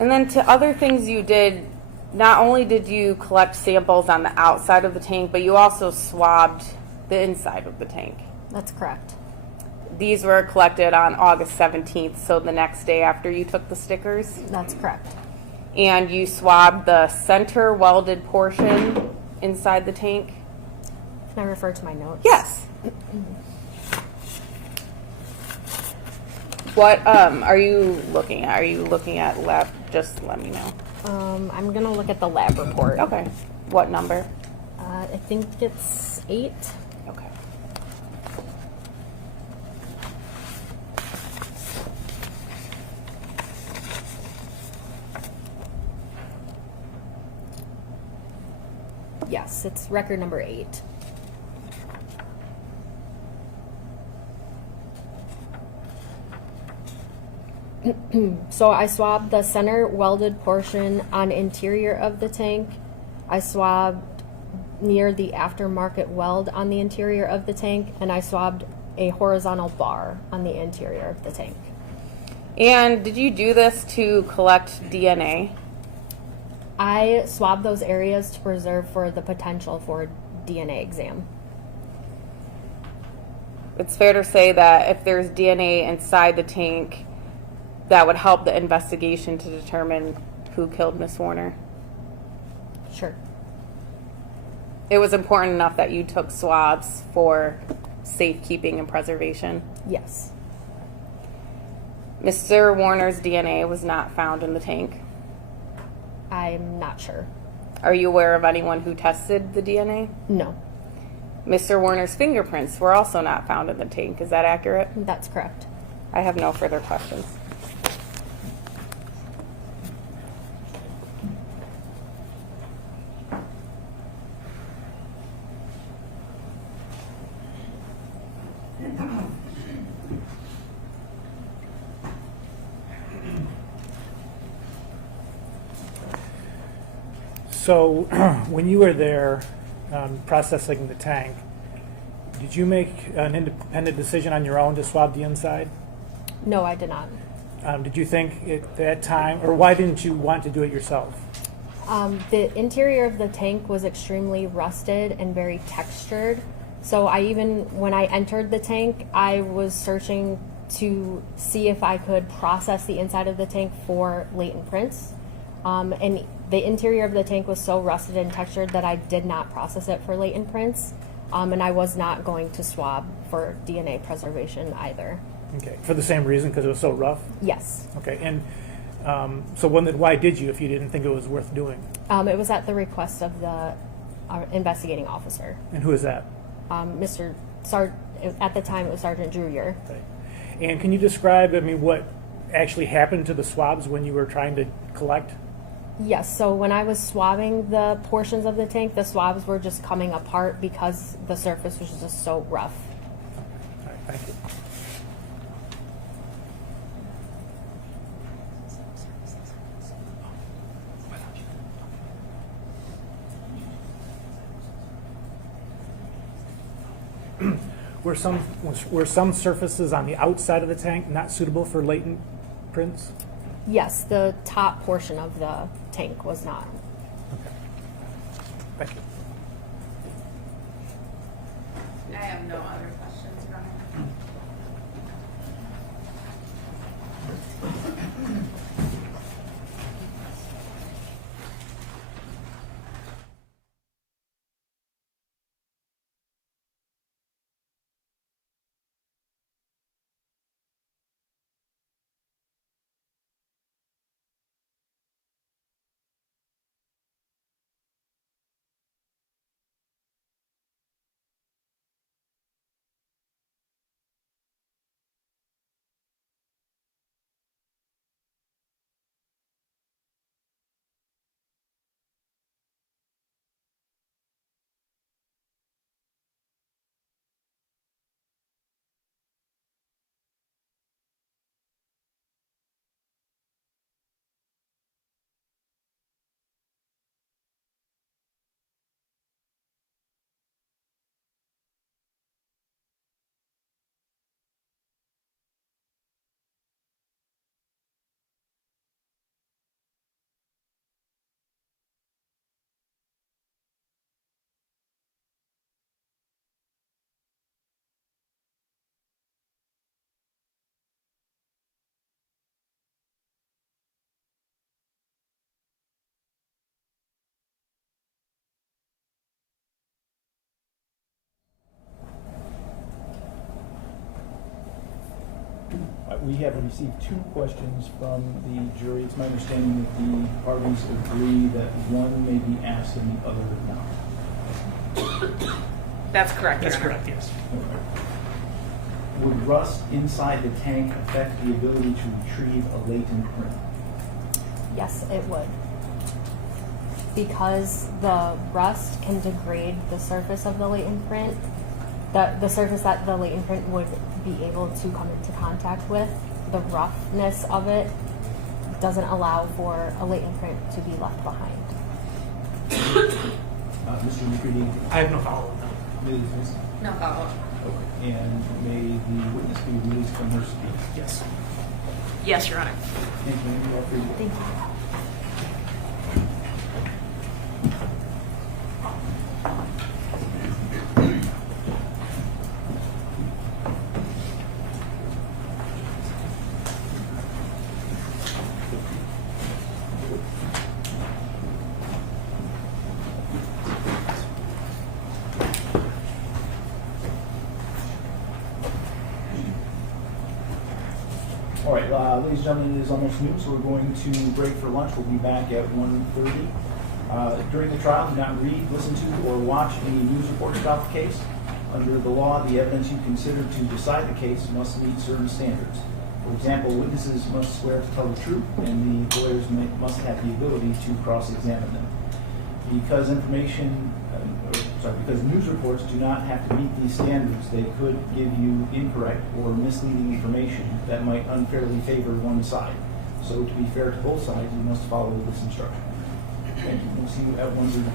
And then to other things you did, not only did you collect samples on the outside of the tank, but you also swabbed the inside of the tank. That's correct. These were collected on August 17th, so the next day after you took the stickers. That's correct. And you swabbed the center welded portion inside the tank? Can I refer to my notes? Yes. What are you looking at? Are you looking at lab? Just let me know. I'm going to look at the lab report. Okay. What number? I think it's 8. Okay. Yes, it's record number 8. So I swabbed the center welded portion on interior of the tank. I swabbed near the aftermarket weld on the interior of the tank, and I swabbed a horizontal bar on the interior of the tank. And did you do this to collect DNA? I swabbed those areas to preserve for the potential for DNA exam. It's fair to say that if there's DNA inside the tank, that would help the investigation to determine who killed Miss Warner. Sure. it was important enough that you took swabs for safekeeping and preservation. Yes. Mr. Warner's DNA was not found in the tank. I'm not sure. Are you aware of anyone who tested the DNA? No, Mr. Warner's fingerprints were also not found in the tank. Is that accurate? that's correct. I have no further questions. So, when you were there processing the tank, did you make an independent decision on your own to swab the inside? No, I did not. Did you think at that time, or why didn't you want to do it yourself? The interior of the tank was extremely rusted and very textured. So when I entered the tank, I was searching to see if I could process the inside of the tank for latent prints. And the interior of the tank was so rusted and textured that I did not process it for latent prints. And I was not going to swab for DNA preservation either. Okay, for the same reason, because it was so rough? Yes. Okay, and why did you if you didn't think it was worth doing? It was at the request of the investigating officer. And who is that? At the time, it was Sergeant Juror. Okay. And can you describe, what actually happened to the swabs when you were trying to collect? Yes, so when I was swabbing the portions of the tank, the swabs were just coming apart because the surface was just so rough. All right, thank you. Were some surfaces on the outside of the tank not suitable for latent prints? Yes, the top portion of the tank was not. Okay. Thank you. I have no other questions, Your Honor. We have received 2 questions from the jury. It's my understanding that the parties agree that one may be asked and the other not. That's correct, Your Honor. yes. Would rust inside the tank affect the ability to retrieve a latent print? Yes, it would. Because the rust can degrade the surface of the latent print, the surface that the latent print would be able to come into contact with, the roughness of it doesn't allow for a latent print to be left behind. Mr. McCready? I have no follow-up. Ms. No follow-up. Okay. And may the witness be released from her speech? Yes. Yes, Your Honor. Thank you. Any more for you? Thank you. All right, ladies and gentlemen, it is almost noon, so we're going to break for lunch. We'll be back at 1:30. During the trial, do not read, listen to, or watch any news reports about the case. Under the law, the evidence you consider to decide the case must meet certain standards. For example, witnesses must swear to tell the truth, and the lawyers must have the ability to cross-examine them. Because because news reports do not have to meet these standards, they could give you incorrect or misleading information that might unfairly favor one side. So to be fair to both sides, you must follow this instruction. Thank you. We'll see you at 1:30.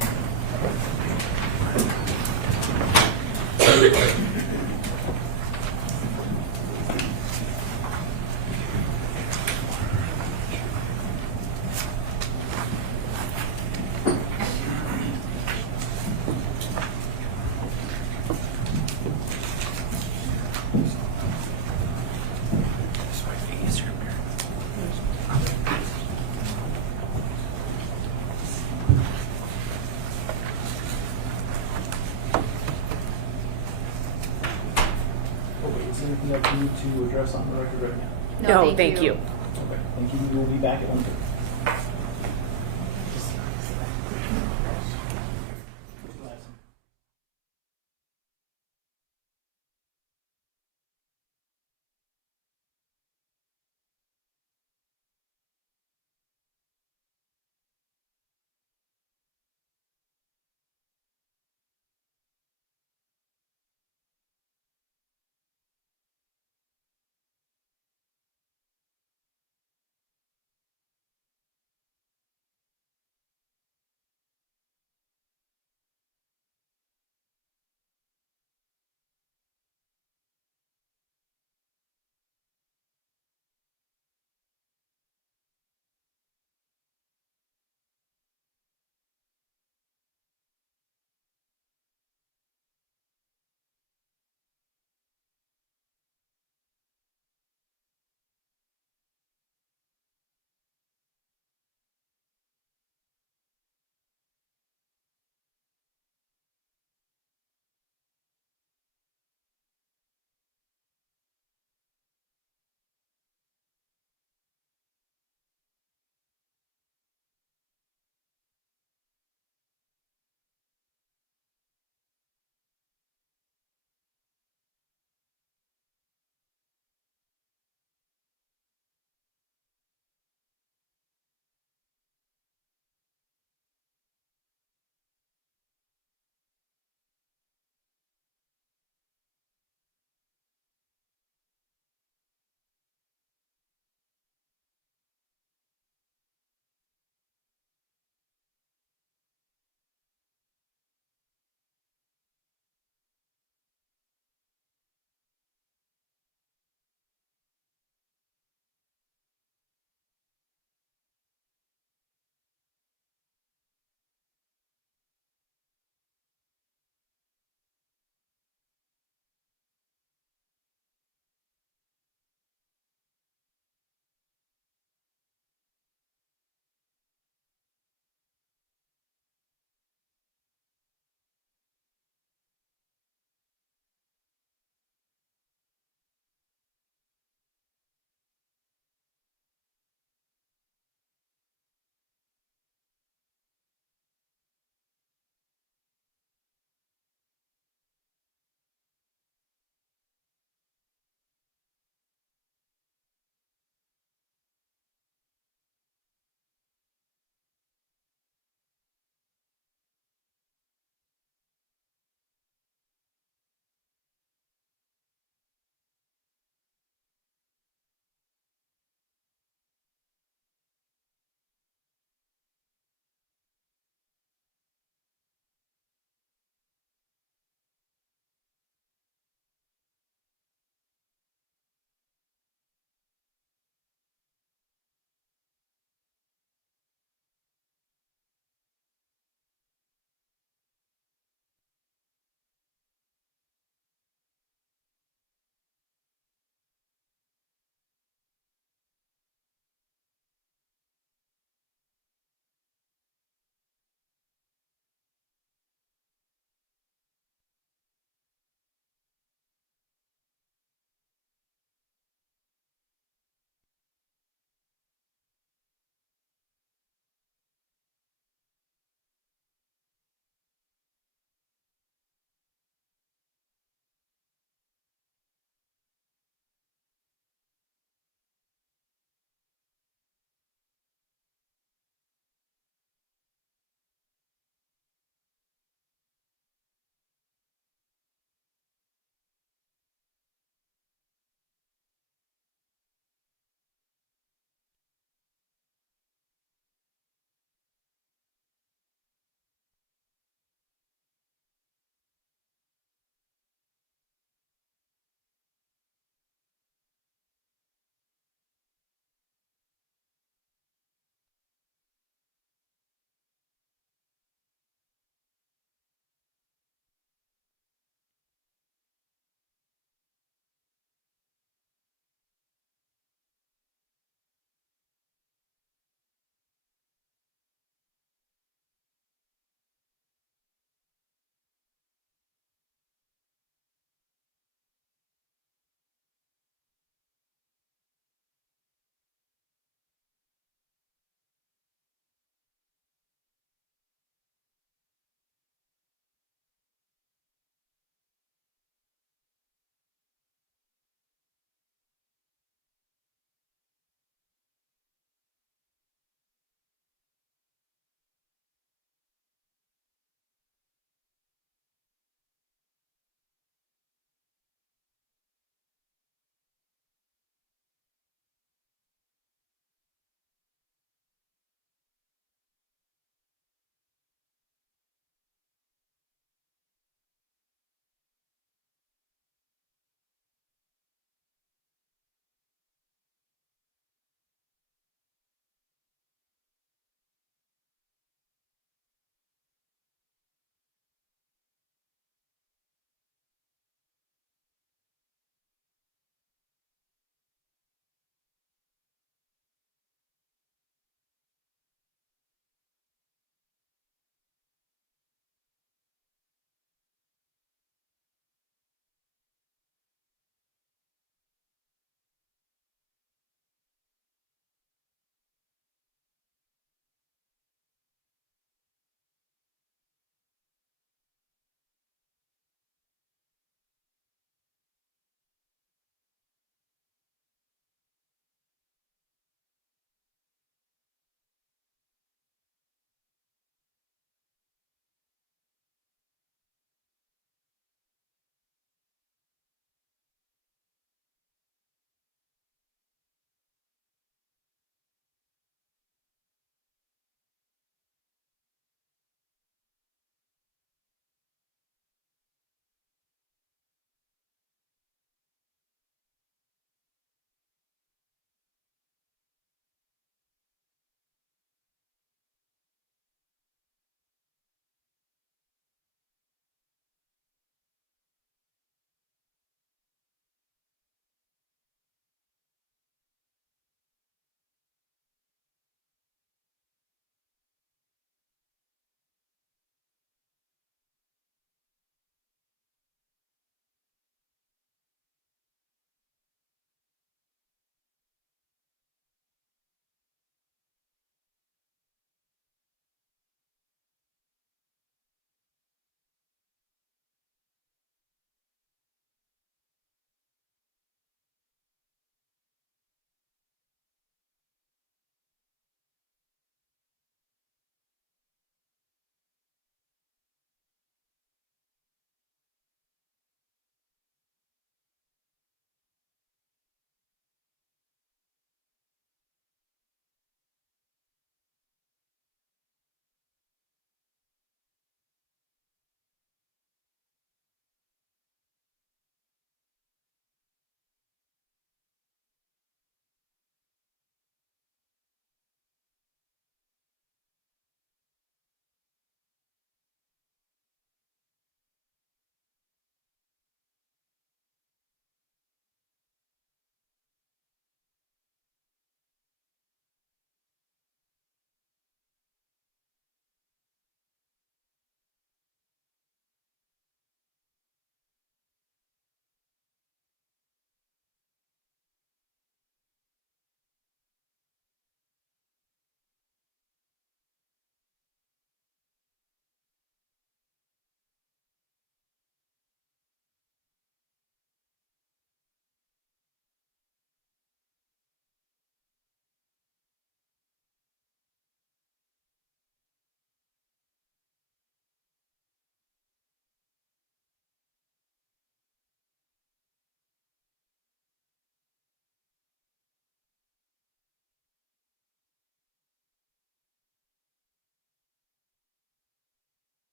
Is there anything that you need to address on the record right now? No, thank you. Okay, thank you. We will be back at 1:30.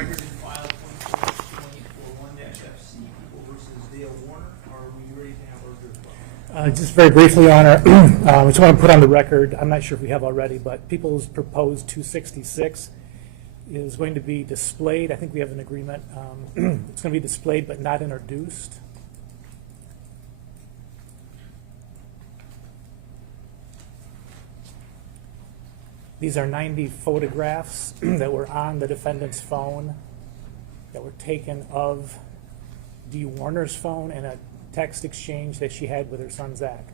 record and file 24-2041-FC, People versus Dale Warner. Are we ready to have our group? Just very briefly, Your Honor, I just want to put on the record, I'm not sure if we have already, but People's proposed 266 is going to be displayed. I think we have an agreement. It's going to be displayed but not introduced. These are 90 photographs that were on the defendant's phone that were taken of Dee Warner's phone and a text exchange that she had with her son Zach.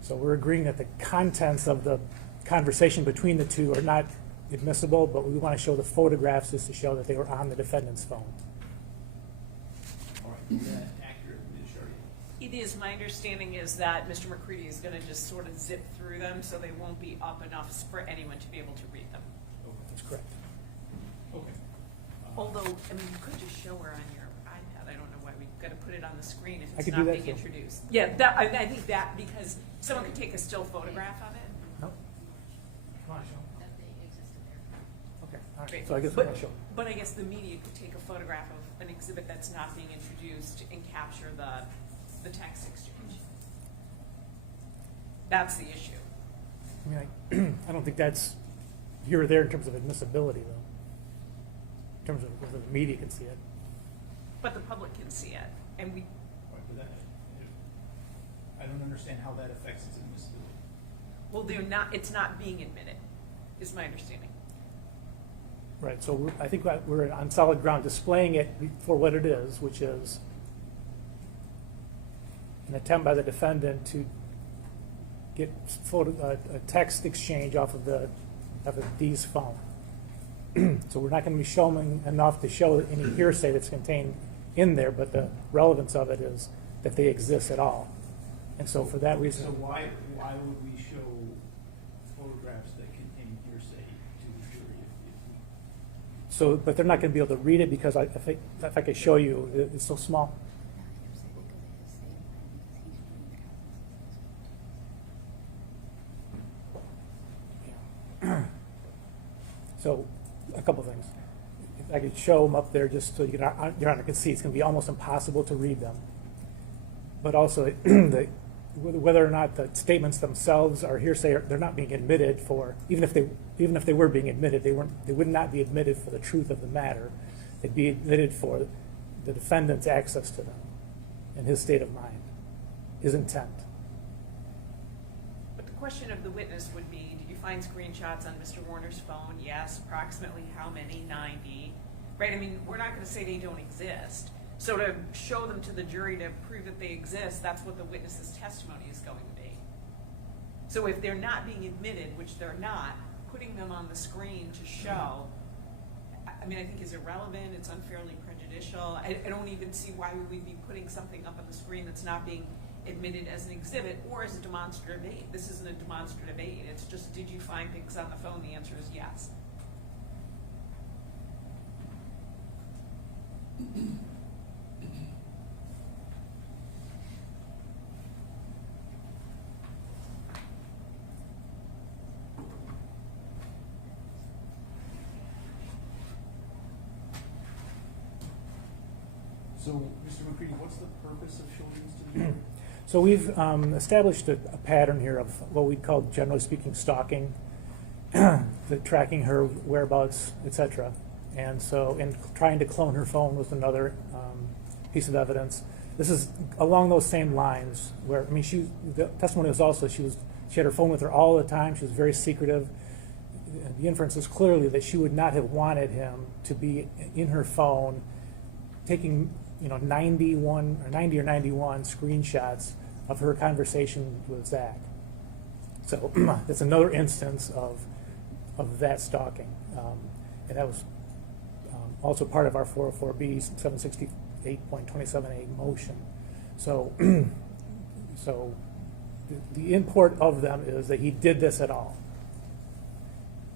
So we're agreeing that the contents of the conversation between the two are not admissible, but we want to show the photographs just to show that they were on the defendant's phone. All right, is that accurate, Ms. Shardy? It is. My understanding is that Mr. McCready is going to just sort of zip through them so they won't be up enough for anyone to be able to read them. That's correct. Okay. Although, I mean, you could just show her on your iPad. I don't know why we've got to put it on the screen if I it's could not do that being too. introduced. Yeah, that, I think that because someone could take a still photograph of it. No? Come on, show. Okay, all right. Great. So I guess we're going to show. But I guess the media could take a photograph of an exhibit that's not being introduced and capture the text exchange. That's the issue. I mean, I don't think that's here or there in terms of admissibility, though. In terms of whether the media can see it. But the public can see it, and we. Right, but that, I don't understand how that affects its admissibility. Well, they're not. It's not being admitted, is my understanding. Right, so I think we're on solid ground displaying it for what it is, which is an attempt by the defendant to get a text exchange off of Dee's phone. So we're not going to be showing enough to show any hearsay that's contained in there, but the relevance of it is that they exist at all. And so for that reason. So why would we show photographs that contain hearsay to the jury if we? So, but they're not going to be able to read it because I think if I could show you, it's so small. So, a couple things. If I could show them up there just so Your Honor can see, it's going to be almost impossible to read them. But also, whether or not the statements themselves are hearsay, they're not being admitted for. Even if they were being admitted, they would not be admitted for the truth of the matter. They'd be admitted for the defendant's access to them and his state of mind, his intent. But the question of the witness would be, did you find screenshots on Mr. Warner's phone? Yes. Approximately how many? 90. Right? I mean, we're not going to say they don't exist. So to show them to the jury to prove that they exist, that's what the witness's testimony is going to be. So if they're not being admitted, which they're not, putting them on the screen to show, I mean, I think is irrelevant. It's unfairly prejudicial. I don't even see why we would be putting something up on the screen that's not being admitted as an exhibit or as a demonstrative aid. This isn't a demonstrative aid. It's just, did you find things on the phone? The answer is yes. So, Mr. McCready, what's the purpose of showing this to the jury? So we've established a pattern here of what we call, generally speaking, stalking, the tracking her whereabouts, etc. And so, and trying to clone her phone was another piece of evidence. This is along those same lines. Where I mean, the testimony was also she had her phone with her all the time. She was very secretive. The inference is clearly that she would not have wanted him to be in her phone, taking 90 or 91 screenshots of her conversation with Zach. So that's another instance of that stalking, and that was also part of our 404B 768.27A motion. So, the import of them is that he did this at all.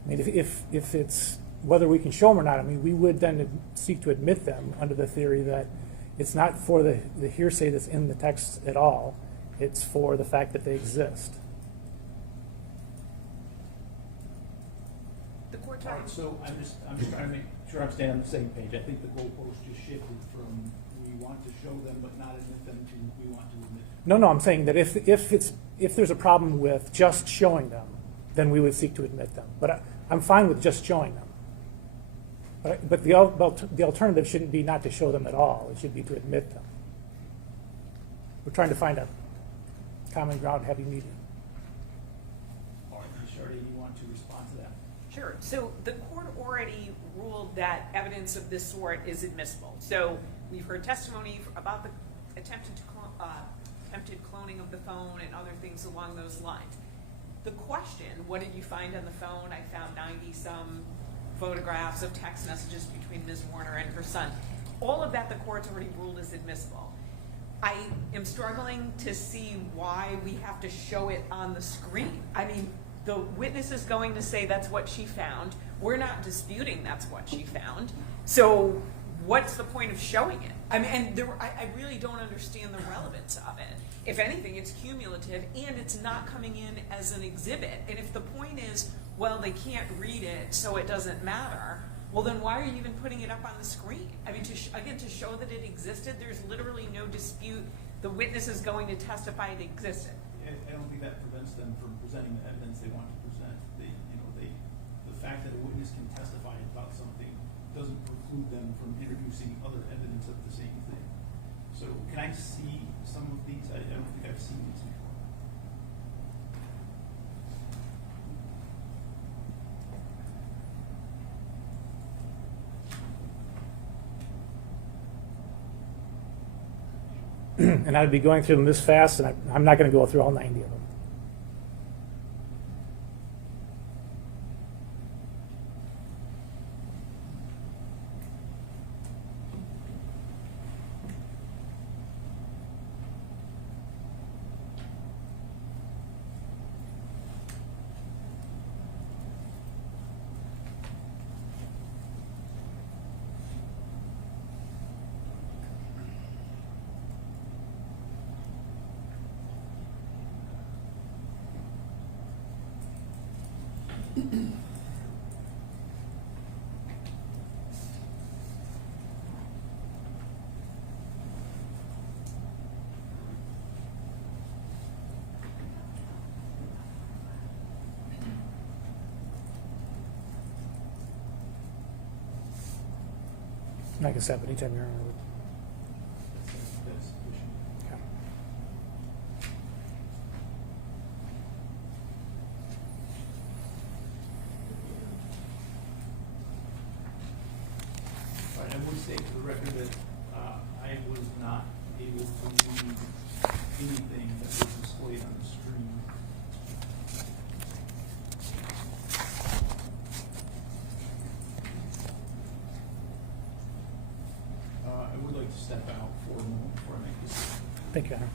I mean, if it's whether we can show them or not, I mean, we would then seek to admit them under the theory that it's not for the hearsay that's in the text at all. It's for the fact that they exist. The court All right, so I'm just trying to make sure I'm staying on the same page. I think the goalpost just shifted from we want to show them but not admit them to we want to admit them. No, I'm saying that if there's a problem with just showing them, then we would seek to admit them. But I'm fine with just showing them. But the alternative shouldn't be not to show them at all. It should be to admit them. We're trying to find a common ground, happy medium. All right, Ms. Sharday, you want to respond to that? Sure. So the court already ruled that evidence of this sort is admissible. So we've heard testimony about the attempted cloning of the phone and other things along those lines. The question, what did you find on the phone? I found 90-some photographs of text messages between Ms. Warner and her son. All of that the court's already ruled is admissible. I am struggling to see why we have to show it on the screen. I mean, the witness is going to say that's what she found. We're not disputing that's what she found. So what's the point of showing it? I mean, and I really don't understand the relevance of it. If anything, it's cumulative, and it's not coming in as an exhibit. And if the point is, well, they can't read it, so it doesn't matter, well, then why are you even putting it up on the screen? I mean, again, to show that it existed, there's literally no dispute. The witness is going to testify it existed. I don't think that prevents them from presenting the evidence they want to present. The fact that a witness can testify about something doesn't preclude them from introducing other evidence of the same thing. So can I see some of these? I don't think I've seen these before. And I'd be going through them this fast, and I'm not going to go through all 90 of them. I can stop anytime you're on. That's sufficient. Yeah. All right, I would say for the record that I was not able to read anything that was displayed on the screen. I would like to step out for a moment before I make this. Thank you, Hunter.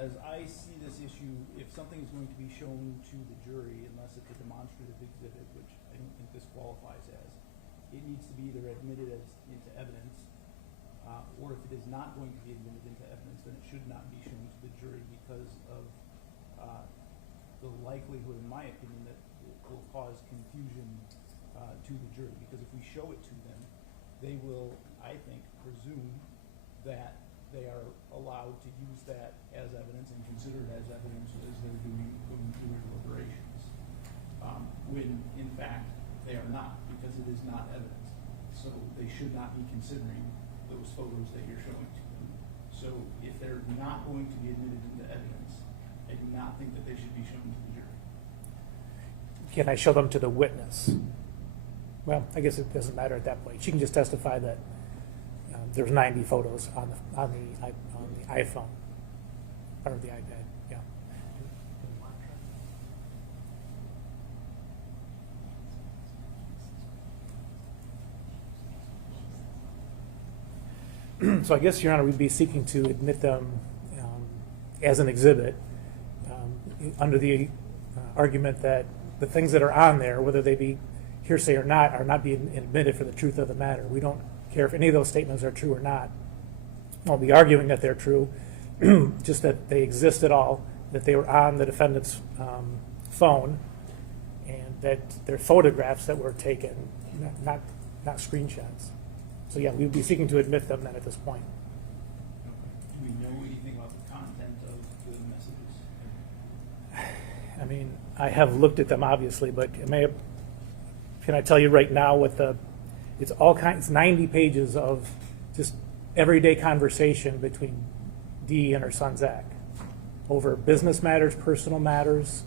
as I see this issue, if something is going to be shown to the jury, unless it's a demonstrative exhibit, which I don't think this qualifies as, it needs to be either admitted as into evidence, or if it is not going to be admitted into evidence, then it should not be shown to the jury because of the likelihood, in my opinion, that it will cause confusion to the jury. Because if we show it to them, they will, I think, presume that they are allowed to use that as evidence and consider it as evidence as they're going through their deliberations. When, in fact, they are not, because it is not evidence. So they should not be considering those photos that you're showing to them. So if they're not going to be admitted into evidence, I do not think that they should be shown to the jury. Can I show them to the witness? Well, I guess it doesn't matter at that point. She can just testify that there's 90 photos on the iPhone or the iPad. Yeah. So I guess, Your Honor, we'd be seeking to admit them as an exhibit under the argument that the things that are on there, whether they be hearsay or not, are not being admitted for the truth of the matter. We don't care if any of those statements are true or not. I'll be arguing that they're true, just that they exist at all, that they were on the defendant's phone, and that they're photographs that were taken, not screenshots. So yeah, we would be seeking to admit them then at this point. Do we know anything about the content of the messages? I mean, I have looked at them obviously, but can I tell you right now what it's all kinds, it's 90 pages of just everyday conversation between Dee and her son Zach over business matters, personal matters,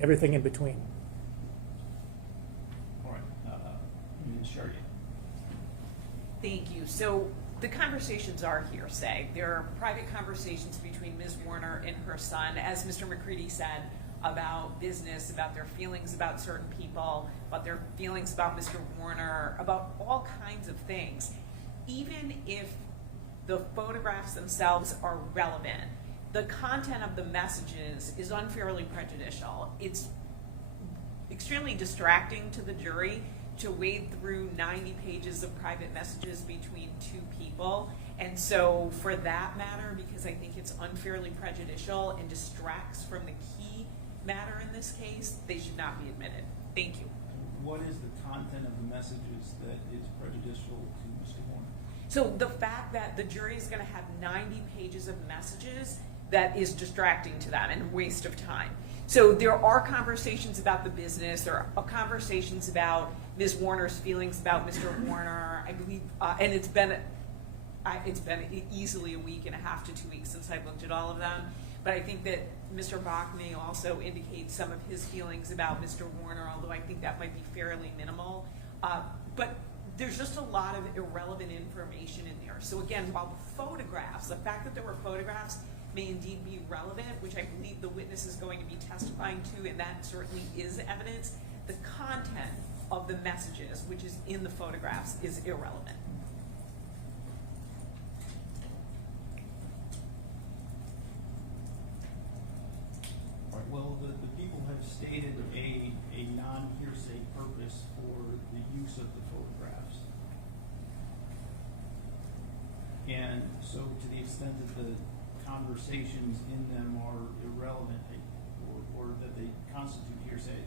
everything in between. All right, Ms. Chartier. Thank you. So the conversations are hearsay. There are private conversations between Ms. Warner and her son, as Mr. McCready said, about business, about their feelings about certain people, about their feelings about Mr. Warner, about all kinds of things. Even if the photographs themselves are relevant, the content of the messages is unfairly prejudicial. It's extremely distracting to the jury to wade through 90 pages of private messages between two people. And so for that matter, because I think it's unfairly prejudicial and distracts from the key matter in this case, they should not be admitted. Thank you. What is the content of the messages that is prejudicial to Mr. Warner? So the fact that the jury is going to have 90 pages of messages, that is distracting to them and a waste of time. So there are conversations about the business, there are conversations about Ms. Warner's feelings about Mr. Warner, I believe, and it's been easily a week and a half to 2 weeks since I've looked at all of them. But I think that Mr. Bach may also indicate some of his feelings about Mr. Warner, although I think that might be fairly minimal. But there's just a lot of irrelevant information in there. So again, while the photographs, the fact that there were photographs may indeed be relevant, which I believe the witness is going to be testifying to, and that certainly is evidence, the content of the messages, which is in the photographs, is irrelevant. Well, the people have stated a non-hearsay purpose for the use of the photographs. And so to the extent that the conversations in them are irrelevant or that they constitute hearsay,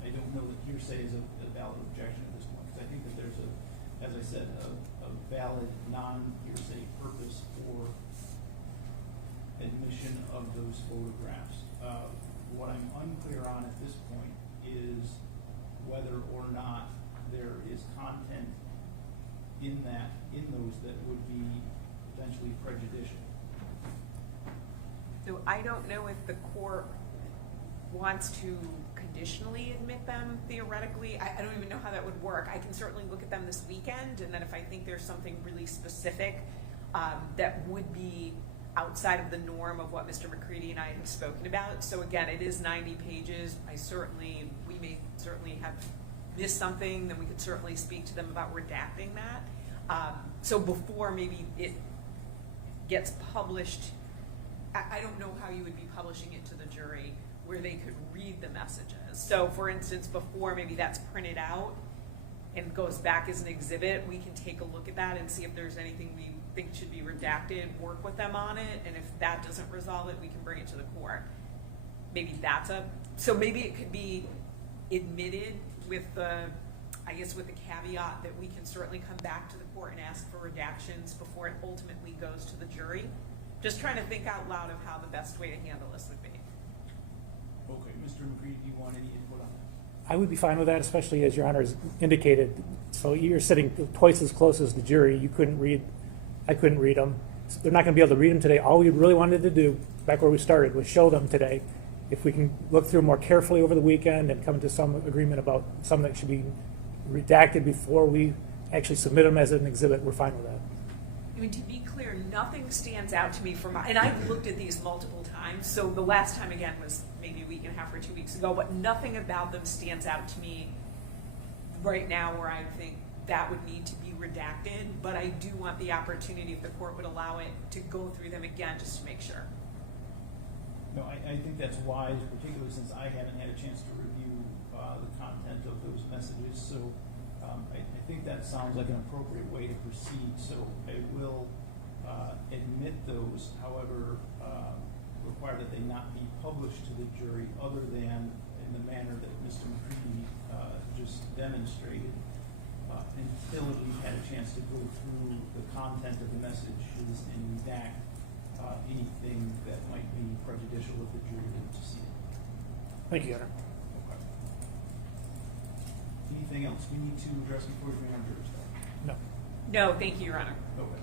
I don't know that hearsay is a valid objection at this point. Because I think that there's, as I said, a valid non-hearsay purpose for admission of those photographs. What I'm unclear on at this point is whether or not there is content in those that would be potentially prejudicial. So I don't know if the court wants to conditionally admit them theoretically. I don't even know how that would work. I can certainly look at them this weekend, and then if I think there's something really specific that would be outside of the norm of what Mr. McCready and I have spoken about. So again, it is 90 pages. We may certainly have missed something, then we could certainly speak to them about redacting that. So before maybe gets published. I don't know how you would be publishing it to the jury where they could read the messages. So for instance, before maybe that's printed out and goes back as an exhibit, we can take a look at that and see if there's anything we think should be redacted, work with them on it, and if that doesn't resolve it, we can bring it to the court. Maybe so maybe it could be admitted with the caveat that we can certainly come back to the court and ask for redactions before it ultimately goes to the jury. Just trying to think out loud of how the best way to handle this would be. Okay, Mr. McCready, do you want any input on that? I would be fine with that, especially as Your Honor has indicated. So you're sitting twice as close as the jury. I couldn't read them. They're not going to be able to read them today. All we really wanted to do, back where we started, was show them today. If we can look through more carefully over the weekend and come to some agreement about something that should be redacted before we actually submit them as an exhibit, we're fine with that. I mean, to be clear, nothing stands out to me and I've looked at these multiple times, so the last time again was maybe a week and a half or 2 weeks ago, but nothing about them stands out to me right now where I think that would need to be redacted, but I do want the opportunity, if the court would allow it, to go through them again just to make sure. No, I think that's wise, particularly since I haven't had a chance to review the content of those messages. So I think that sounds like an appropriate way to proceed. So I will admit those, however, require that they not be published to the jury other than in the manner that Mr. McCready just demonstrated until we've had a chance to go through the content of the messages and redact anything that might be prejudicial if the jury didn't see it. Thank you, Your Honor. Okay. Anything else we need to address before we bring our jurors back? No. No, thank you, Your Honor. Okay.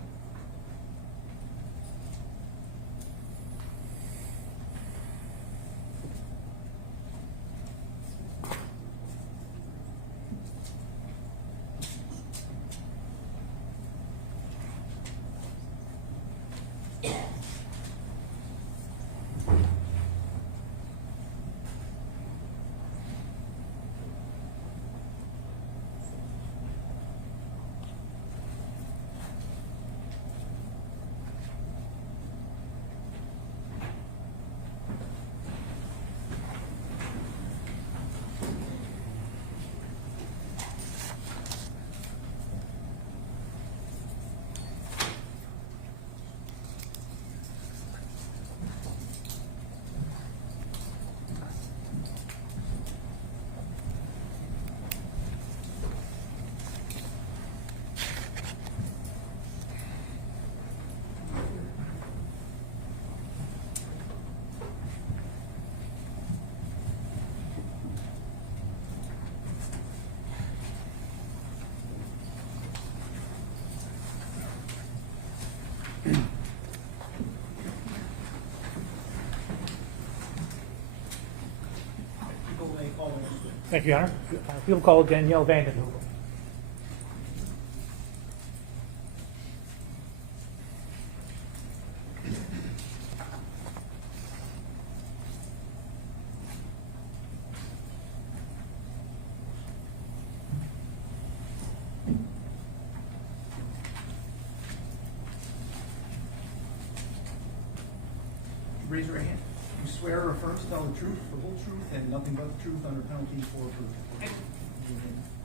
Thank you, Your Honor. People call Danielle Vandenhoeven. Raise your hand. You swear or affirm to tell the truth, the whole truth, and nothing but the truth under penalty for perjury.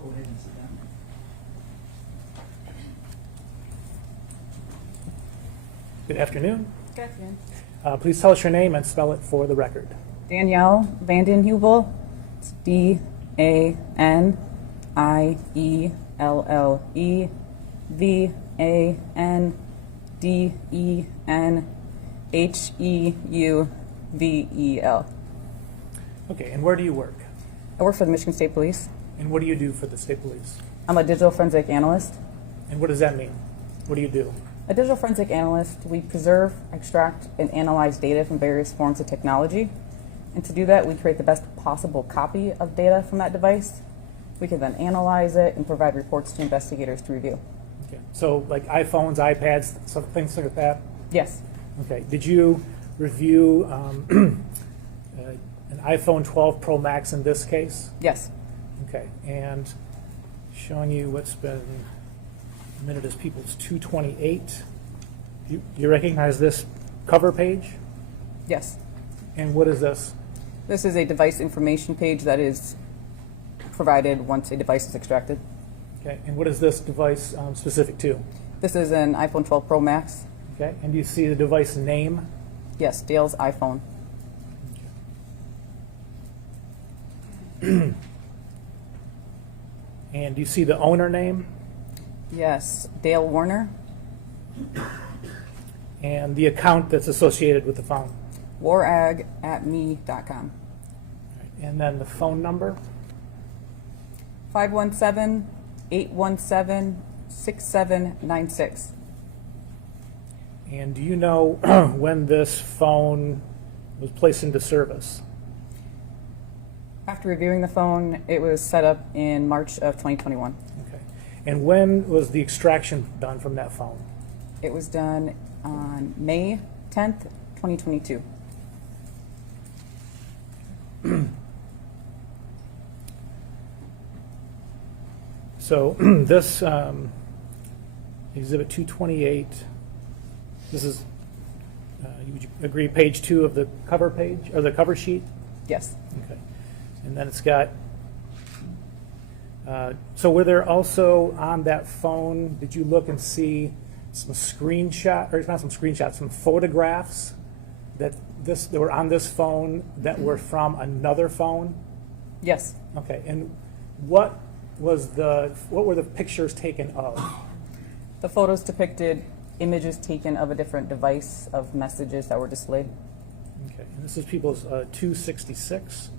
Go ahead and sit down. Good afternoon. Good afternoon. Please tell us your name and spell it for the record. Danielle Vandenheuvel. It's DANIELLEVANDENHEUVEL. Okay, and where do you work? I work for the Michigan State Police. And what do you do for the state police? I'm a digital forensic analyst. And what does that mean? What do you do? A digital forensic analyst, we preserve, extract, and analyze data from various forms of technology. And to do that, we create the best possible copy of data from that device. We can then analyze it and provide reports to investigators to review. Okay. So like iPhones, iPads, some things like that? Yes. Okay. Did you review an iPhone 12 Pro Max in this case? Yes. Okay. And showing you what's been admitted as people's 228. You recognize this cover page? Yes. And what is this? This is a device information page that is provided once a device is extracted. Okay, and what is this device specific to? This is an iPhone 12 Pro Max. Okay, and do you see the device name? Yes, Dale's iPhone. And do you see the owner name? Yes, Dale Warner. And the account that's associated with the phone? warag@me.com. And then the phone number? 517-817-6796. And do you know when this phone was placed into service? After reviewing the phone, it was set up in March of 2021. Okay. And when was the extraction done from that phone? It was done on May 10th, 2022. So this Exhibit 228, this is, would you agree, page 2 of the cover page, or the cover sheet? Yes. Okay. And then it's got, so were there also on that phone, did you look and see some screenshot, or not some screenshots, some photographs that were on this phone that were from another phone? Yes. Okay, and what were the pictures taken of? The photos depicted images taken of a different device of messages that were displayed. Okay, and this is people's 266.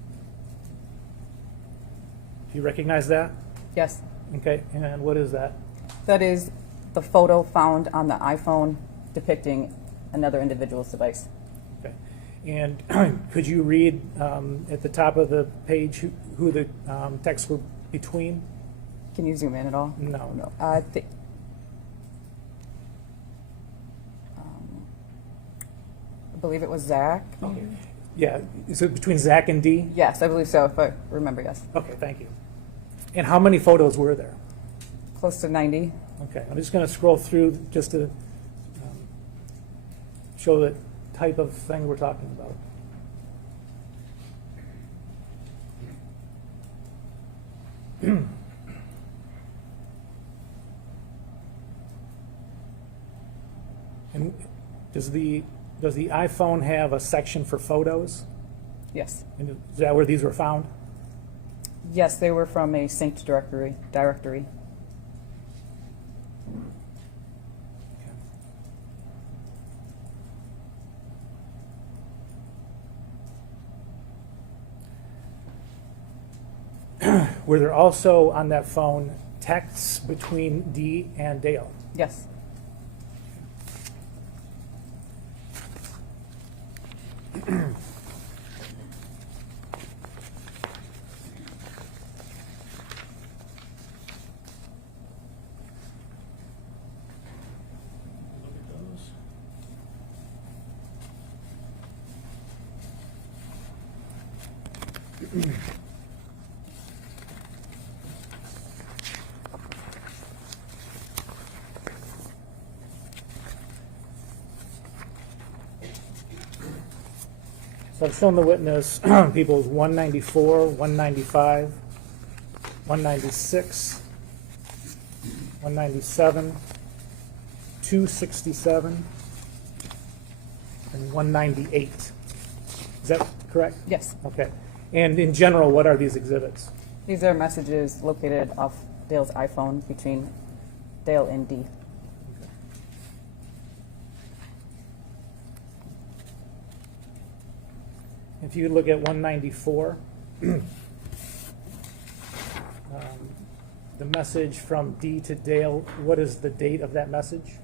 Do you recognize that? Yes. Okay, and what is that? That is the photo found on the iPhone depicting another individual's device. Okay, and could you read at the top of the page who the texts were between? Can you zoom in at all? No. No. I believe it was Zach. Okay. Yeah, is it between Zach and D? Yes, I believe so, if I remember, yes. Okay, thank you. And how many photos were there? Close to 90. Okay, I'm just going to scroll through just to show the type of thing we're talking about. And does the iPhone have a section for photos? Yes. And is that where these were found? Yes, they were from a synced directory. Were there also on that phone texts between D and Dale? Yes. So I've shown the witness people's 194, 195, 196, 197, 267, and 198. Is that correct? Yes. Okay. And in general, what are these exhibits? These are messages located off Dale's iPhone between Dale and D. If you look at 194, the message from D to Dale, what is the date of that message?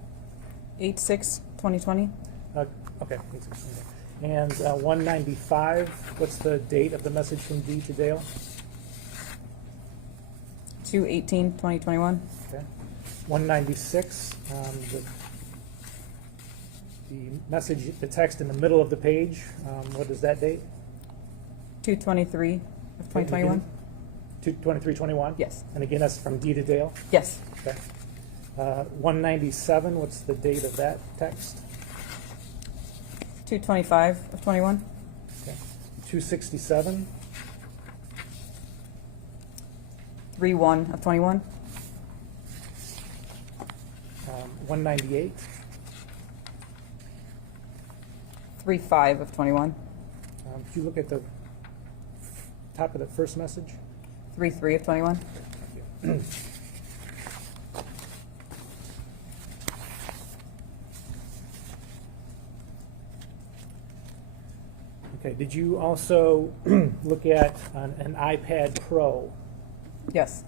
8/6/2020. Okay. And 195, what's the date of the message from D to Dale? 2/18/2021. Okay. 196, the message, the text in the middle of the page, what is that date? 2/23/2021. 2321? Yes. And again, that's from D to Dale? Yes. Okay. 197, what's the date of that text? 225 of 21. Okay. 267, 3-1 of 21. 198, 3-5 of 21. if you look at the top of the first message. 3-3 of 21. Okay, did you also look at an iPad Pro? Yes.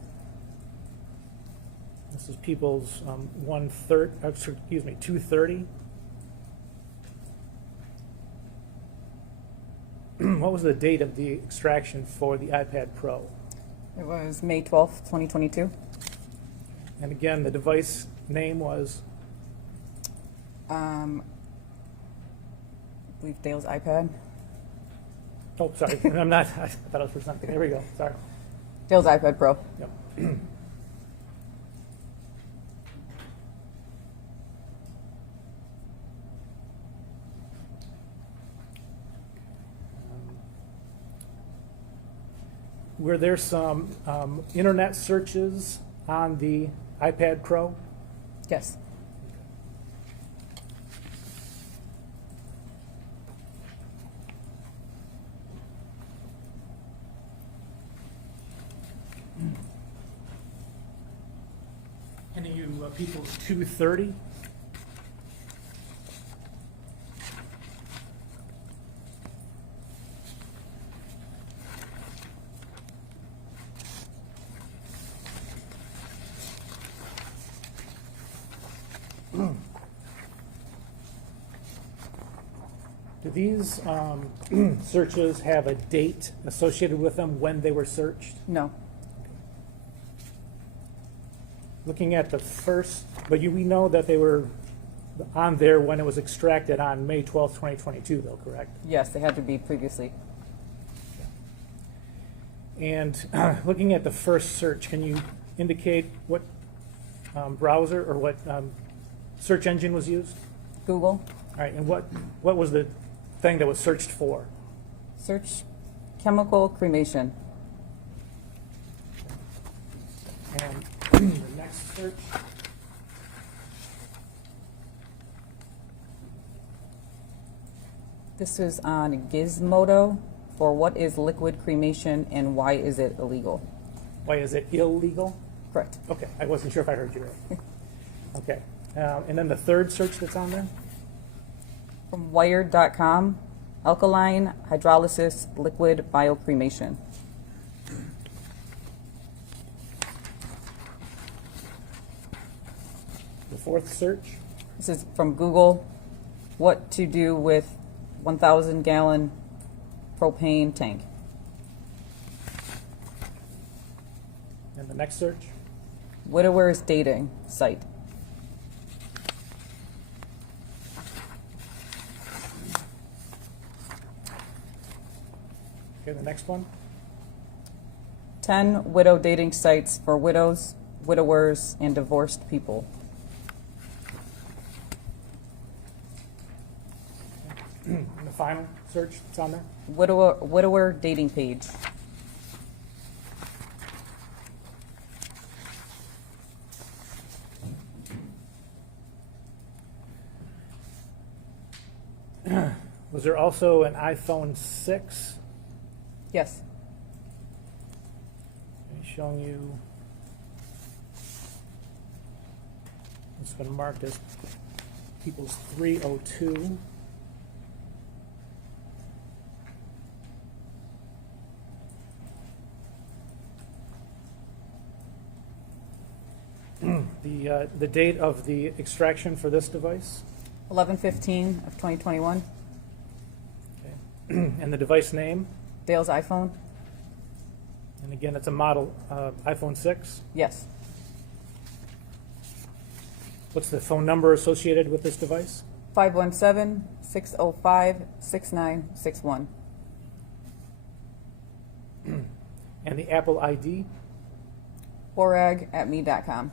This is people's 230. What was the date of the extraction for the iPad Pro? It was May 12th, 2022. And again, the device name was? I believe Dale's iPad. Oh, sorry, I'm not, I thought it was for something. There we go, sorry. Dale's iPad Pro. Yep. Were there some internet searches on the iPad Pro? Yes. Any of you people 230? Do these searches have a date associated with them when they were searched? No. Looking at the first, but we know that they were on there when it was extracted on May 12th, 2022, though, correct? Yes, they had to be previously. And looking at the first search, can you indicate what browser or what search engine was used? Google. All right, and what was the thing that was searched for? Search chemical cremation. And the next search? This is on Gizmodo for what is liquid cremation and why is it illegal? Why is it illegal? Correct. Okay, I wasn't sure if I heard you right. Okay, and then the third search that's on there? From Wired.com, alkaline hydrolysis liquid biocremation. The fourth search? This is from Google, what to do with 1,000 gallon propane tank. And the next search? Widower's dating site. Okay, the next one? 10 widow dating sites for widows, widowers, and divorced people. And the final search that's on there? Widower dating page. Was there also an iPhone 6? Yes. Showing you, it's been marked as people's 302. The date of the extraction for this device? 11/15 of 2021. Okay. And the device name? Dale's iPhone. And again, it's a model iPhone 6. Yes. What's the phone number associated with this device? 517-605-6961. And the Apple ID? Borag@me.com.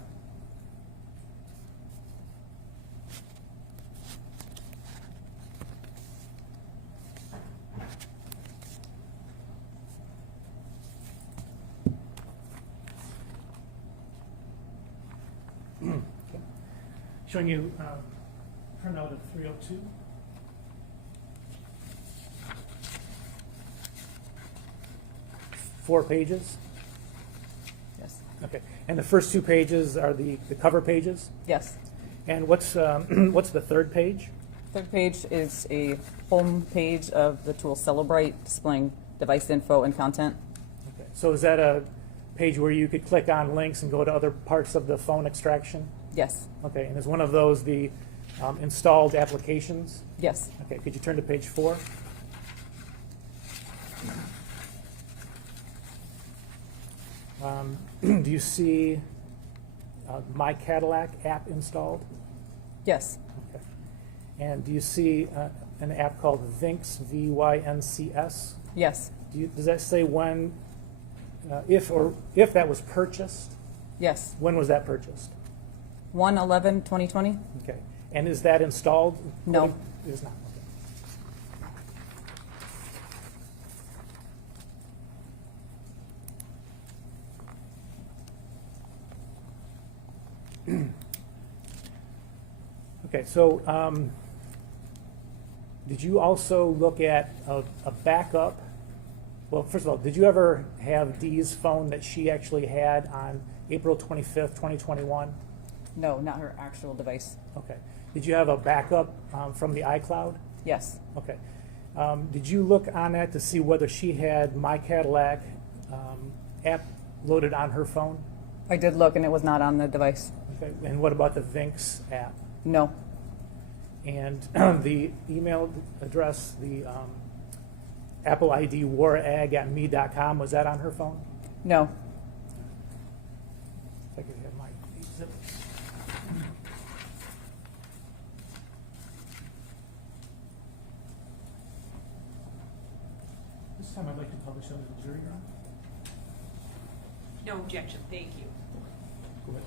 Showing you printout of 302. Four pages. Yes. Okay. And the first two pages are the cover pages. Yes. And what's what's the third page? Third page is a home page of the tool Celebrite, displaying device info and content. Okay. So is that a page where you could click on links and go to other parts of the phone extraction? Yes. Okay. And is one of those the installed applications? Yes. Okay. Could you turn to page 4? Do you see My Cadillac app installed? Yes. Okay. And do you see an app called Vincs, V-Y-N-C-S? Yes. Does that say when, if that was purchased? Yes. When was that purchased? 1/11/2020? Okay. And is that installed? No. It is not. Okay. Okay, so did you also look at a backup? Well, first of all, did you ever have Dee's phone that she actually had on April 25th, 2021? No, not her actual device. Okay. Did you have a backup from the iCloud? Yes. Okay. Did you look on that to see whether she had My Cadillac app loaded on her phone? I did look and it was not on the device. Okay. And what about the Vincs app? No. And the email address, the Apple ID warag@me.com, was that on her phone? No. If I could have my exhibits. This time I'd like to publish under the jury room. No objection, thank you. Go ahead.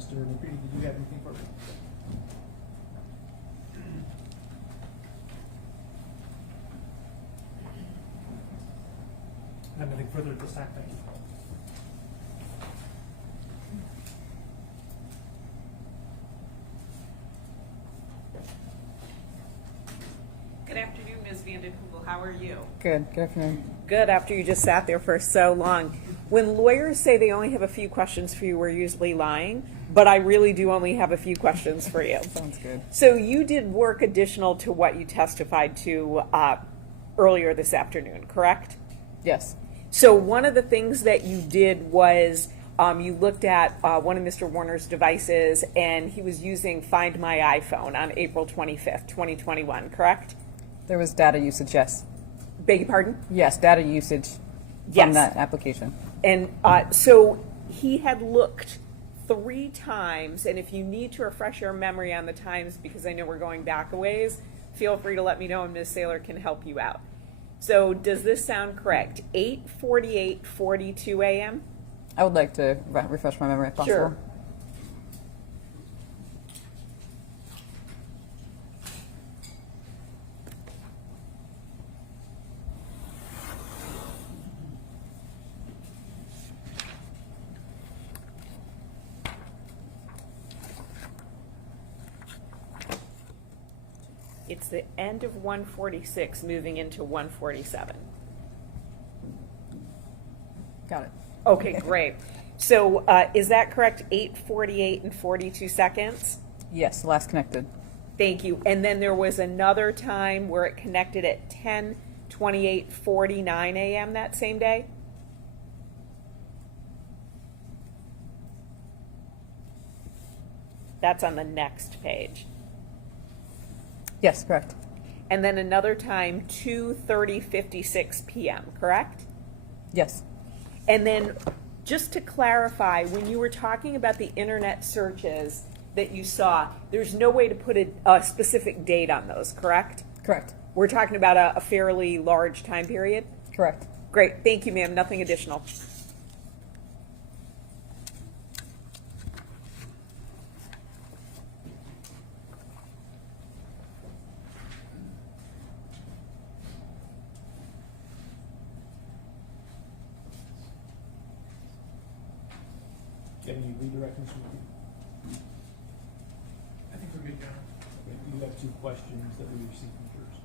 Mr. McCready, did you have anything further? I have nothing further at this time, thank you. Good afternoon, Ms. Vanden Heuvel. How are you? Good afternoon. Good, after you just sat there for so long. When lawyers say they only have a few questions for you, we're usually lying, but I really do only have a few questions for you. Sounds good. So you did work additional to what you testified to earlier this afternoon, correct? Yes. So one of the things that you did was you looked at one of Mr. Warner's devices, and he was using Find My iPhone on April 25th, 2021, correct? There was data usage, yes. Beg your pardon? Yes, data usage Yes. from that application. And so he had looked 3 times, and if you need to refresh your memory on the times, because I know we're going back a ways, feel free to let me know and Ms. Saylor can help you out. So does this sound correct? 8:48, 42 a.m.? I would like to refresh my memory if possible. Sure. It's the end of 146, moving into 147. Got it. Okay, great. So is that correct? 8:48 and 42 seconds? Yes, last connected. Thank you. And then there was another time where it connected at 10:28:49 a.m. that same day? That's on the next page. Yes, correct. And then another time, 2:30:56 p.m., correct? Yes. And then, just to clarify, when you were talking about the internet searches that you saw, there's no way to put a specific date on those, correct? Correct. We're talking about a fairly large time period? Correct. Great, thank you, ma'am. Nothing additional. Do you have any redirections from you? I think we're good, John. Okay, you have 2 questions that we received from jurors.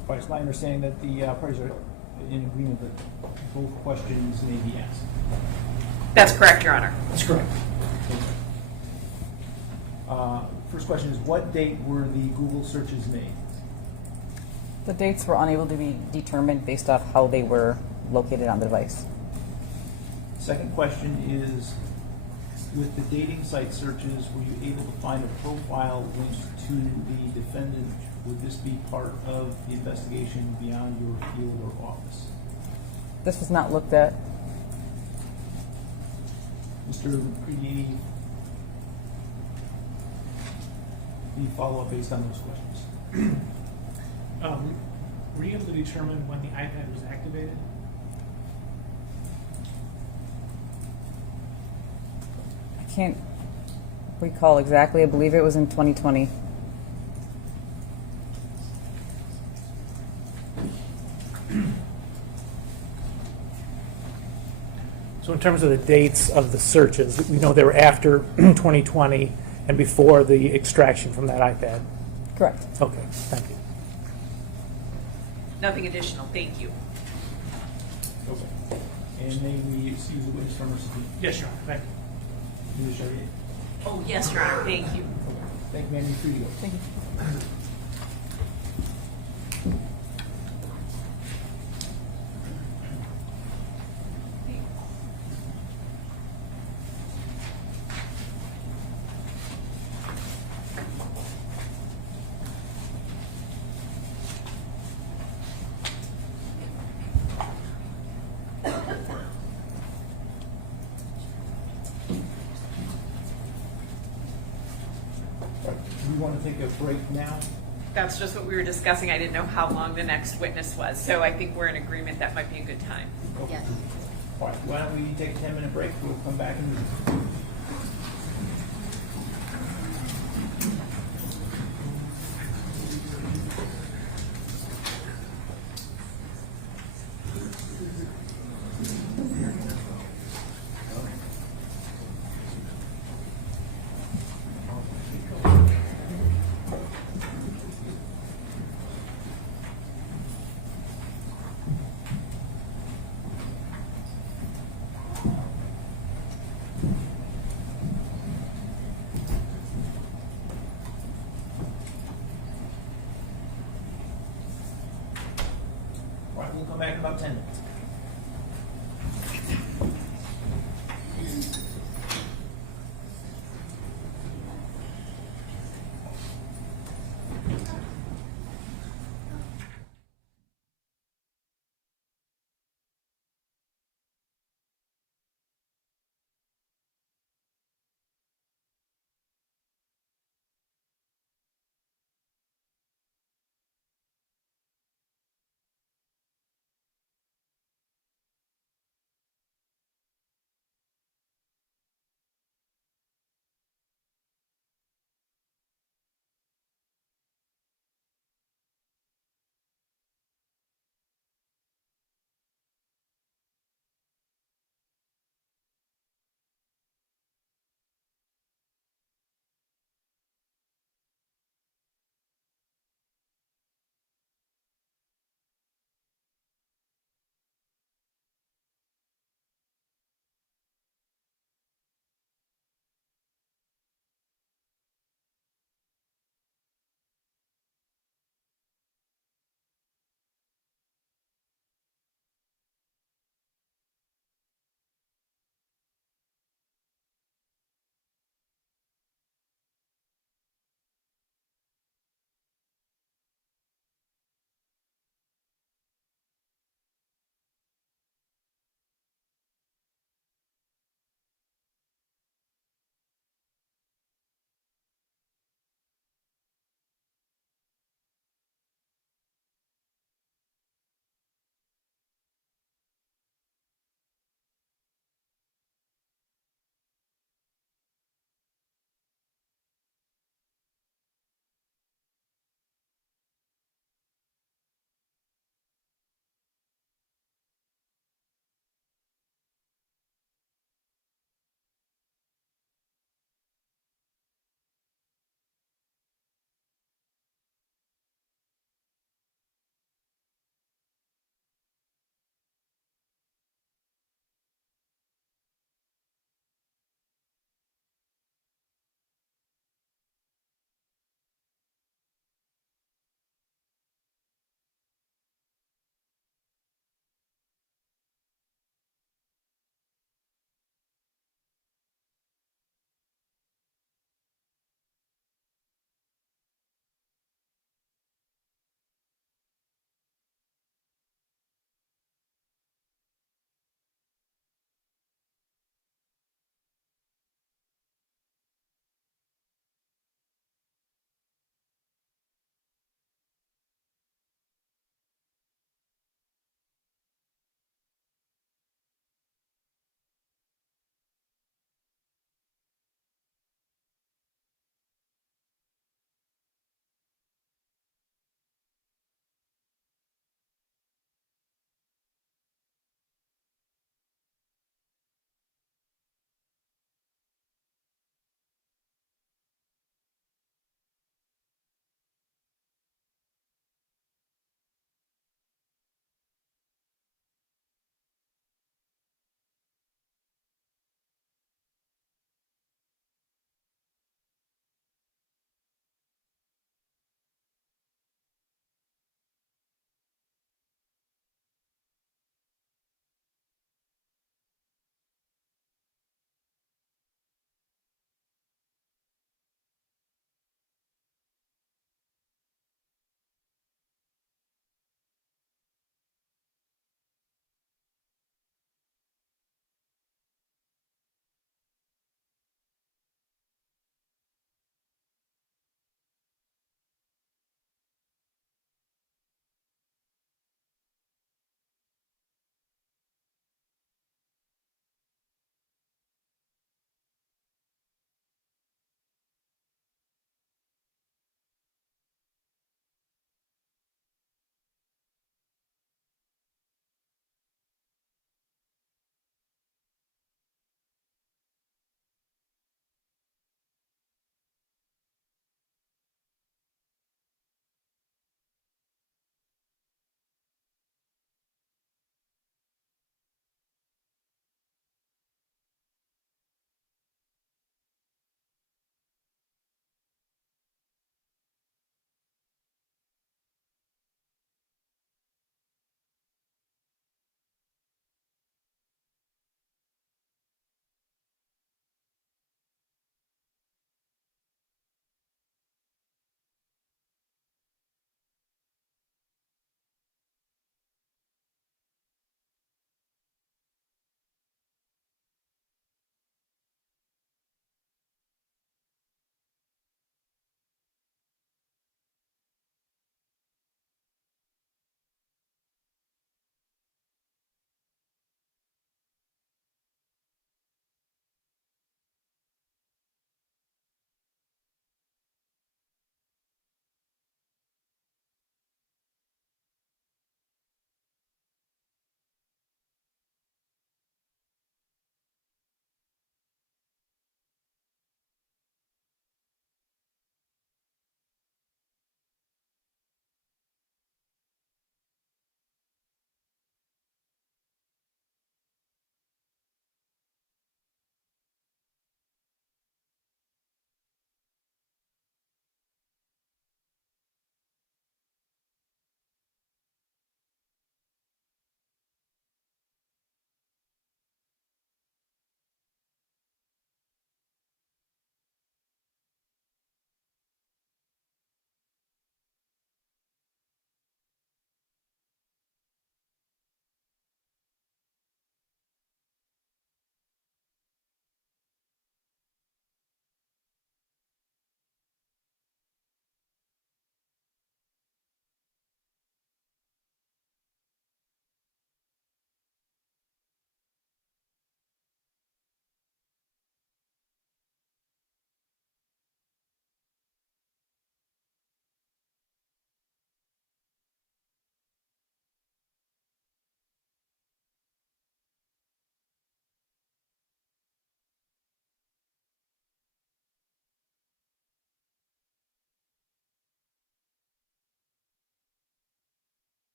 All right, it's my understanding that the parties are in agreement that both questions may be asked. That's correct, Your Honor. That's correct. First question is, what date were the Google searches made? The dates were unable to be determined based off how they were located on the device. Second question is, with the dating site searches, were you able to find a profile linked to the defendant? Would this be part of the investigation beyond your field or office? This was not looked at. Mr. McCready, any follow-up based on those questions? Were you able to determine when the iPad was activated? I can't recall exactly. I believe it was in 2020. So in terms of the dates of the searches, we know they were after 2020 and before the extraction from that iPad. Correct. Okay, thank you. Nothing additional. Thank you. Okay. And may we excuse the witness from receiving? Yes, Your Honor, thank you. Ms. Charrier? Oh, yes, Your Honor. Thank you. Thank you, ma'am. You're free to go. Thank you. you want to take a break now? That's just what we were discussing. I didn't know how long the next witness was, so I think we're in agreement that might be a good time. Yes. All right, why don't we take a 10-minute break? We'll come back and. All right, we'll come back in about 10 minutes.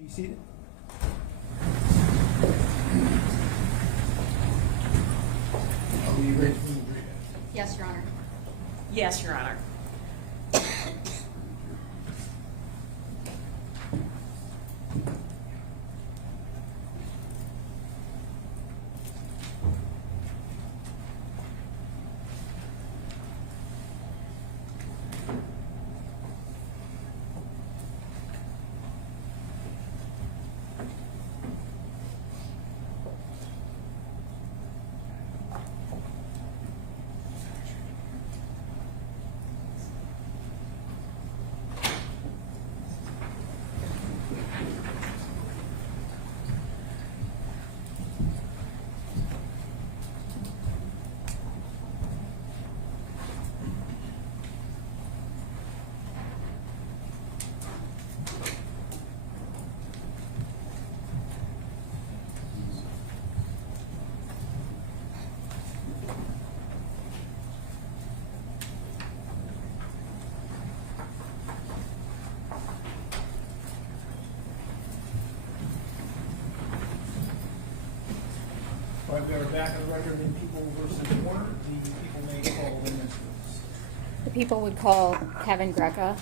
Be seated. Are we ready for the brief? Yes, Your Honor. Yes, Your Honor. All right, we are back on the record in People versus Warner. The people may call the witness. The people would call Kevin Greca.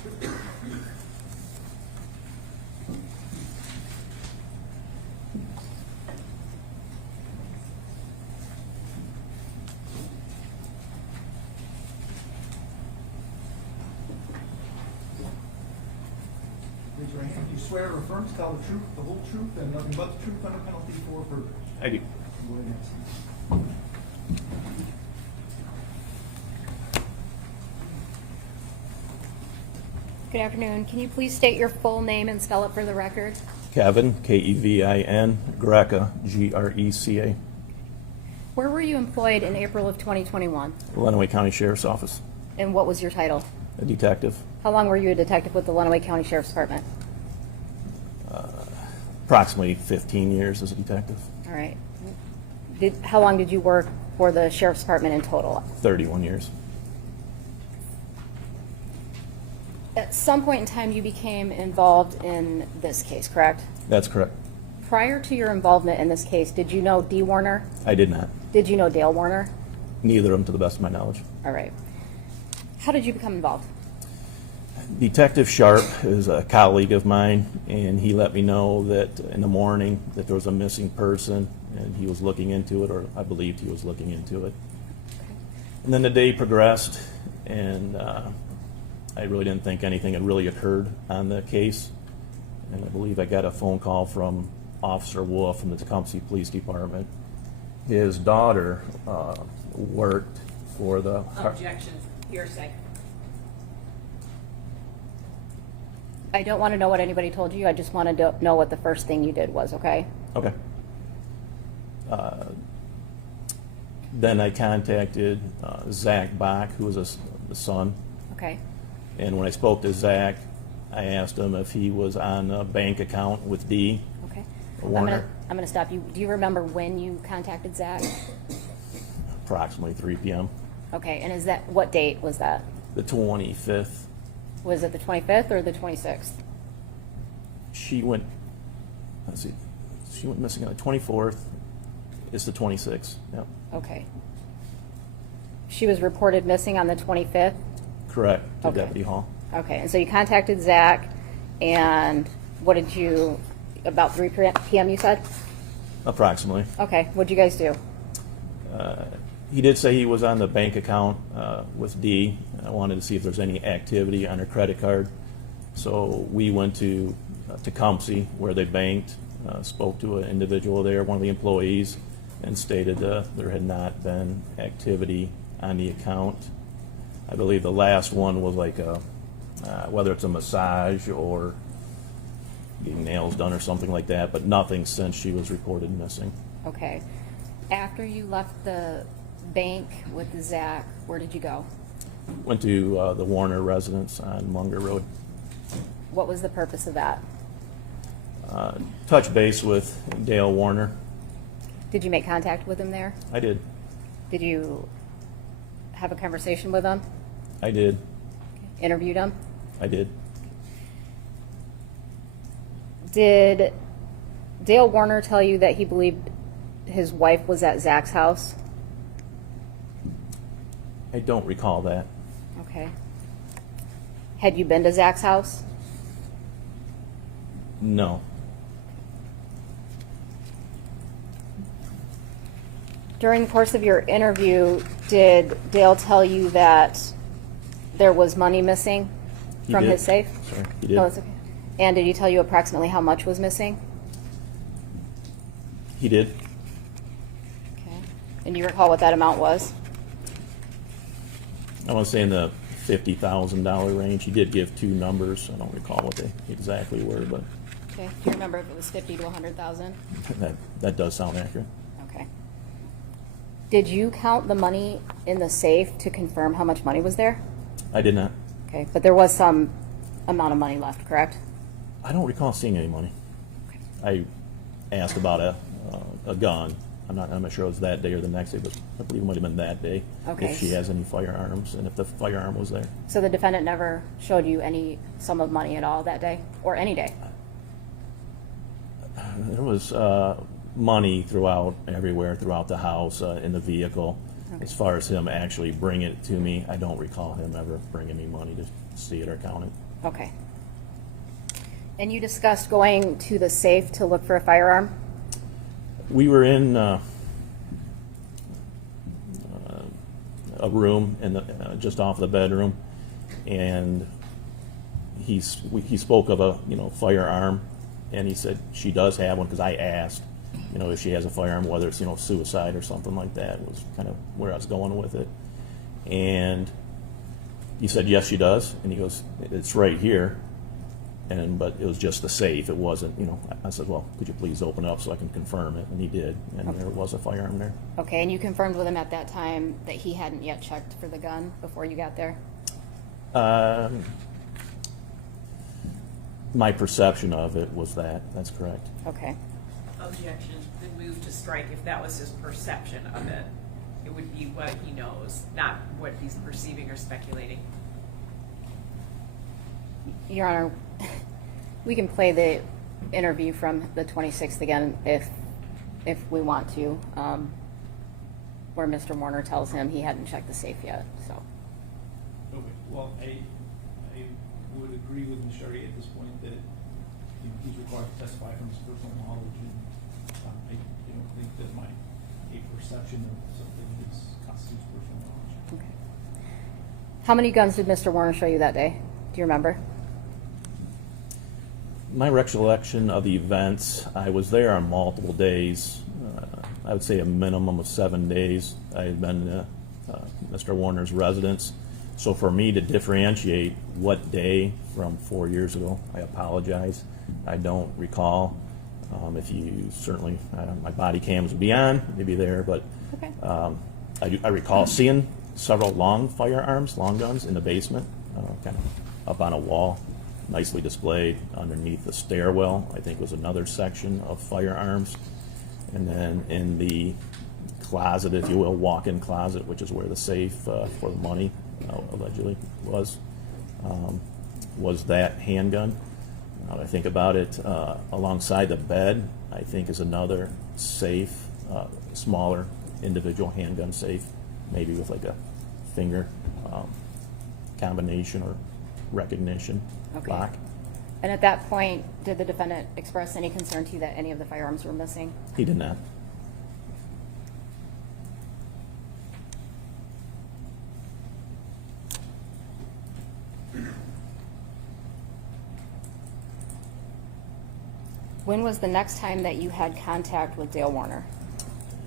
Raise your hand. Do you swear or affirm to tell the truth, the whole truth, and nothing but the truth under penalty for perjury? I do. Go ahead, Nancy. Good afternoon. Can you please state your full name and spell it for the record? Kevin, Kevin, Greca, Greca. Where were you employed in April of 2021? Lenawee County Sheriff's Office. And what was your title? A detective. How long were you a detective with the Lenawee County Sheriff's Department? Approximately 15 years as a detective. All right. How long did you work for the Sheriff's Department in total? 31 years. At some point in time, you became involved in this case, correct? That's correct. Prior to your involvement in this case, did you know Dee Warner? I did not. Did you know Dale Warner? Neither of them to the best of my knowledge. All right. How did you become involved? Detective Sharp is a colleague of mine, and he let me know that in the morning that there was a missing person, and he was looking into it, or I believed he was looking into it. And then the day progressed, and I really didn't think anything had really occurred on the case. And I believe I got a phone call from Officer Wolf from the Tecumseh Police Department. His daughter worked for the... Objections. Hearsay. I don't want to know what anybody told you. I just want to know what the first thing you did was, okay? Okay. Then I contacted Zach Bach, who was the son. Okay. And when I spoke to Zach, I asked him if he was on a bank account with Dee Okay. Warner. I'm gonna stop you. Do you remember when you contacted Zach? Approximately 3 p.m. Okay, and what date was that? The 25th. Was it the 25th or the 26th? She went missing on the 24th. It's the 26th. Yep. Okay. She was reported missing on the 25th? Correct, to Okay. Deputy Hall. Okay, and so you contacted Zach, and what did you, about 3 p.m. you said? Approximately. Okay, what'd you guys do? He did say he was on the bank account with Dee. I wanted to see if there's any activity on her credit card. So we went to Tecumseh, where they banked, spoke to an individual there, one of the employees, and stated there had not been activity on the account. I believe the last one was like whether it's a massage or getting nails done or something like that, but nothing since she was reported missing. Okay. After you left the bank with Zach, where did you go? Went to the Warner residence on Munger Road. What was the purpose of that? Touch base with Dale Warner. Did you make contact with him there? I did. Did you have a conversation with him? I did. Interviewed him? I did. Did Dale Warner tell you that he believed his wife was at Zach's house? I don't recall that. Okay. Had you been to Zach's house? No. During the course of your interview, did Dale tell you that there was money missing He from did. his safe? Sorry, he did. No, it's okay. And did he tell you approximately how much was missing? He did. Okay. And do you recall what that amount was? I want to say in the $50,000 range. He did give two numbers. I don't recall what they exactly were, but Okay. Do you remember if it was 50 to 100,000? that does sound accurate. Okay. Did you count the money in the safe to confirm how much money was there? I did not. Okay, but there was some amount of money left, correct? I don't recall seeing any money. I asked about a gun. I'm not sure it was that day or the next day, but I believe it might have been that day. Okay. If she has any firearms and if the firearm was there. So the defendant never showed you any sum of money at all that day, or any day? There was money everywhere throughout the house, in the vehicle. Okay. As far as him actually bringing it to me, I don't recall him ever bringing me money to see it or count it. Okay. And you discussed going to the safe to look for a firearm? We were in a room just off the bedroom, and he spoke of a firearm, and he said she does have one because I asked if she has a firearm, whether it's suicide or something like that was kind of where I was going with it, and he said yes she does, and he goes it's right here. But it was just the safe. It wasn't, I said, well, could you please open it up so I can confirm it? And he did, and there was a firearm there. Okay, and you confirmed with him at that time that he hadn't yet checked for the gun before you got there? My perception of it was that. That's correct. Okay. Objection, then move to strike if that was his perception of it. It would be what he knows, not what he's perceiving or speculating. Your Honor, we can play the interview from the 26th again if we want to, where Mr. Warner tells him he hadn't checked the safe yet. So. Okay, well, I would agree with Ms. Sherry at this point that he's required to testify from his personal knowledge, and I don't think that a perception of something constitutes personal knowledge. Okay. How many guns did Mr. Warner show you that day? Do you remember? My recollection of the events, I was there on multiple days. I would say a minimum of 7 days. I had been to Mr. Warner's residence. So for me to differentiate what day from 4 years ago, I apologize. I don't recall. If you certainly, my body cams would be on, they'd be there, but Okay. I recall seeing several long guns in the basement, kind of up on a wall, nicely displayed. Underneath the stairwell, I think, was another section of firearms. And then in the closet, if you will, walk-in closet, which is where the safe for the money allegedly was that handgun. Now that I think about it, alongside the bed, I think is another safe, smaller individual handgun safe, maybe with like a finger combination or recognition Okay. lock. And at that point, did the defendant express any concern to you that any of the firearms were missing? He did not. When was the next time that you had contact with Dale Warner?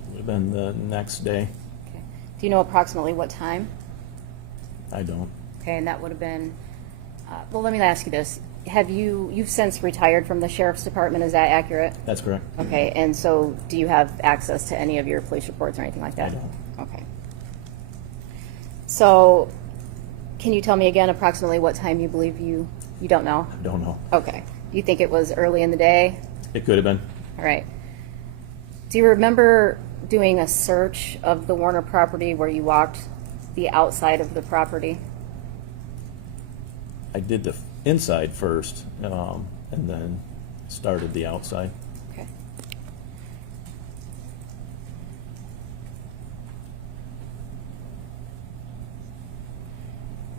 Would have been the next day. Okay. Do you know approximately what time? I don't. Okay, and that would have been, well, let me ask you this. You've since retired from the Sheriff's Department, is that accurate? That's correct. Okay, and so do you have access to any of your police reports or anything like that? I don't. Okay. So, can you tell me again approximately what time you believe you don't know? I don't know. Okay. Do you think it was early in the day? It could have been. All right. Do you remember doing a search of the Warner property where you walked the outside of the property? I did the inside first, and then started the outside. Okay.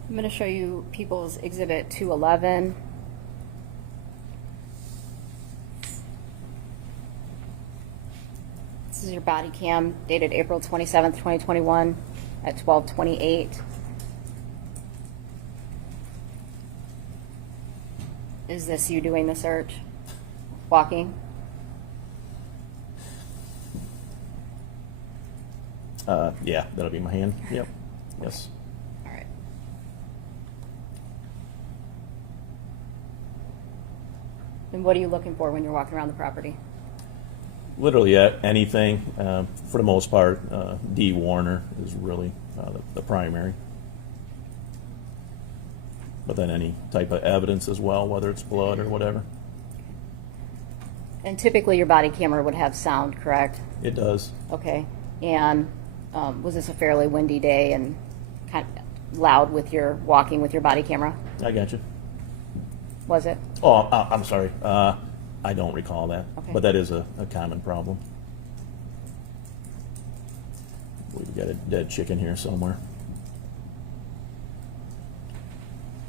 I'm going to show you People's Exhibit 211. This is your body cam dated April 27th, 2021 at 12:28. Is this you doing the search? Walking? Yeah, that'll be my hand. Yep. Yes. All right. And what are you looking for when you're walking around the property? Literally anything. For the most part, D. Warner is really the primary. But then any type of evidence as well, whether it's blood or whatever. And typically your body camera would have sound, correct? It does. Okay. And was this a fairly windy day and kind of loud with your walking with your body camera? I got you. Was it? Oh, I'm sorry. I don't recall that. Okay. But that is a common problem. We've got a dead chicken here somewhere.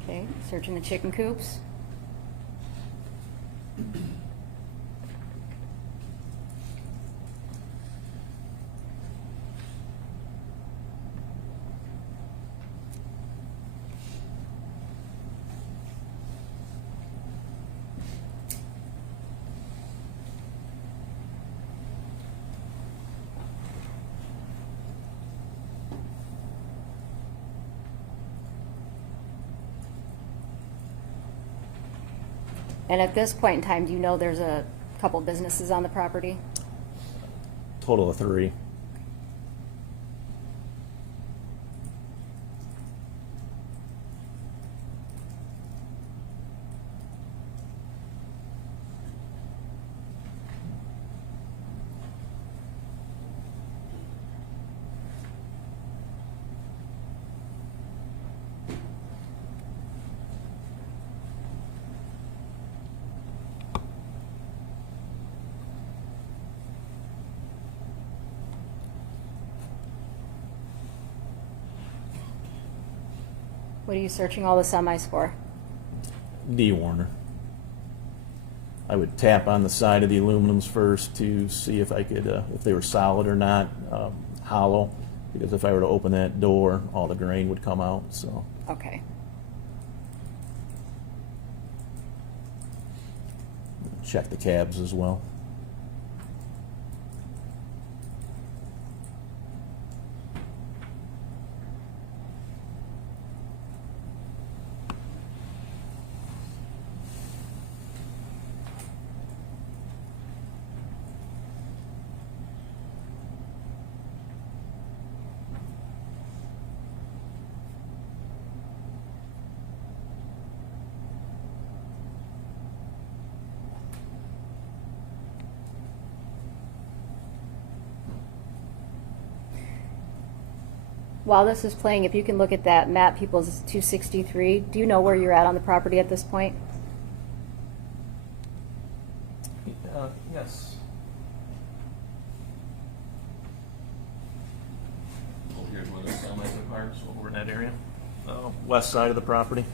Okay. Searching the chicken coops. And at this point in time, do you know there's a couple businesses on the property? Total of 3. What are you searching all the semis for? D. Warner. I would tap on the side of the aluminums first to see if I could, if they were solid or not, hollow, because if I were to open that door, all the grain would come out. So Okay. check the cabs as well. While this is playing, if you can look at that map, People's 263, do you know where you're at on the property at this point? Yes. Here's where the semis are parked, so we're in that area. West side of the property.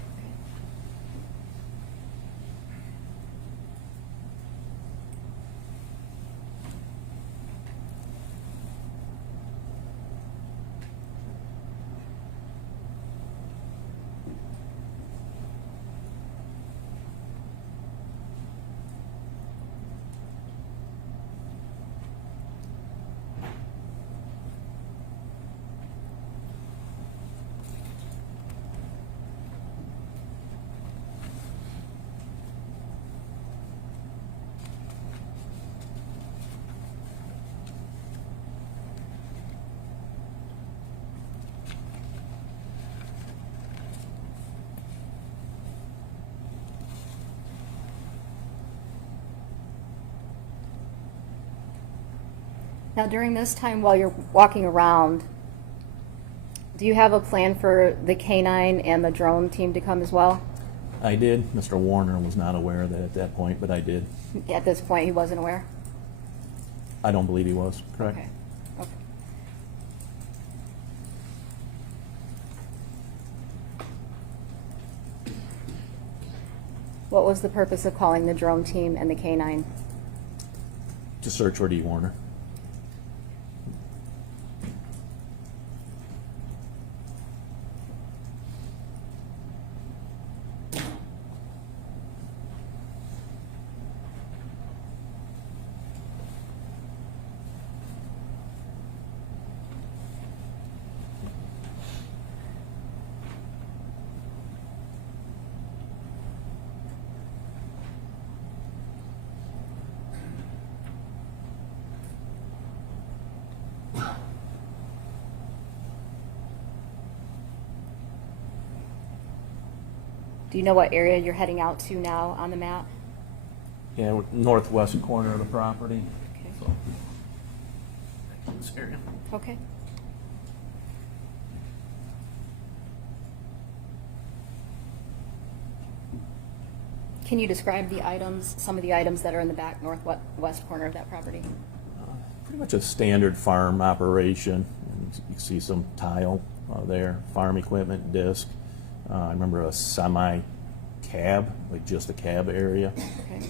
Now, during this time while you're walking around, do you have a plan for the canine and the drone team to come as well? I did. Mr. Warner was not aware of that at that point, but I did. At this point, he wasn't aware? I don't believe he was, correct? Okay. Okay. What was the purpose of calling the drone team and the K-9? To search for D. Warner. Do you know what area you're heading out to now on the map? Yeah, northwest corner of the property. Okay. So, this area. Okay. Can you describe the items, some of the items that are in the back northwest corner of that property? Pretty much a standard farm operation. And you can see some tile there, farm equipment, disc. I remember a semi cab, like just a cab area. Okay.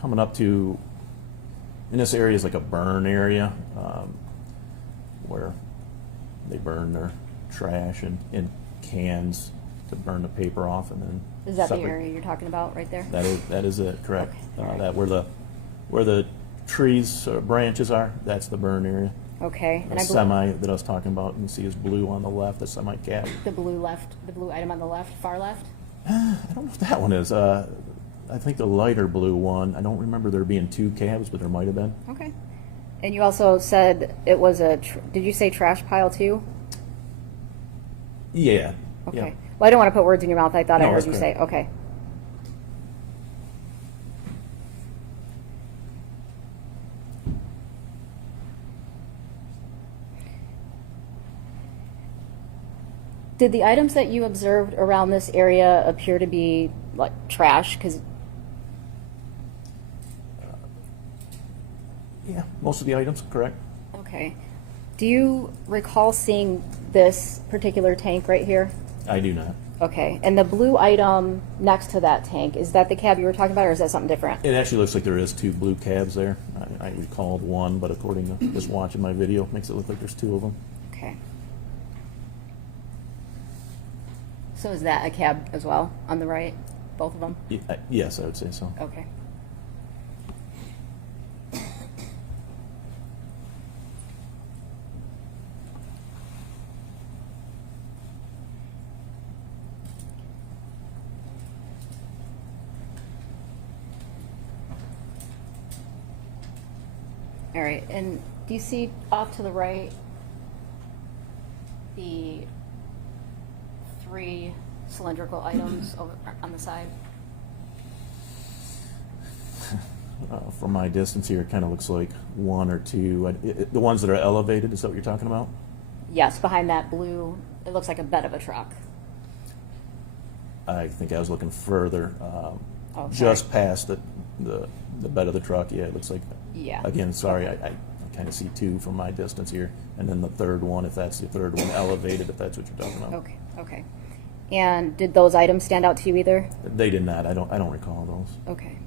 Coming up to, in this area is like a burn area where they burn their trash in cans to burn the paper off, and then Is that the separate- area you're talking about right there? That is it, correct. Okay, all right. That where the trees branches are, that's the burn area. Okay. The And semi that I was talking about, you can see is blue on the left, the semi cab. the blue item on the left, far left? I don't know if that one is. I think the lighter blue one. I don't remember there being two cabs, but there might have been. Okay. And you also said it was did you say trash pile too? Yeah. Okay. Yeah. Well, I don't want to put words in your mouth. I thought I No, heard that's you say, correct. okay. Did the items that you observed around this area appear to be like trash? Because Yeah, most of the items, correct. okay. Do you recall seeing this particular tank right here? I do not. Okay. And the blue item next to that tank, is that the cab you were talking about, or is that something different? It actually looks like there is two blue cabs there. I recalled one, but according to just watching my video, makes it look like there's two of them. Okay. So is that a cab as well on the right? Both of them? Yes, I would say so. Okay. All right, and do you see off to the right the 3 cylindrical items over on the side? From my distance here, it kind of looks like one or two. The ones that are elevated, is that what you're talking about? Yes, behind that blue, it looks like a bed of a truck. I think I was looking further, Oh, sorry. just past the bed of the truck. Yeah, it looks like. Yeah. Again, sorry, I kind of see two from my distance here, and then the third one, if that's the third one, elevated, if that's what you're talking about. Okay, okay. And did those items stand out to you either? They did not. I don't recall those. Okay.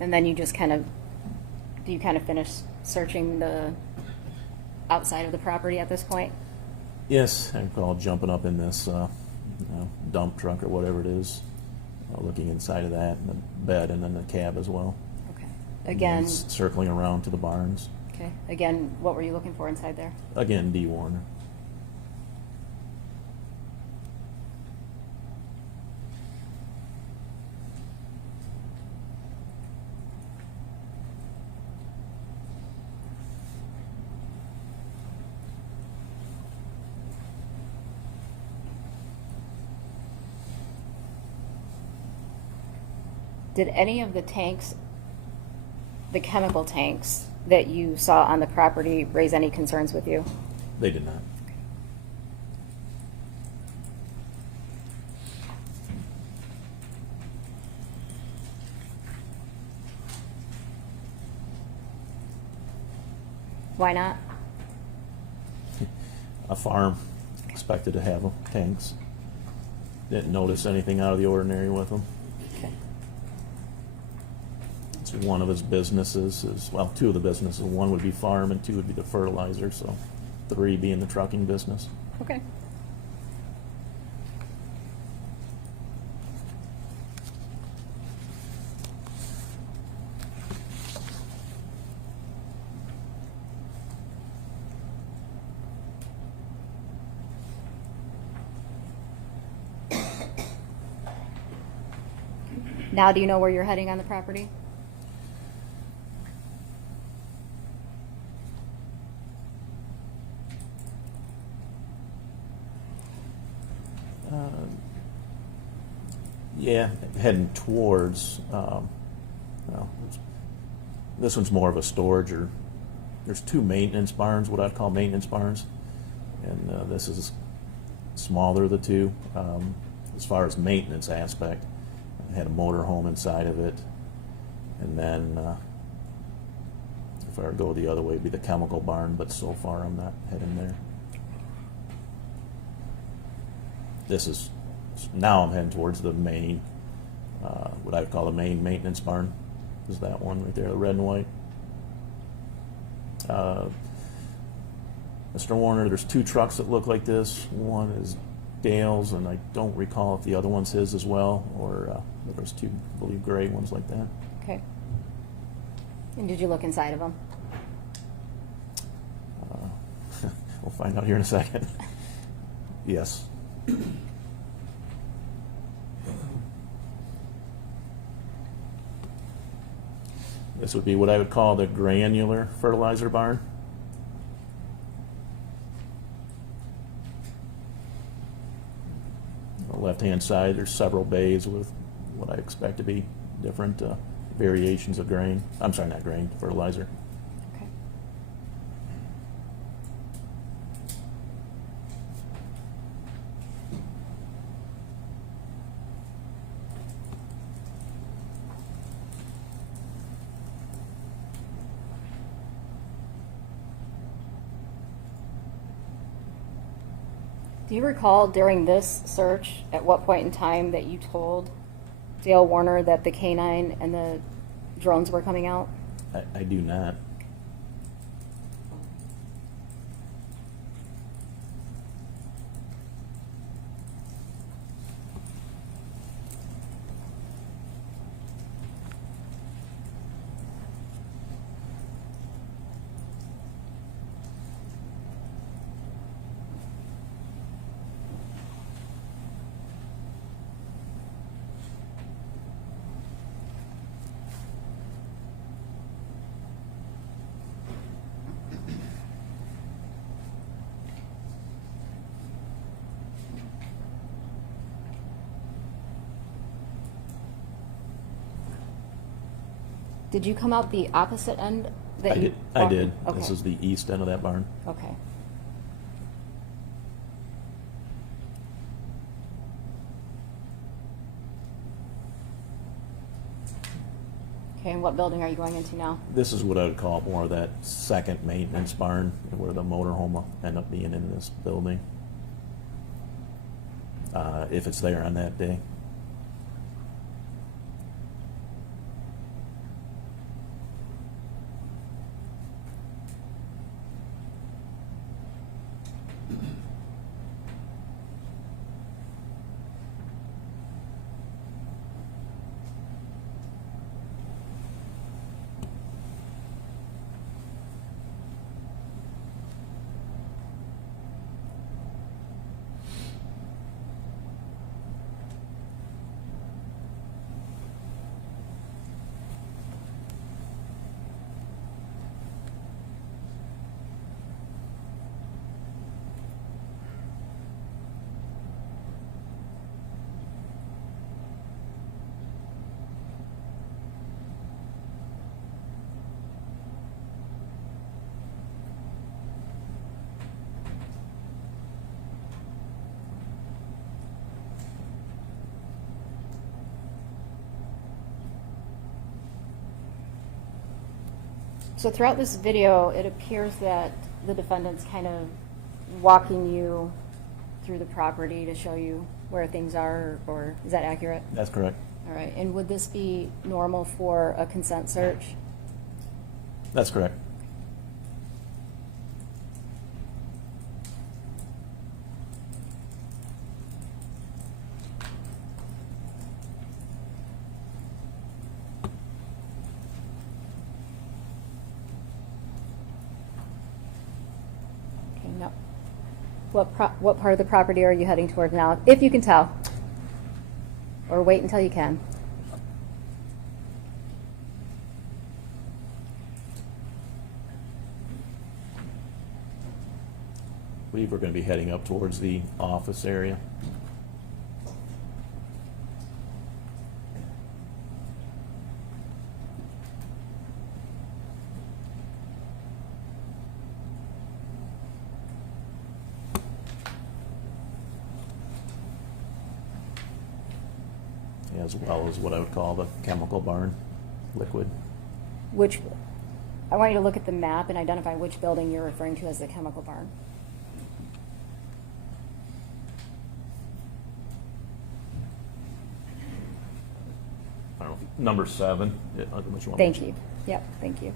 And then you just do you kind of finish searching the outside of the property at this point? Yes, I recall jumping up in this dump truck or whatever it is, looking inside of that, and the bed, and then the cab as well. Okay. And Again, then circling around to the barns. okay. Again, what were you looking for inside there? Again, D. Warner. Did any of the tanks, the chemical tanks that you saw on the property, raise any concerns with you? They did not. Why not? A farm expected to have tanks. Didn't notice anything out of the ordinary with them. Okay. It's one of his businesses is, well, two of the businesses. One would be farm and two would be the fertilizer, so 3 being the trucking business. Okay. Now, do you know where you're heading on the property? Yeah, heading towards, well, this one's more of a storage, or there's 2 maintenance barns, what I'd call maintenance barns. And this is smaller of the 2. As far as maintenance aspect, it had a motor home inside of it. And then, if I were to go the other way, it'd be the chemical barn, but so far I'm not heading there. This is, now I'm heading towards the main, what I would call the main maintenance barn, is that one right there, the red and white. Mr. Warner, there's 2 trucks that look like this. One is Dale's, and I don't recall if the other one's his as well, or there's 2, I believe, gray ones like that. Okay. And did you look inside of them? We'll find out here in a second. Yes. This would be what I would call the granular fertilizer barn. On the left-hand side, there's several bays with what I expect to be different variations of grain. I'm sorry, not grain, fertilizer. Okay. Do you recall during this search at what point in time that you told Dale Warner that the canine and the drones were coming out? I do not. Did you come out the opposite end? That I did. Okay. This is the east end of that barn. Okay. Okay, and what building are you going into now? This is what I would call more of that second maintenance barn, where the motorhome will end up being in this building. If it's there on that day. So throughout this video, it appears that the defendant's kind of walking you through the property to show you where things are, or is that accurate? That's correct. All right, and would this be normal for a consent search? That's correct. Okay, no. What part of the property are you heading towards now, if you can tell? Or wait until you can. I believe we're going to be heading up towards the office area. As well as what I would call the chemical barn, liquid. Which, I want you to look at the map and identify which building you're referring to as the chemical barn. I don't know, number 7. Which one? Thank you. Yep, thank you.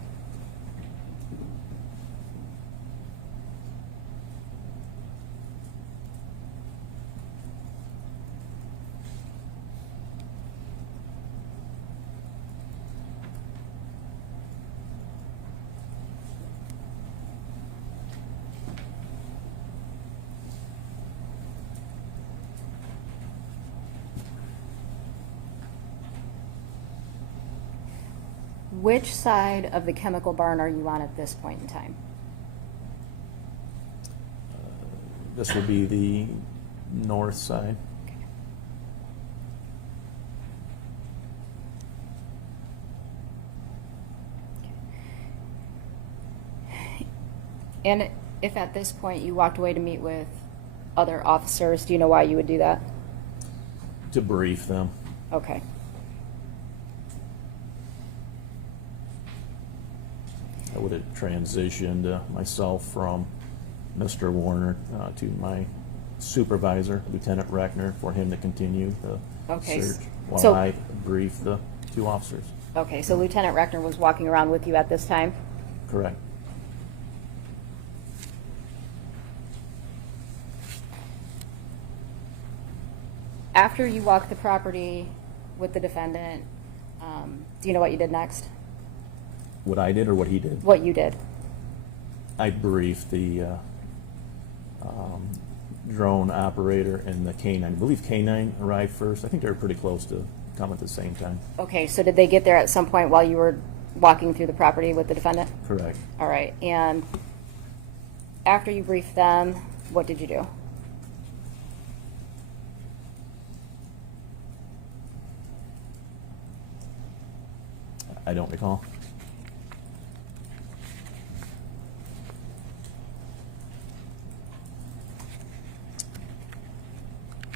Which side of the chemical barn are you on at this point in time? This would be the north side. And if at this point you walked away to meet with other officers, do you know why you would do that? To brief them. Okay. I would have transitioned myself from Mr. Warner to my supervisor, Lieutenant Reckner, for him to continue the Okay, search while so- I brief the 2 officers. Okay, so Lieutenant Reckner was walking around with you at this time? Correct. After you walked the property with the defendant, do you know what you did next? What I did or what he did? What you did? I briefed the drone operator and the K-9. I believe K-9 arrived first. I think they were pretty close to come at the same time. Okay, so did they get there at some point while you were walking through the property with the defendant? Correct. All right, and after you briefed them, what did you do? I don't recall.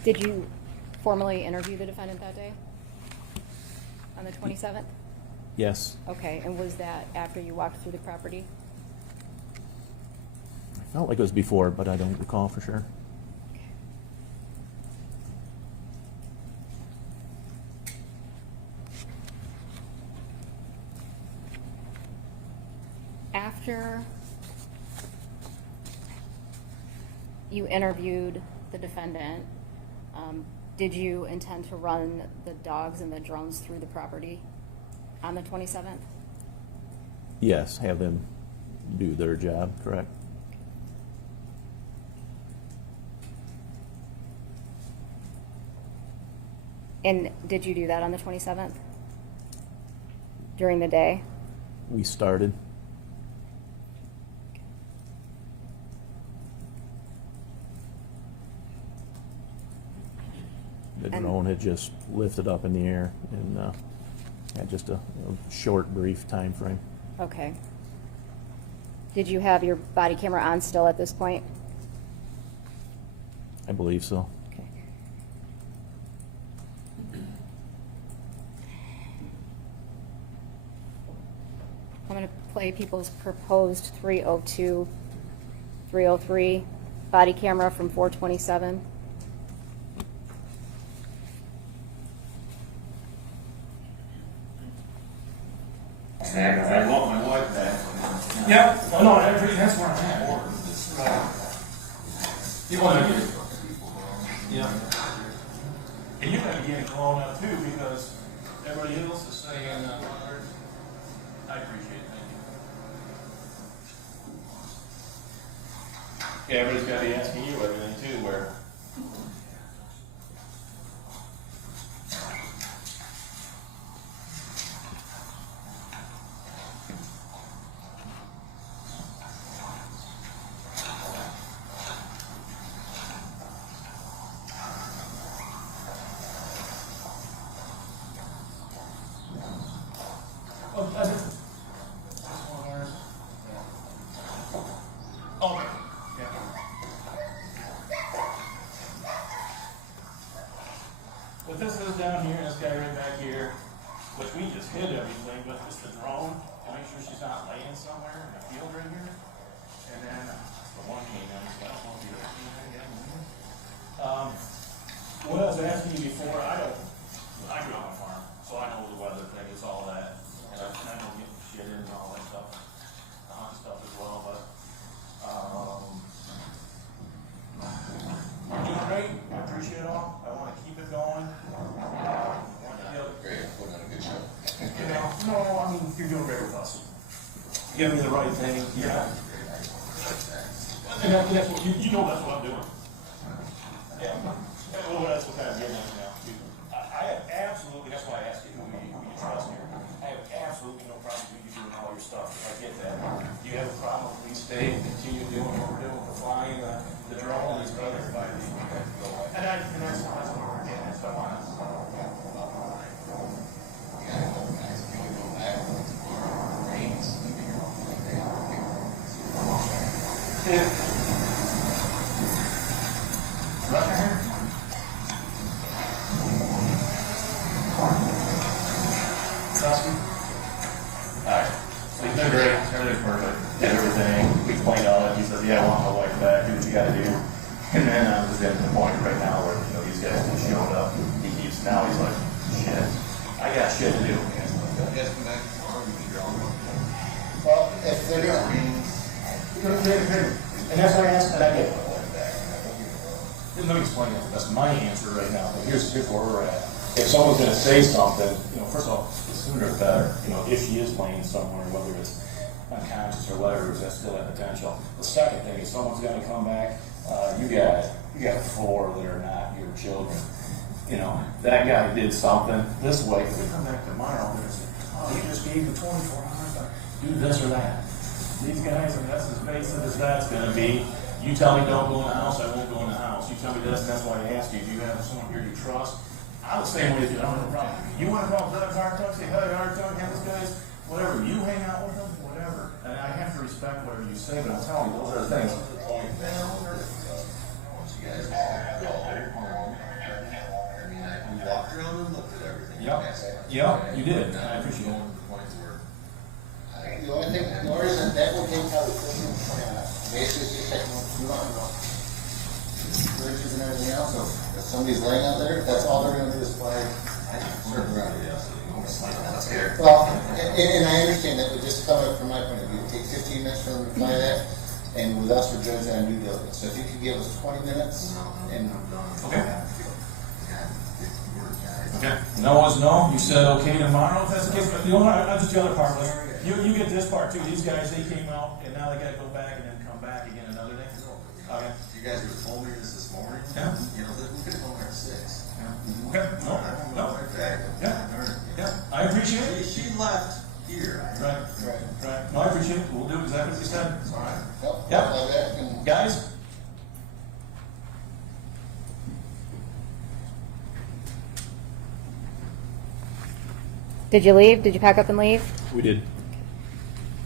Did you formally interview the defendant that day? On the 27th? Yes. Okay, and was that after you walked through the property? I felt like it was before, but I don't recall for sure. After you interviewed the defendant, did you intend to run the dogs and the drones through the property on the 27th? Yes, have them do their job, correct? And did you do that on the 27th? During the day? We started. The And- drone had just lifted up in the air and had just a short, brief time frame. Okay. Did you have your body camera on still at this point? I believe so. Okay. I'm going to play people's proposed 302, 303 body camera from 427. I want my wife back. Yep, well, no, that's where I'm at. You want to get, yeah. And you're going to get blown up too because everybody else is saying, I appreciate it, thank you. Yeah, everybody's got to be asking you everything too, where. But this goes down here, and this guy right back here, which we just hid everything, but just the drone, to make sure she's not laying somewhere in the field right here. And then the one came in, so I don't know if you're what I was asking you before, I grew up on a farm, so I know the weather thing is all that. And I know getting shit in and all that stuff, as well, but, you're doing great, I appreciate it all, I wanna keep it going. Great, putting on a good show. You know, no, I mean, you're doing great with us. Give me the right thing, yeah. And that's what, you know that's what I'm doing. Yeah, well, that's what I'm getting at now, too. I have absolutely, that's why I asked you who you trust here. I have absolutely no problem with you doing all your stuff, I get that. Do you have a problem if we stay and continue doing what we're doing, the flying, the drone, these other fighters? And that's what we're getting at, so I want to. Alright, so he's been great, everything's perfect, did everything, we explained all that, he says, yeah, I want my wife back, do what you gotta do. And then I was getting to the point right now where, you know, these guys just showed up, now he's like, shit, I got shit to do. Well, if they're doing. And that's what I asked, and I get it. Let me explain it. That's my answer right now, but here's where we're at. If someone's gonna say something, you know, first of all, the sooner the better, you know, if she is playing somewhere, whether it's unconscious or whatever, that's still that potential. The second thing is someone's gonna come back, you got 4 that are not your children. You know, that guy did something this way. If we come back tomorrow, they're gonna say, oh, he just gave you 24 hours to do this or that. These guys, and that's as basic as that's gonna be. You tell me don't go in the house, I won't go in the house. You tell me this, and that's why I asked you, do you have someone here you trust? I'm the same way as you, I don't have a problem. You want to call Doug Hartog, say, hey, Hartog, have this guys, whatever, you hang out with them, whatever. And I have to respect whatever you say, but I'm telling you, those are the things. Once you guys all go home, I mean, we walked around and looked at everything. Yep, you did. I appreciate it. The only thing, the only reason that will take out basically just take bridges and everything else. So if somebody's laying out there, that's all they're going to do is fly. Well, and I understand that, but just coming up from my point of view, it takes 15 minutes for them to fly that, and with us, we're judging on due diligence. So if you could give us 20 minutes, and Okay. Okay. No is no. You said okay tomorrow. If that's the case, but you know what? I'll just the other part. You get this part too. These guys, they came out and now they got to go back and then come back again another day. Okay. you guys were told me this morning. Yeah. You know, we could have gone there at 6. Okay. No. Yeah. I appreciate it. She left here. Right. No, I appreciate it. We'll do exactly what you said. All right. Yep. Like that, and Guys. Did you leave? Did you pack up and leave? We did.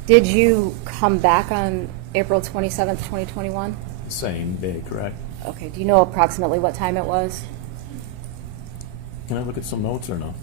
Did you come back on April 27th, 2021? Same day, correct? Okay, do you know approximately what time it was? Can I look at some notes or no?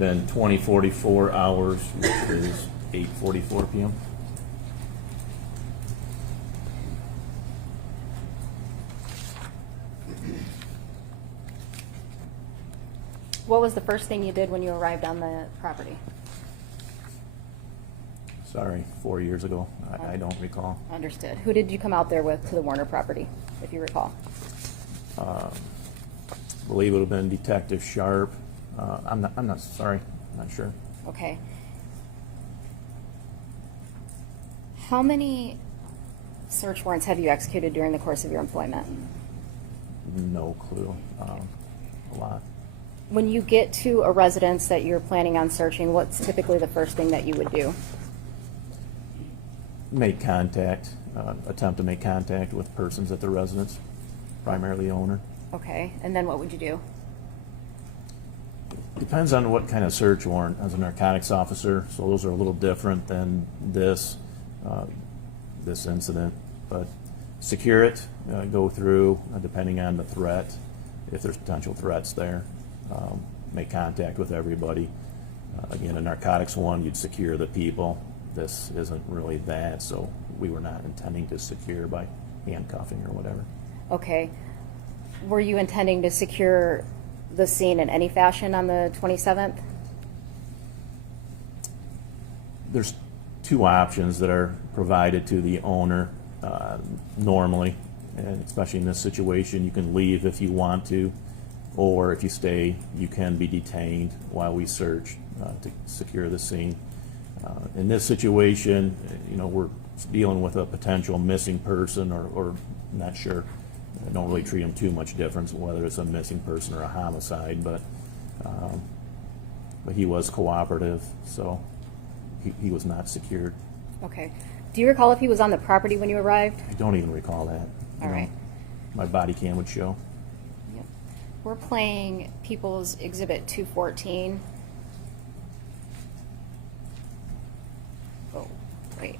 been 20:44 hours, which is 8:44 p.m. What was the first thing you did when you arrived on the property? Sorry, 4 years ago. I don't recall. Understood. Who did you come out there with to the Warner property, if you recall? Believe it would have been Detective Sharp. I'm not sure. Okay. How many search warrants have you executed during the course of your employment? No clue. A lot. When you get to a residence that you're planning on searching, what's typically the first thing that you would do? Make contact, attempt to make contact with persons at the residence, primarily the owner. Okay, and then what would you do? Depends on what kind of search warrant. As a narcotics officer, so those are a little different than this incident. But secure it, go through, depending on the threat, if there's potential threats there. Make contact with everybody. Again, a narcotics one, you'd secure the people. This isn't really that, so we were not intending to secure by handcuffing or whatever. Okay. Were you intending to secure the scene in any fashion on the 27th? There's two options that are provided to the owner normally, and especially in this situation, you can leave if you want to, or if you stay, you can be detained while we search to secure the scene. In this situation, we're dealing with a potential missing person or not sure. I don't really treat them too much difference whether it's a missing person or a homicide, but he was cooperative, so he was not secured. Okay. Do you recall if he was on the property when you arrived? I don't even recall that. All right. My body cam would show. Yep. We're playing People's Exhibit 214. Oh, wait.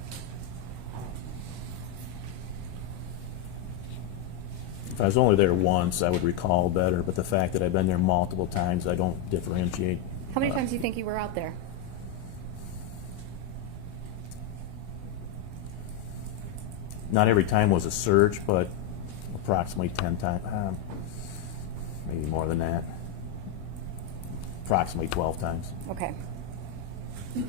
If I was only there once, I would recall better, but the fact that I've been there multiple times, I don't differentiate. How many times do you think you were out there? Not every time was a search, but approximately 10 times, maybe more than that. Approximately 12 times. Okay. I'm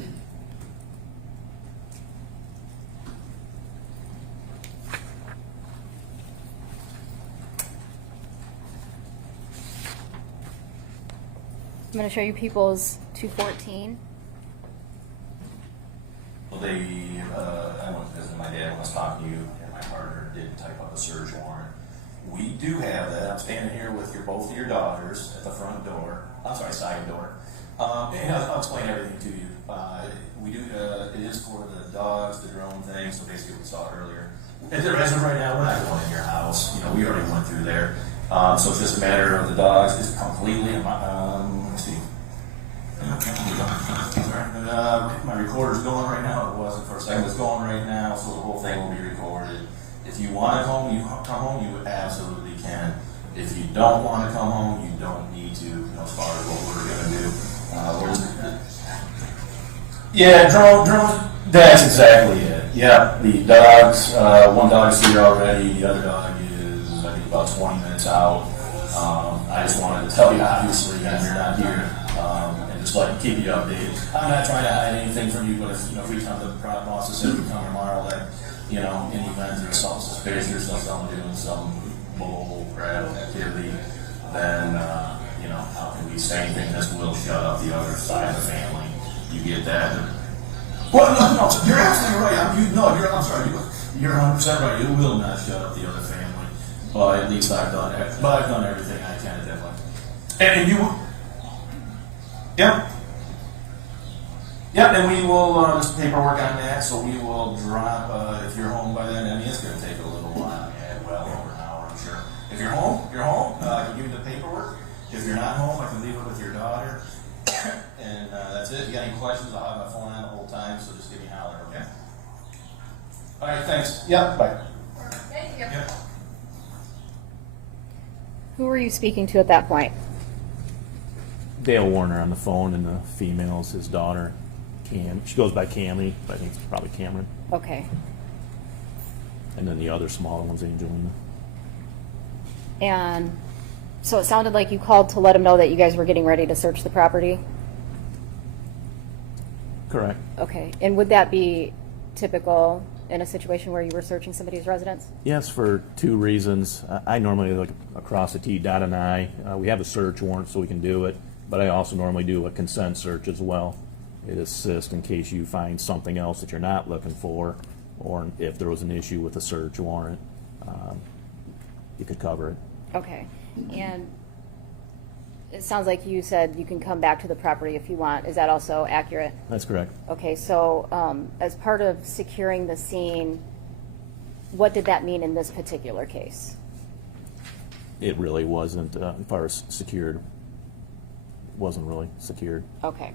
going to show you People's 214. Well, I went to visit my dad when I was talking to you, and my partner did type up a search warrant. We do have that. I'm standing here with both of your daughters at the front door. I'm sorry, side door. And I'll explain everything to you. We do. It is for the dogs, the drone thing. So basically, we saw it earlier. As of right now, we're not going in your house. We already went through there. So it's just a matter of the dogs. It's completely. Let's see. My recorder's going right now. It wasn't for a second. It's going right now, so the whole thing will be recorded. If you want to come home, you absolutely can. If you don't want to come home, you don't need to. As far as what we're going to do. Yeah, drones. That's exactly it. Yeah, the dogs. One dog is here already. The other dog is, I think, about 20 minutes out. I just wanted to tell you, obviously, you're not here. Just like keep you updated. I'm not trying to hide anything from you, but if we come to the process and we come tomorrow that, in the event there's something suspicious or something doing some bull crap activity, then, how can we say anything? This will shut up the other side of the family. You get that? Well, no, you're absolutely right. I'm sorry. You're 100% right. It will not shut up the other family. But at least I've done it. But I've done everything I can at that point. And you. Yep. Yep, and we will, there's paperwork on that, so we will drop, if you're home by then, it's going to take a little while, well over an hour, I'm sure. If you're home, I can give you the paperwork. If you're not home, I can leave it with your daughter. And that's it. If you got any questions, I'll have my phone on the whole time, so just give me a holler, okay? All right, thanks. Yep, bye. Thank you. Yep. Who were you speaking to at that point? Dale Warner on the phone, and the female's his daughter, Cam. She goes by Cammy, but I think it's probably Cameron. Okay. And then the other smaller one's Angelina. And so it sounded like you called to let him know that you guys were getting ready to search the property? Correct. Okay. And would that be typical in a situation where you were searching somebody's residence? Yes, for two reasons. I normally look across the T, dot an I. We have a search warrant, so we can do it, but I also normally do a consent search as well. It assists in case you find something else that you're not looking for, or if there was an issue with a search warrant, you could cover it. Okay. And it sounds like you said you can come back to the property if you want. Is that also accurate? That's correct. Okay, so as part of securing the scene, what did that mean in this particular case? It really wasn't, as far as secured, wasn't really secured. Okay.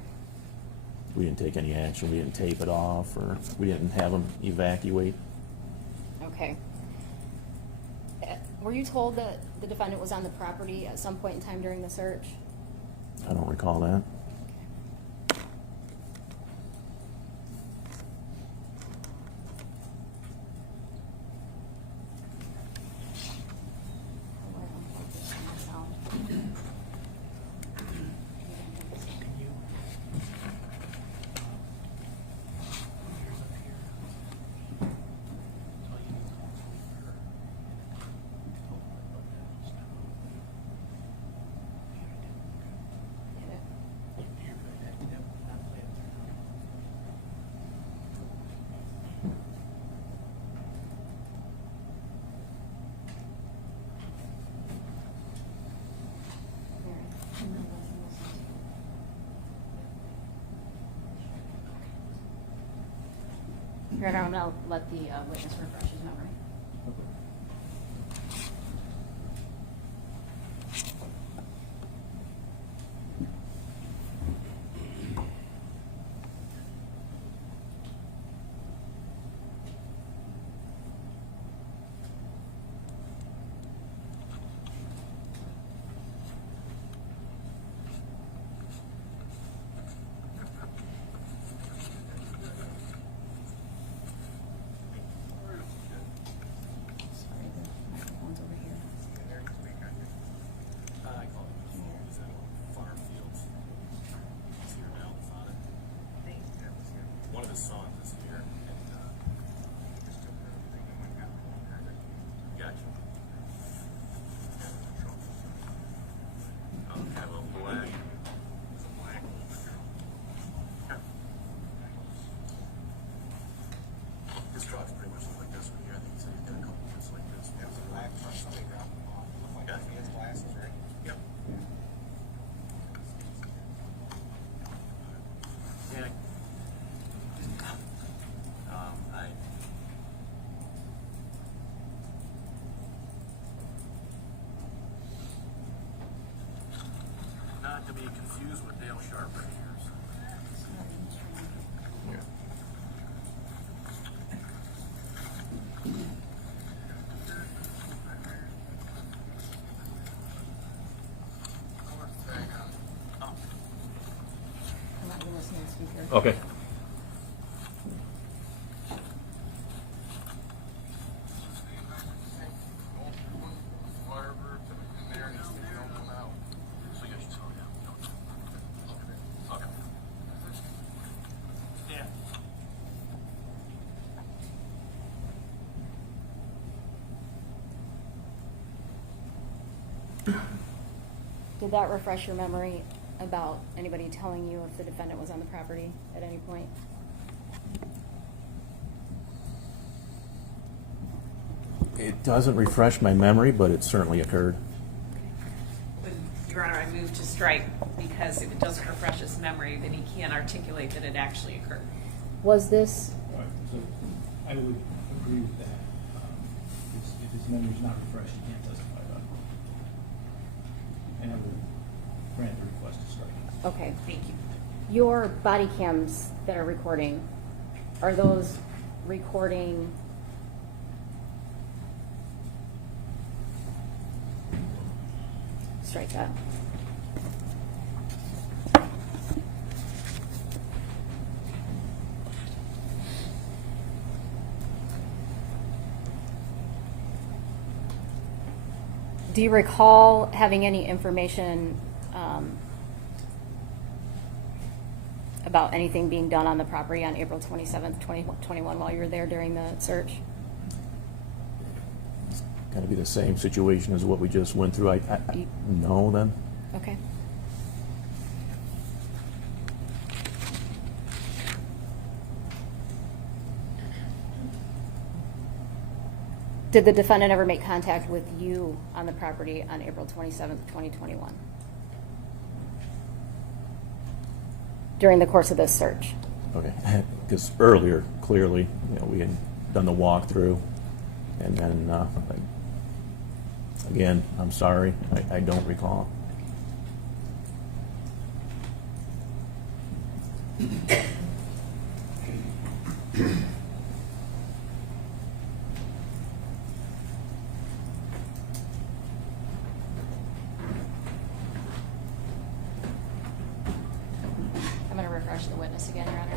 We didn't take any action. We didn't tape it off, or we didn't have them evacuate. Okay. Were you told that the defendant was on the property at some point in time during the search? I don't recall that. Here, I'm going to let the witness refresh his memory. Sorry, the microphone's over here. One of his sons is here. Gotcha. Have a black. His truck's pretty much like this one here. I think he said he's got a couple just like this. Yeah, it's a black truck. Yeah. He has glasses, right? Yep. Yeah. I. Not to be confused with Dale Sharp right here. Yeah. I'm not going to listen to the speaker. Okay. Did that refresh your memory about anybody telling you if the defendant was on the property at any point? It doesn't refresh my memory, but it certainly occurred. Your Honor, I move to strike because if it doesn't refresh his memory, then he can't articulate that it actually occurred. Was this, All right, so I would agree with that. If his memory's not refreshed, he can't testify about it. And I would grant the request to strike. okay, Thank you. your body cams that are recording, are those recording? Strike that. Do you recall having any information about anything being done on the property on April 27th, 2021 while you were there during the search? Got to be the same situation as what we just went through. No, then. Okay. Did the defendant ever make contact with you on the property on April 27th, 2021? During the course of this search? Okay, because earlier, clearly, we had done the walkthrough, and then, again, I'm sorry, I don't recall. I'm going to refresh the witness again, Your Honor.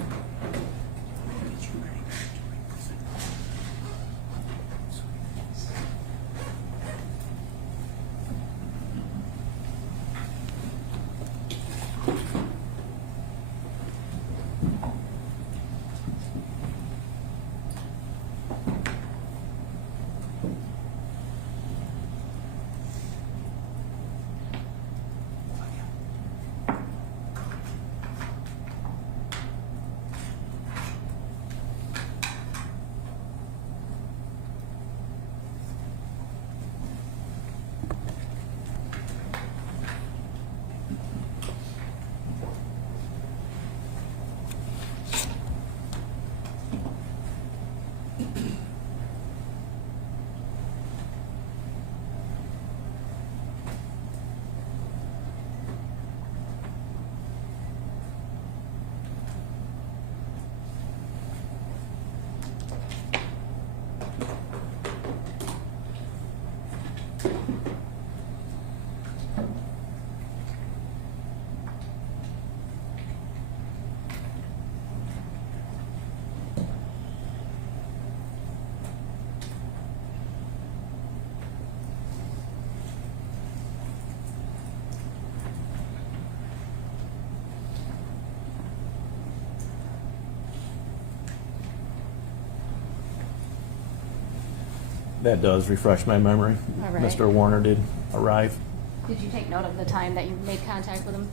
That does refresh my memory. All right. Mr. Warner did arrive. Did you take note of the time that you made contact with him?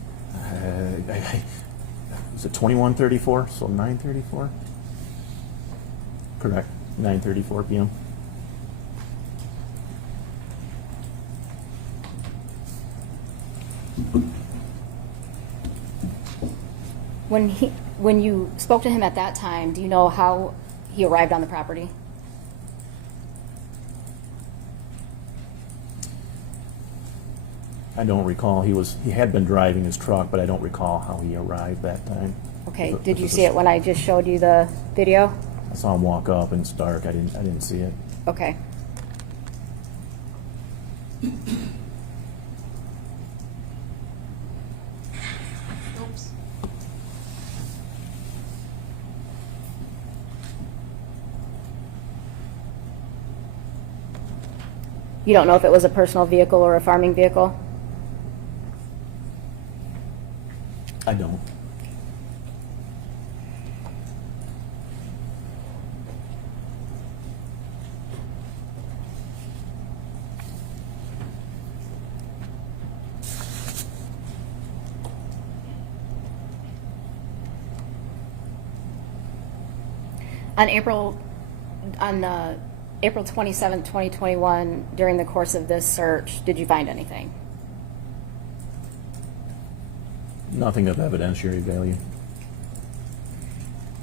Was it 21:34? So 9:34? Correct. 9:34 p.m. When you spoke to him at that time, do you know how he arrived on the property? I don't recall. He had been driving his truck, but I don't recall how he arrived that time. Okay. Did you see it when I just showed you the video? I saw him walk up, and it's dark. I didn't see it. Okay. Oops. You don't know if it was a personal vehicle or a farming vehicle? I don't. On April 27th, 2021, during the course of this search, did you find anything? Nothing of evidentiary value.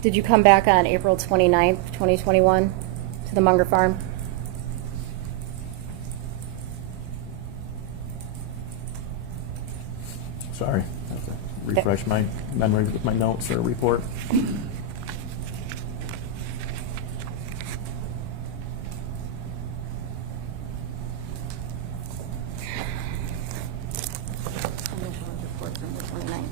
Did you come back on April 29th, 2021 to the Munger farm? Sorry. I have to refresh my memory with my notes or report. Report from the 29th.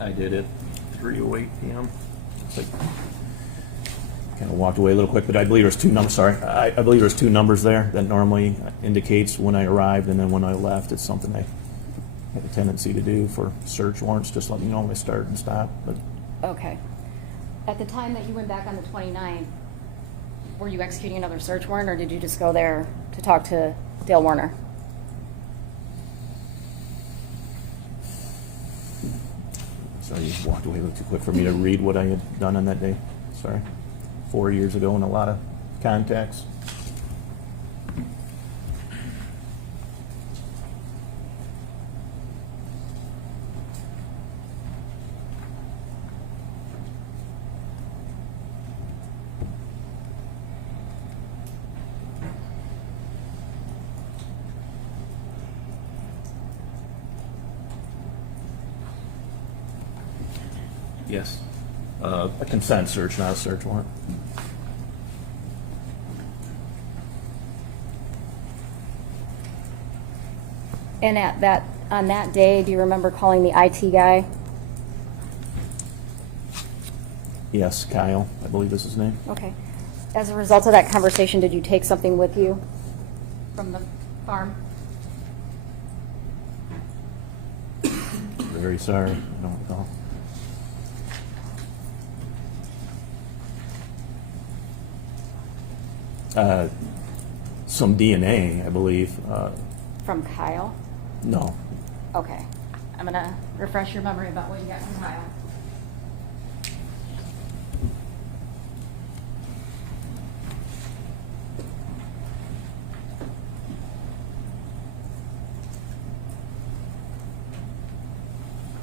I did it 3:08 p.m. It's like, kind of walked away a little quick, but I believe there's two numbers. Sorry, I believe there's two numbers there that normally indicates when I arrived and then when I left. It's something I have a tendency to do for search warrants. Just let me know when I start and stop. But Okay. At the time that you went back on the 29th, were you executing another search warrant, or did you just go there to talk to Dale Warner? sorry, you walked away a little too quick for me to read what I had done on that day. Sorry. 4 years ago and a lot of contacts. Yes. A consent search, not a search warrant. And on that day, do you remember calling the IT guy? Yes, Kyle, I believe is his name. Okay. As a result of that conversation, did you take something with you from the farm? Very sorry, I don't recall. Some DNA, I believe. From Kyle? No. Okay. I'm going to refresh your memory about what you got from Kyle.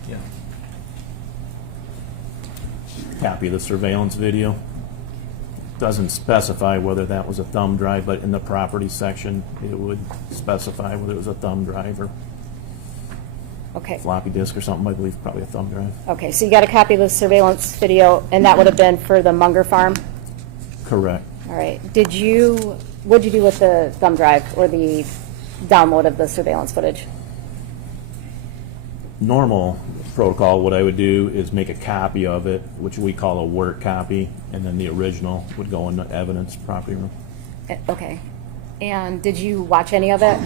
Yeah. Copy of the surveillance video. Doesn't specify whether that was a thumb drive, but in the property section, it would specify whether it was a thumb drive or Okay. floppy disk or something. I believe probably a thumb drive. Okay, so you got a copy of the surveillance video, and that would have been for the Munger farm? Correct. All right. What'd you do with the thumb drive or the download of the surveillance footage? Normal protocol, what I would do is make a copy of it, which we call a work copy, and then the original would go in the evidence property room. Okay. And did you watch any of it?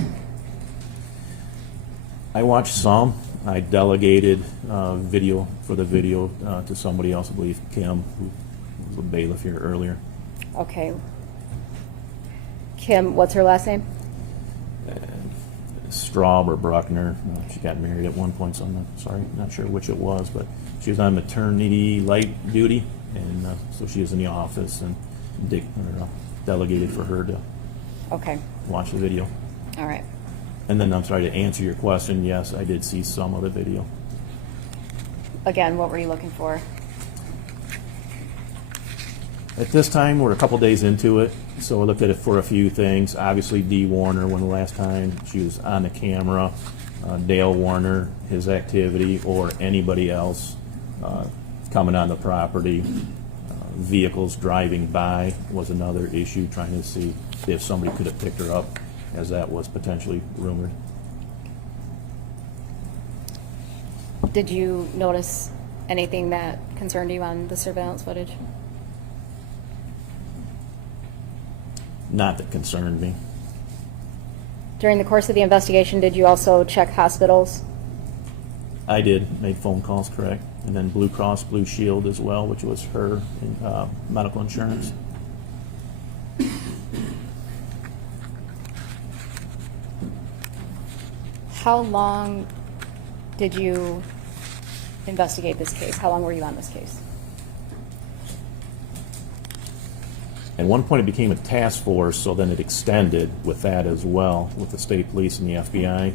I watched some. I delegated video for the video to somebody else, I believe Kim, who was a bailiff here earlier. Okay. Kim, what's her last name? Straub or Bruckner. She got married at one point, so I'm not sure which it was, but she was on maternity light duty, and so she was in the office, and delegated for her to Okay. watch the video. All right. And then, I'm sorry, to answer your question, yes, I did see some of the video. Again, what were you looking for? At this time, we're a couple days into it, so I looked at it for a few things. Obviously, Dee Warner, when the last time she was on the camera, Dale Warner, his activity, or anybody else coming on the property. Vehicles driving by was another issue, trying to see if somebody could have picked her up, as that was potentially rumored. Did you notice anything that concerned you on the surveillance footage? Not that concerned me. During the course of the investigation, did you also check hospitals? I did make phone calls, correct, and then Blue Cross Blue Shield as well, which was her medical insurance. How long did you investigate this case? How long were you on this case? At one point, it became a task force, so then it extended with that as well, with the state police and the FBI.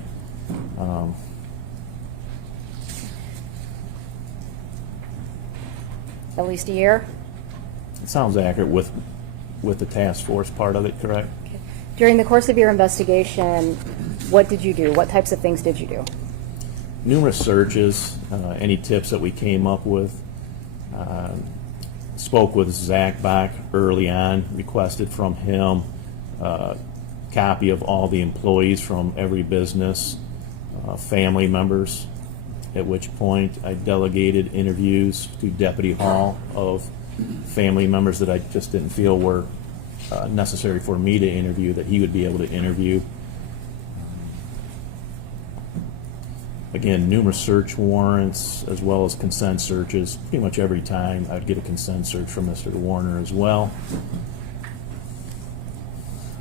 At least a year? It sounds accurate with the task force part of it, correct? Okay. During the course of your investigation, what did you do? What types of things did you do? Numerous searches, any tips that we came up with. Spoke with Zach Bach early on, requested from him a copy of all the employees from every business, family members, at which point I delegated interviews to Deputy Hall of family members that I just didn't feel were necessary for me to interview, that he would be able to interview. Again, numerous search warrants as well as consent searches. Pretty much every time I'd get a consent search from Mr. Warner as well.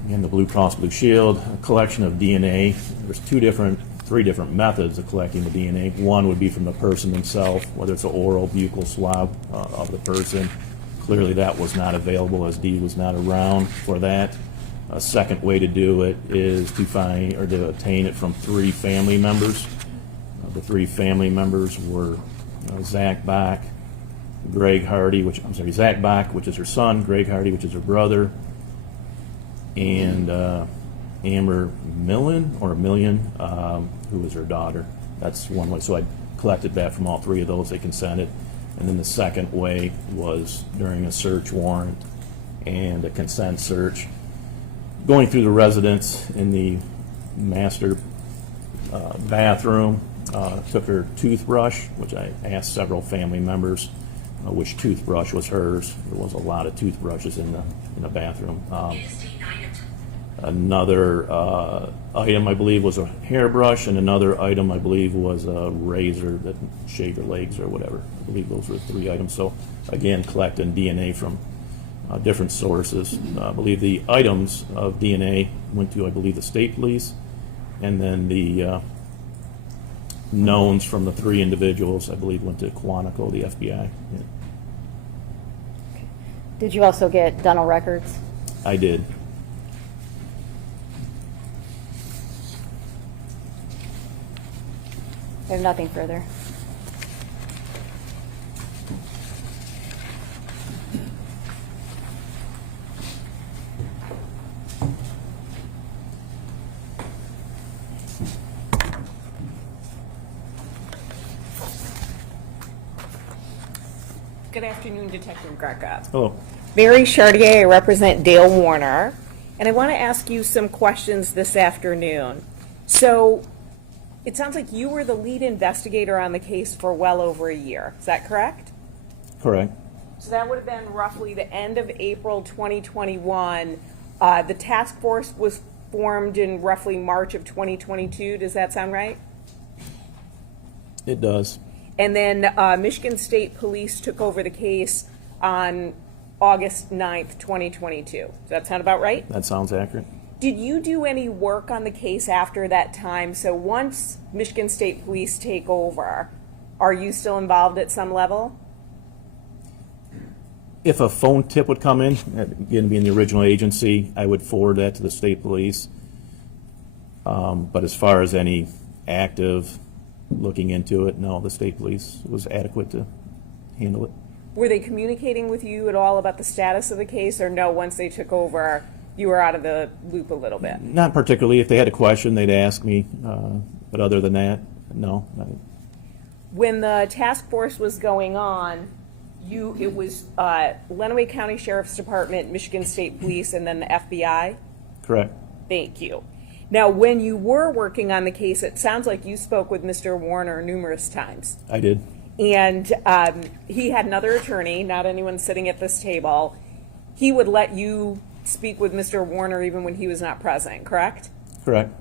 Again, the Blue Cross Blue Shield, a collection of DNA. There's three different methods of collecting the DNA. One would be from the person themselves, whether it's an oral, buccal swab of the person. Clearly that was not available as Dee was not around for that. A second way to do it is to find or to obtain it from three family members. The three family members were Zach Bach, Greg Hardy, Zach Bach, which is her son, Greg Hardy, which is her brother, and Amber Million, who was her daughter. That's one way. So I collected that from all three of those. They consented. And then the second way was during a search warrant and a consent search, going through the residence in the master bathroom. Took her toothbrush, which I asked several family members which toothbrush was hers. There was a lot of toothbrushes in the bathroom. Another item, I believe, was a hairbrush, and another item, I believe, was a razor that shaved her legs or whatever. I believe those were three items. So, again, collecting DNA from different sources. I believe the items of DNA went to, I believe, the state police, and then the knowns from the three individuals, I believe, went to Quantico, the FBI. Yeah. Did you also get dental records? I did. I have nothing further. Good afternoon, Detective Greca. Hello. Mary Chartier, I represent Dale Warner, and I want to ask you some questions this afternoon. So, it sounds like you were the lead investigator on the case for well over a year. Is that correct? Correct. So that would have been roughly the end of April 2021. The task force was formed in roughly March of 2022. Does that sound right? It does. And then Michigan State Police took over the case on August 9th, 2022. Does that sound about right? That sounds accurate. Did you do any work on the case after that time? So once Michigan State Police take over, are you still involved at some level? If a phone tip would come in, again, being the original agency, I would forward that to the state police. But as far as any active looking into it, no, the state police was adequate to handle it. Were they communicating with you at all about the status of the case, or no, once they took over, you were out of the loop a little bit? Not particularly. If they had a question, they'd ask me. But other than that, no. When the task force was going on, it was Lenawee County Sheriff's Department, Michigan State Police, and then the FBI? Correct. Thank you. Now, when you were working on the case, it sounds like you spoke with Mr. Warner numerous times. I did. And he had another attorney, not anyone sitting at this table. He would let you speak with Mr. Warner even when he was not present, correct? Correct.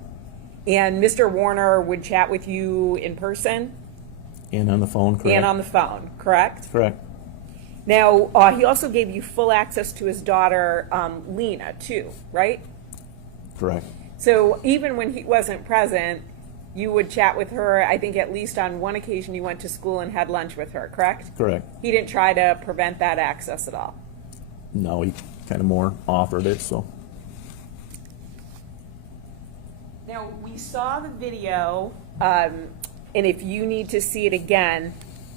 And Mr. Warner would chat with you in person? And on the phone, correct. And on the phone, correct? Correct. Now, he also gave you full access to his daughter, Lena, too, right? Correct. So even when he wasn't present, you would chat with her. I think at least on one occasion you went to school and had lunch with her, correct? Correct. He didn't try to prevent that access at all? No, he kind of more offered it, so. Now, we saw the video, and if you need to see it again,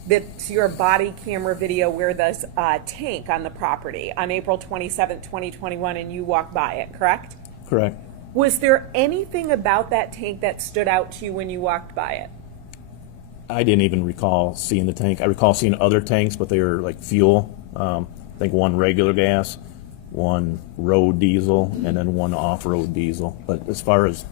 that's your body camera video where there's a tank on the property on April 27th, 2021, and you walked by it, correct? Correct. Was there anything about that tank that stood out to you when you walked by it? I didn't even recall seeing the tank. I recall seeing other tanks, but they were like fuel. I think one regular gas, one road diesel, and then one off-road diesel. But as far as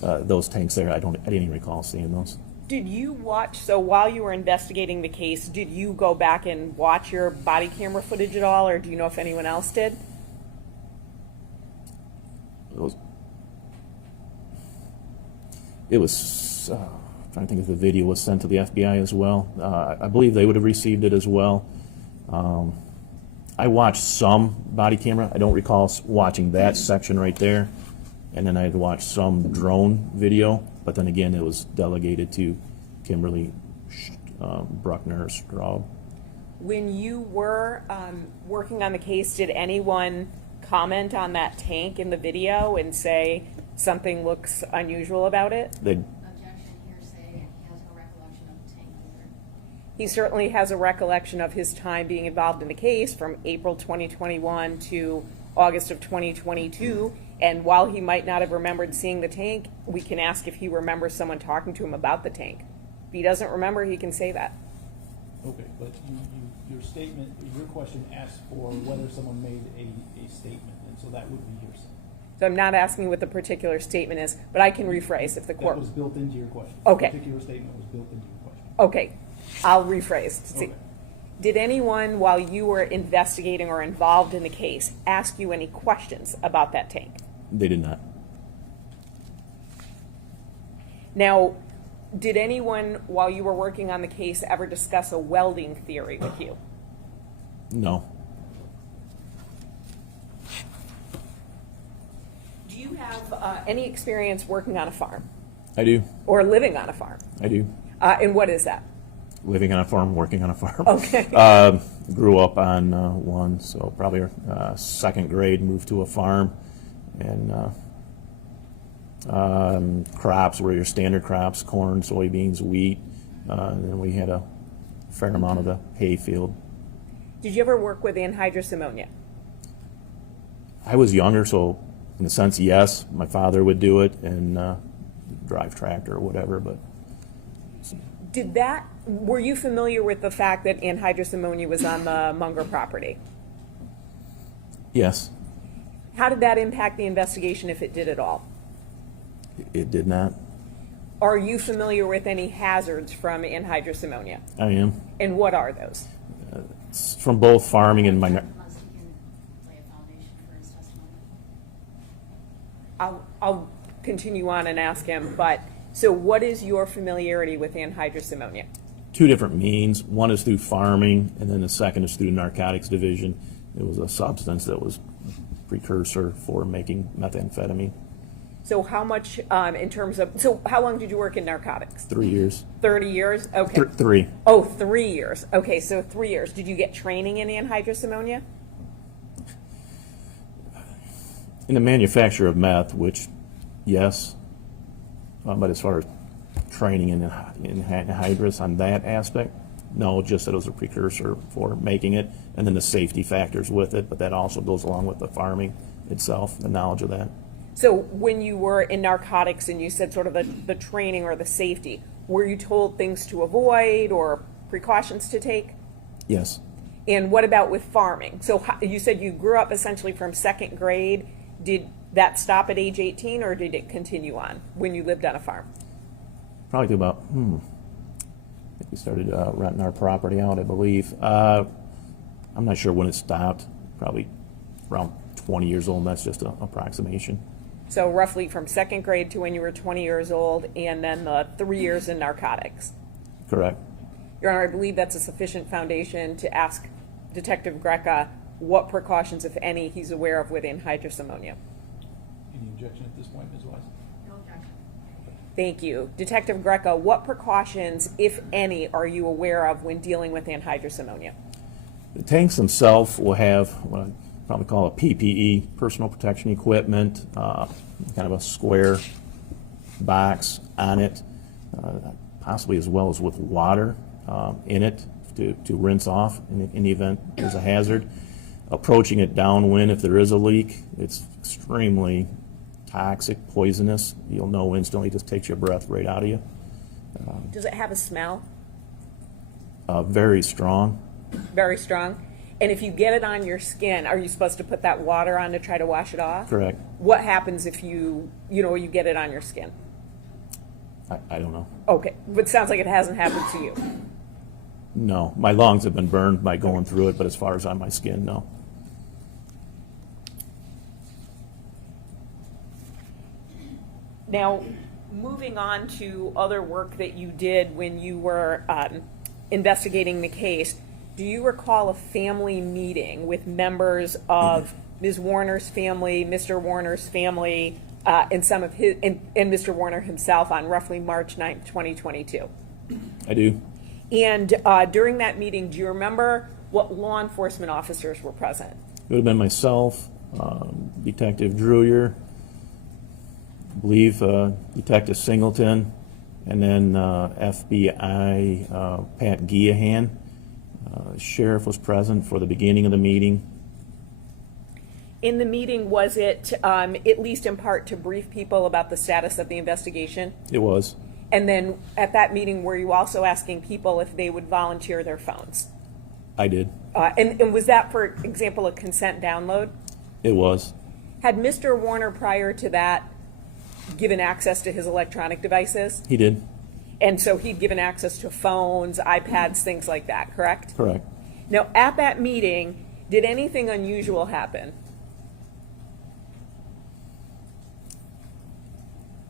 those tanks there, I didn't even recall seeing those. Did you watch, so while you were investigating the case, did you go back and watch your body camera footage at all, or do you know if anyone else did? It was trying to think if the video was sent to the FBI as well. I believe they would have received it as well. I watched some body camera. I don't recall watching that section right there. And then I had watched some drone video, but then again, it was delegated to Kimberly Bruckner Straub. When you were working on the case, did anyone comment on that tank in the video and say something looks unusual about it? Objection, hearsay, and he has no recollection of the tank either. He certainly has a recollection of his time being involved in the case from April 2021 to August of 2022. And while he might not have remembered seeing the tank, we can ask if he remembers someone talking to him about the tank. If he doesn't remember, he can say that. Okay, but your statement, your question asked for whether someone made a statement, and so that would be hearsay. So I'm not asking what the particular statement is, but I can rephrase if the court. That was built into your question. Okay. The particular statement was built into your question. Okay, I'll rephrase. See, Okay. did anyone, while you were investigating or involved in the case, ask you any questions about that tank? They did not. Now, did anyone, while you were working on the case, ever discuss a welding theory with you? No. Do you have any experience working on a farm I do. or living on a farm? I do. And what is that? Living on a farm, working on a farm. Okay. Grew up on one, so probably second grade, moved to a farm. And crops were your standard crops, corn, soybeans, wheat. And then we had a fair amount of the hay field. Did you ever work with anhydrous ammonia? I was younger, so in a sense, yes. My father would do it and drive tractor or whatever, but Were you familiar with the fact that anhydrous ammonia was on the Munger property? yes, How did that impact the investigation, if it did at all? it did not. Are you familiar with any hazards from anhydrous ammonia? I am. And what are those? It's from both farming and my. Unless he can lay a foundation for his testimony. I'll continue on and ask him, but so what is your familiarity with anhydrous ammonia? Two different means. One is through farming, and then the second is through the narcotics division. It was a substance that was precursor for making methamphetamine. So how much in terms of, so how long did you work in narcotics? 3 years. 30 years? Okay. Three. Oh, 3 years. Okay, so 3 years. Did you get training in anhydrous ammonia? In the manufacture of meth, which, yes, but as far as training in anhydrous on that aspect, no, just that it was a precursor for making it, and then the safety factors with it, but that also goes along with the farming itself, the knowledge of that. So when you were in narcotics and you said sort of the training or the safety, were you told things to avoid or precautions to take? Yes. And what about with farming? So you said you grew up essentially from second grade. Did that stop at age 18 or did it continue on when you lived on a farm? Probably to about, I think we started renting our property out, I believe. I'm not sure when it stopped, probably around 20 years old, and that's just an approximation. So roughly from second grade to when you were 20 years old, and then the 3 years in narcotics. Correct. Your Honor, I believe that's a sufficient foundation to ask Detective Greca what precautions, if any, he's aware of with anhydrous ammonia. Any objection at this point, Ms. Wise? No objection. Thank you. Detective Greca, what precautions, if any, are you aware of when dealing with anhydrous ammonia? The tanks themselves will have what I probably call a PPE, personal protection equipment, kind of a square box on it, possibly as well as with water in it to rinse off in the event there's a hazard. Approaching it downwind, if there is a leak, it's extremely toxic, poisonous. You'll know instantly, it just takes your breath right out of you. Does it have a smell? Very strong. Very strong. And if you get it on your skin, are you supposed to put that water on to try to wash it off? Correct. What happens if you get it on your skin? I don't know. Okay, but it sounds like it hasn't happened to you. No, my lungs have been burned by going through it, but as far as on my skin, no. Now, moving on to other work that you did when you were investigating the case, do you recall a family meeting with members of Ms. Warner's family, Mr. Warner's family, and some of his, and Mr. Warner himself on roughly March 9th, 2022? I do. And during that meeting, do you remember what law enforcement officers were present? It would have been myself, Detective Juror, I believe Detective Singleton, and then FBI Pat Geahan. Sheriff was present for the beginning of the meeting. In the meeting, was it at least in part to brief people about the status of the investigation? It was. And then at that meeting, were you also asking people if they would volunteer their phones? I did. And was that, for example, a consent download? It was. Had Mr. Warner prior to that given access to his electronic devices? He did. And so he'd given access to phones, iPads, things like that, correct? Correct. Now, at that meeting, did anything unusual happen?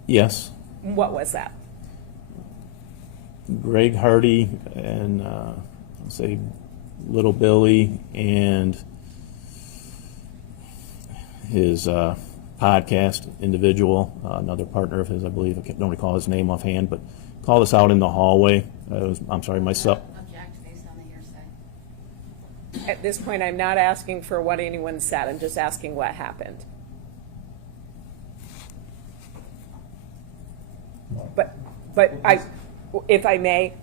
Yes. What was that? Greg Hardy and I'll say Little Billy and his podcast individual, another partner of his, I believe, I don't recall his name offhand, but called us out in the hallway. I'm sorry, myself. Object based on the hearsay. At this point, I'm not asking for what anyone said. I'm just asking what happened. But if I may,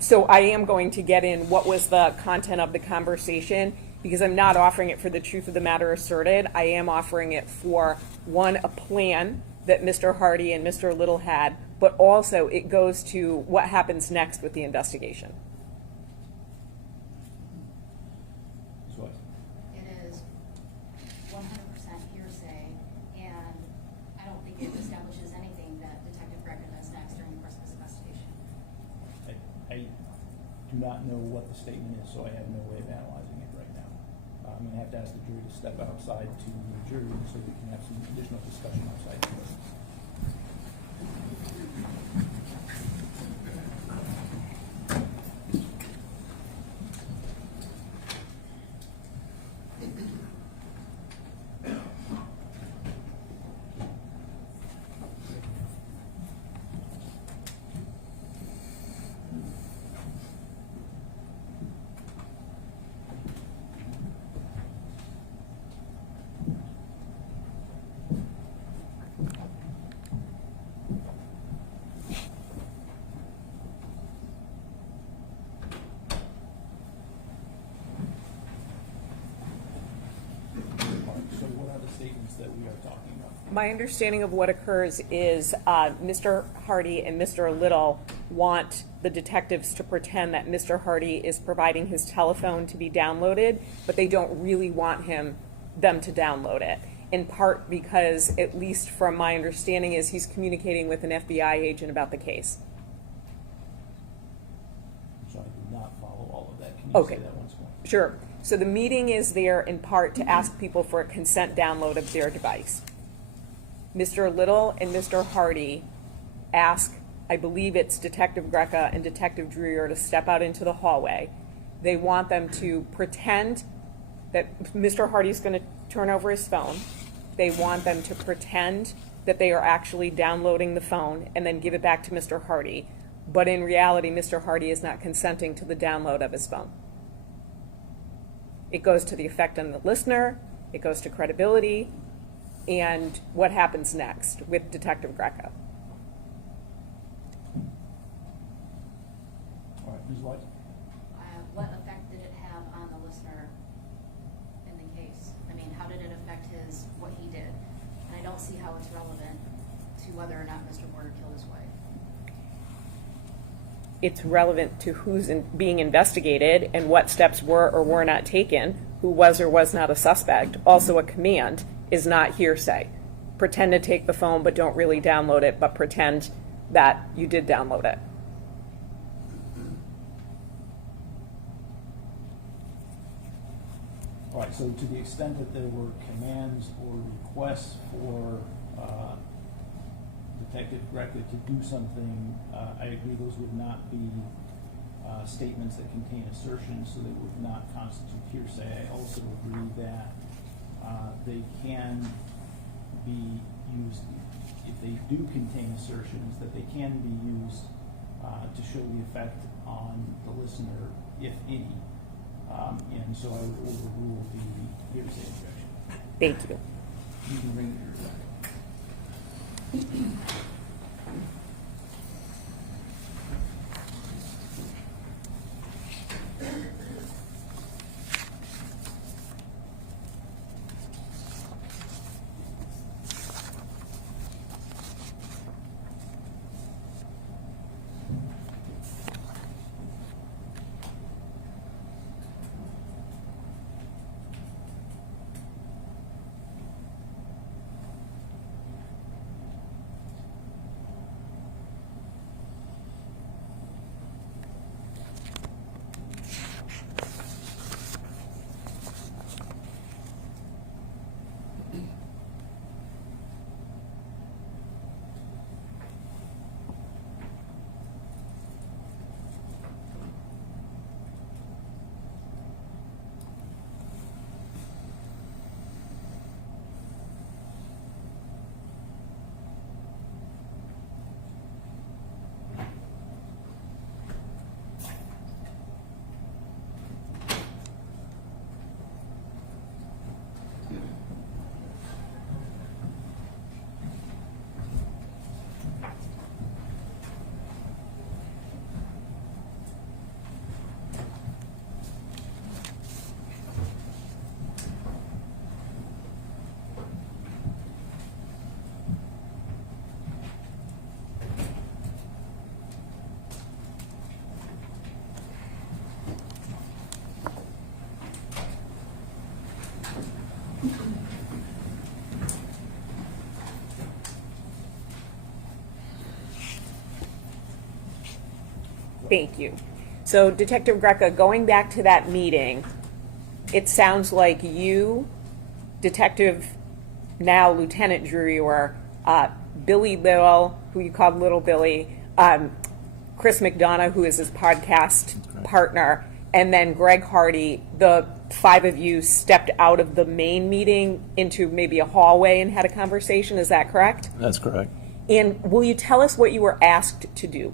so I am going to get in what was the content of the conversation, because I'm not offering it for the truth of the matter asserted. I am offering it for, one, a plan that Mr. Hardy and Mr. Little had, but also it goes to what happens next with the investigation. It is 100% hearsay, and I don't think it establishes anything that Detective Greca does next during the course of his investigation. I do not know what the statement is, so I have no way of analyzing it right now. I'm going to have to ask the jury to step outside to the jury so we can have some additional discussion outside. So what are the statements that we are talking about? My understanding of what occurs is Mr. Hardy and Mr. Little want the detectives to pretend that Mr. Hardy is providing his telephone to be downloaded, but they don't really want them to download it, in part because, at least from my understanding, is he's communicating with an FBI agent about the case. So I do not follow all of that. Can you Okay. say that once more? Sure. So the meeting is there in part to ask people for a consent download of their device. Mr. Little and Mr. Hardy ask, I believe it's Detective Greca and Detective Juror, to step out into the hallway. They want them to pretend that Mr. Hardy's going to turn over his phone. They want them to pretend that they are actually downloading the phone and then give it back to Mr. Hardy. But in reality, Mr. Hardy is not consenting to the download of his phone. It goes to the effect on the listener, it goes to credibility, and what happens next with Detective Greca. All right, Ms. White? What effect did it have on the listener in the case? I mean, how did it affect what he did? And I don't see how it's relevant to whether or not Mr. Warner killed his wife. It's relevant to who's being investigated and what steps were or were not taken, who was or was not a suspect. Also, a command is not hearsay. Pretend to take the phone, but don't really download it, but pretend that you did download it. All right, so to the extent that there were commands or requests for Detective Greca to do something, I agree those would not be statements that contain assertions, so they would not constitute hearsay. I also agree that they can be used, if they do contain assertions, that they can be used to show the effect on the listener, if any. And so I would overrule the hearsay objection. Thank you. You can bring it back. Thank you. So Detective Greca, going back to that meeting, it sounds like you, Detective, now Lieutenant Juror, Billy Little, who you called Little Billy, Chris McDonough, who is his podcast partner, and then Greg Hardy, the five of you stepped out of the main meeting into maybe a hallway and had a conversation. Is that correct? That's correct. And will you tell us what you were asked to do?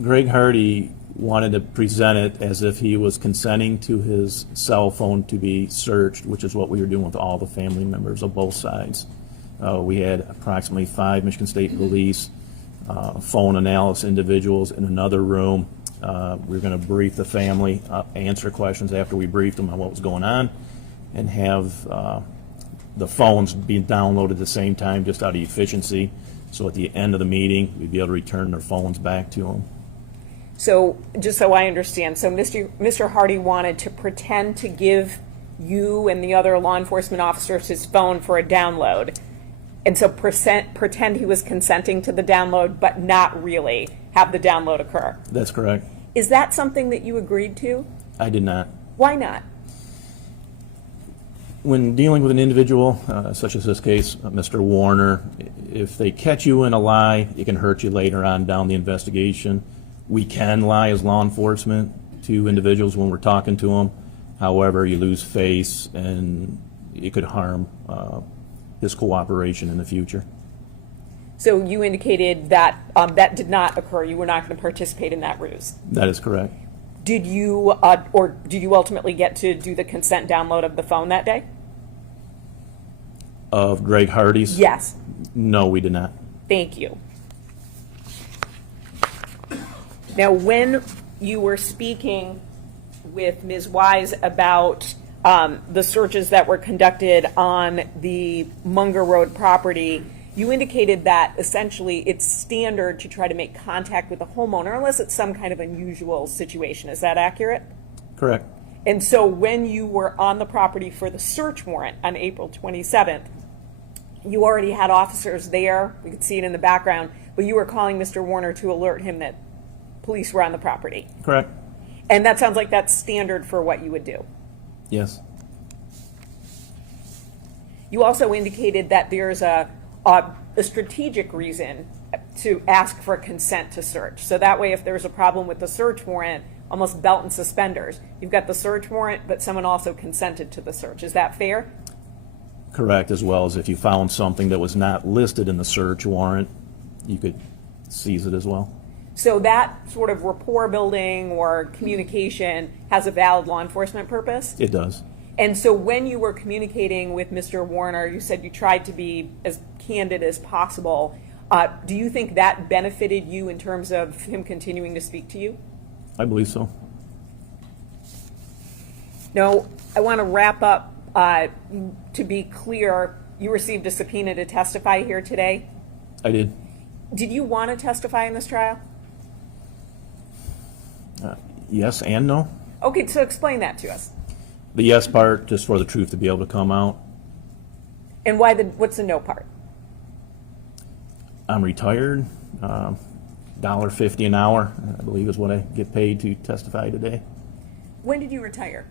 Greg Hardy wanted to present it as if he was consenting to his cell phone to be searched, which is what we were doing with all the family members of both sides. We had approximately 5 Michigan State Police phone analysis individuals in another room. We were going to brief the family, answer questions after we briefed them on what was going on, and have the phones be downloaded at the same time just out of efficiency. So at the end of the meeting, we'd be able to return their phones back to them. So just so I understand, so Mr. Hardy wanted to pretend to give you and the other law enforcement officers his phone for a download, and so pretend he was consenting to the download, but not really have the download occur. That's correct. Is that something that you agreed to? I did not. Why not? When dealing with an individual, such as this case, Mr. Warner, if they catch you in a lie, it can hurt you later on down the investigation. We can lie as law enforcement to individuals when we're talking to them. However, you lose face and it could harm his cooperation in the future. So you indicated that that did not occur. You were not going to participate in that ruse. That is correct. Did you, or did you ultimately get to do the consent download of the phone that day? Of Greg Hardy's? Yes. No, we did not. Thank you. Now, when you were speaking with Ms. Wise about the searches that were conducted on the Munger Road property, you indicated that essentially it's standard to try to make contact with the homeowner unless it's some kind of unusual situation. Is that accurate? Correct. And so when you were on the property for the search warrant on April 27th, you already had officers there, we could see it in the background, but you were calling Mr. Warner to alert him that police were on the property. Correct. And that sounds like that's standard for what you would do. Yes. You also indicated that there's a strategic reason to ask for consent to search. So that way, if there's a problem with the search warrant, almost belt and suspenders, you've got the search warrant, but someone also consented to the search. Is that fair? Correct, as well as if you found something that was not listed in the search warrant, you could seize it as well. So that sort of rapport building or communication has a valid law enforcement purpose? It does. And so when you were communicating with Mr. Warner, you said you tried to be as candid as possible. Do you think that benefited you in terms of him continuing to speak to you? I believe so. No, I want to wrap up. To be clear, you received a subpoena to testify here today. I did. Did you want to testify in this trial? Yes and no. Okay, so explain that to us. The yes part, just for the truth to be able to come out. And what's the no part? I'm retired. $1.50 an hour, I believe, is what I get paid to testify today. When did you retire?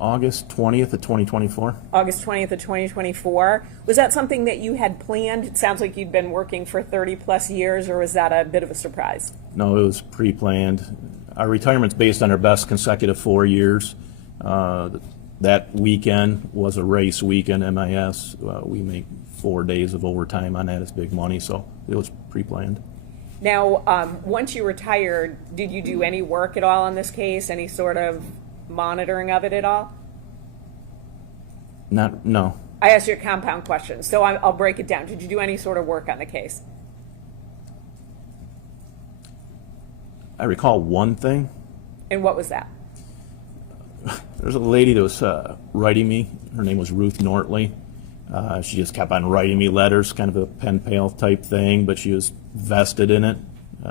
August 20th of 2024. August 20th of 2024. Was that something that you had planned? It sounds like you'd been working for 30 plus years, or was that a bit of a surprise? No, it was pre-planned. Our retirement's based on our best consecutive 4 years. That weekend was a race weekend, MIS. We make 4 days of overtime on that. It's big money, so it was pre-planned. Now, once you retired, did you do any work at all on this case? Any sort of monitoring of it at all? No. I asked you a compound question, so I'll break it down. Did you do any sort of work on the case? I recall one thing. And what was that? There's a lady that was writing me. Her name was Ruth Nortley. She just kept on writing me letters, kind of a pen pal type thing, but she was vested in it.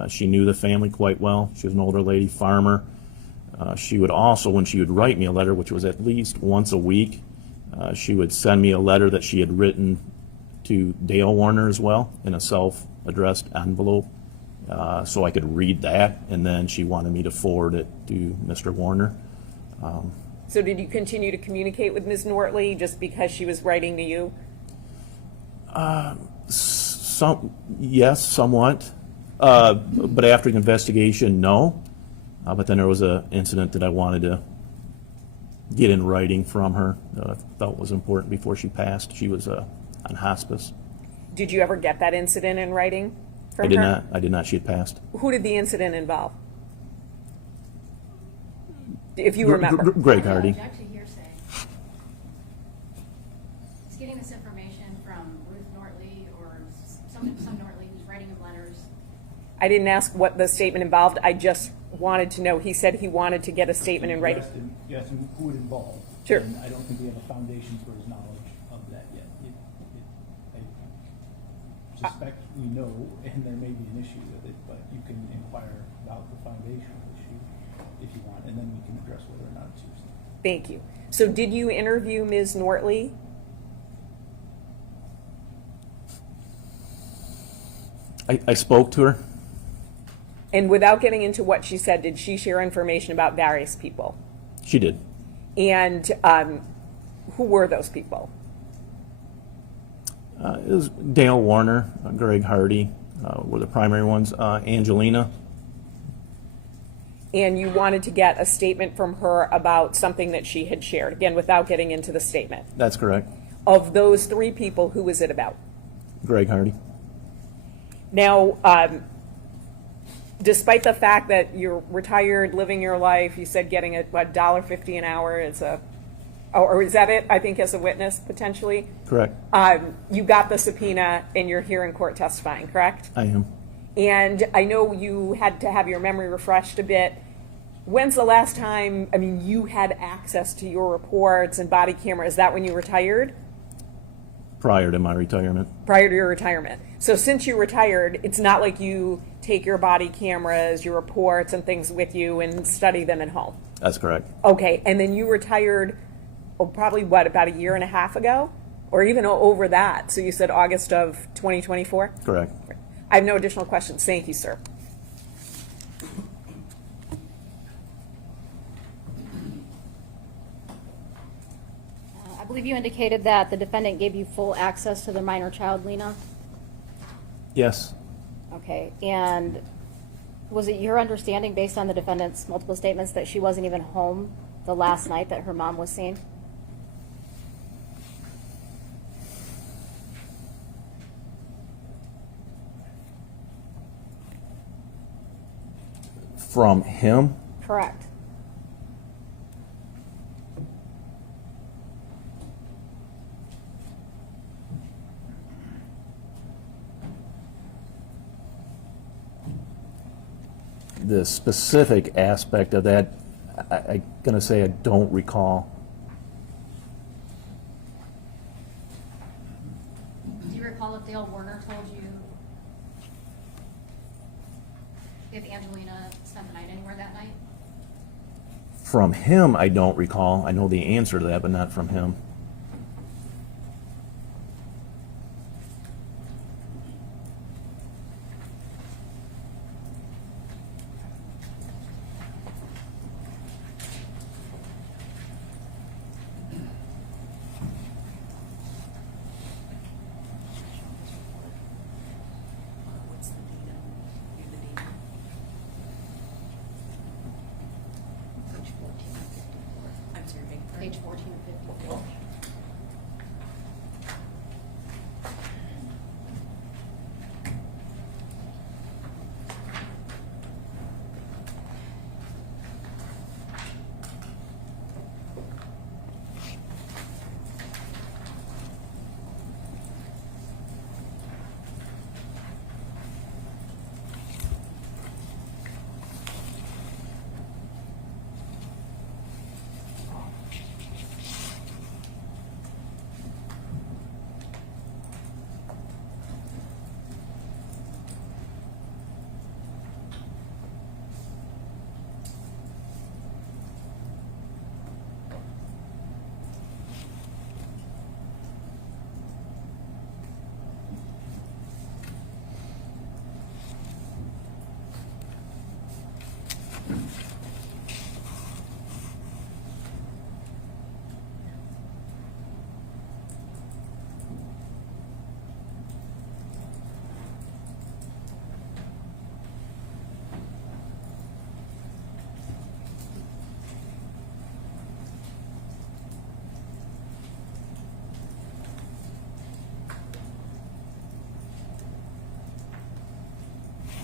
She knew the family quite well. She was an older lady, farmer. She would also, when she would write me a letter, which was at least once a week, she would send me a letter that she had written to Dale Warner as well in a self-addressed envelope, so I could read that, and then she wanted me to forward it to Mr. Warner. So did you continue to communicate with Ms. Nortley just because she was writing to you? Yes, somewhat. But after the investigation, no. But then there was an incident that I wanted to get in writing from her that I felt was important before she passed. She was on hospice. Did you ever get that incident in writing from her? I did not. She had passed. Who did the incident involve? If you remember. Greg Hardy. Object to hearsay. He's getting this information from Ruth Nortley or some Nortley who's writing him letters. I didn't ask what the statement involved. I just wanted to know. He said he wanted to get a statement in writing. You asked him who it involved. Sure. And I don't think we have a foundation for his knowledge of that yet. I suspect we know, and there may be an issue with it, but you can inquire about the foundational issue if you want, and then we can address whether or not it's yours. Thank you. So did you interview Ms. Nortley? I spoke to her. And without getting into what she said, did she share information about various people? She did. And who were those people? It was Dale Warner, Greg Hardy were the primary ones. Angelina. And you wanted to get a statement from her about something that she had shared, again, without getting into the statement. That's correct. Of those three people, who was it about? Greg Hardy. Now, despite the fact that you're retired, living your life, you said getting $1.50 an hour is or is that it? I think as a witness, potentially? Correct. You got the subpoena and you're here in court testifying, correct? I am. And I know you had to have your memory refreshed a bit. When's the last time, you had access to your reports and body camera? Is that when you retired? Prior to my retirement. Prior to your retirement. So since you retired, it's not like you take your body cameras, your reports and things with you and study them at home. That's correct. Okay, and then you retired probably what, about a year and a half ago? Or even over that? So you said August of 2024? Correct. I have no additional questions. Thank you, sir. I believe you indicated that the defendant gave you full access to the minor child, Lena? Yes. Okay, and was it your understanding, based on the defendant's multiple statements, that she wasn't even home the last night that her mom was seen? From him? Correct. The specific aspect of that, I'm going to say I don't recall. Do you recall if Dale Warner told you if Angelina spent the night anywhere that night? From him, I don't recall. I know the answer to that, but not from him. Page 14 and 54.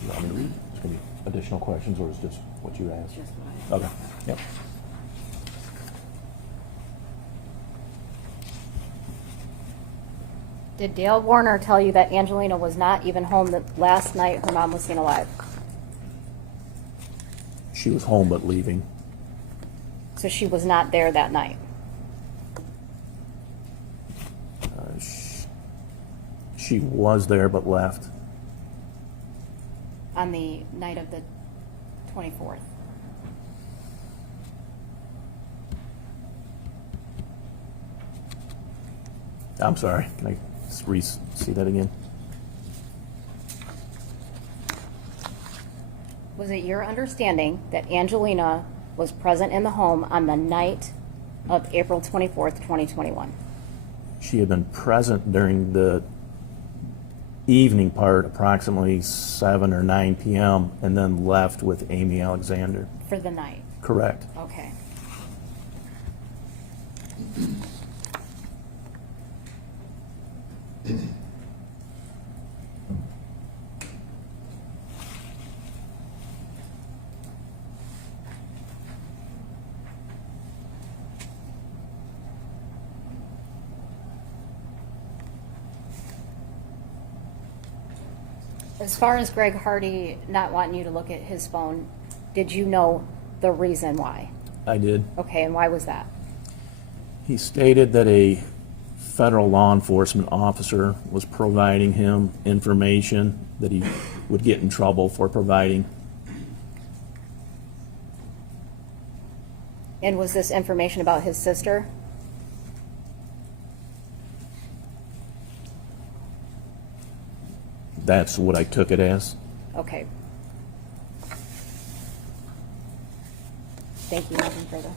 You want me to read? There's going to be additional questions, or is just what you asked? Just what I asked. Okay. Yep. Did Dale Warner tell you that Angelina was not even home the last night her mom was seen alive? She was home but leaving. So she was not there that night? She was there but left. On the night of the 24th? I'm sorry. Can I just see that again? Was it your understanding that Angelina was present in the home on the night of April 24th, 2021? She had been present during the evening part, approximately 7 or 9 p.m., and then left with Amy Alexander. For the night? Correct. Okay. As far as Greg Hardy not wanting you to look at his phone, did you know the reason why? I did. Okay, and why was that? He stated that a federal law enforcement officer was providing him information that he would get in trouble for providing. And was this information about his sister? That's what I took it as. Okay. Thank you, nothing further.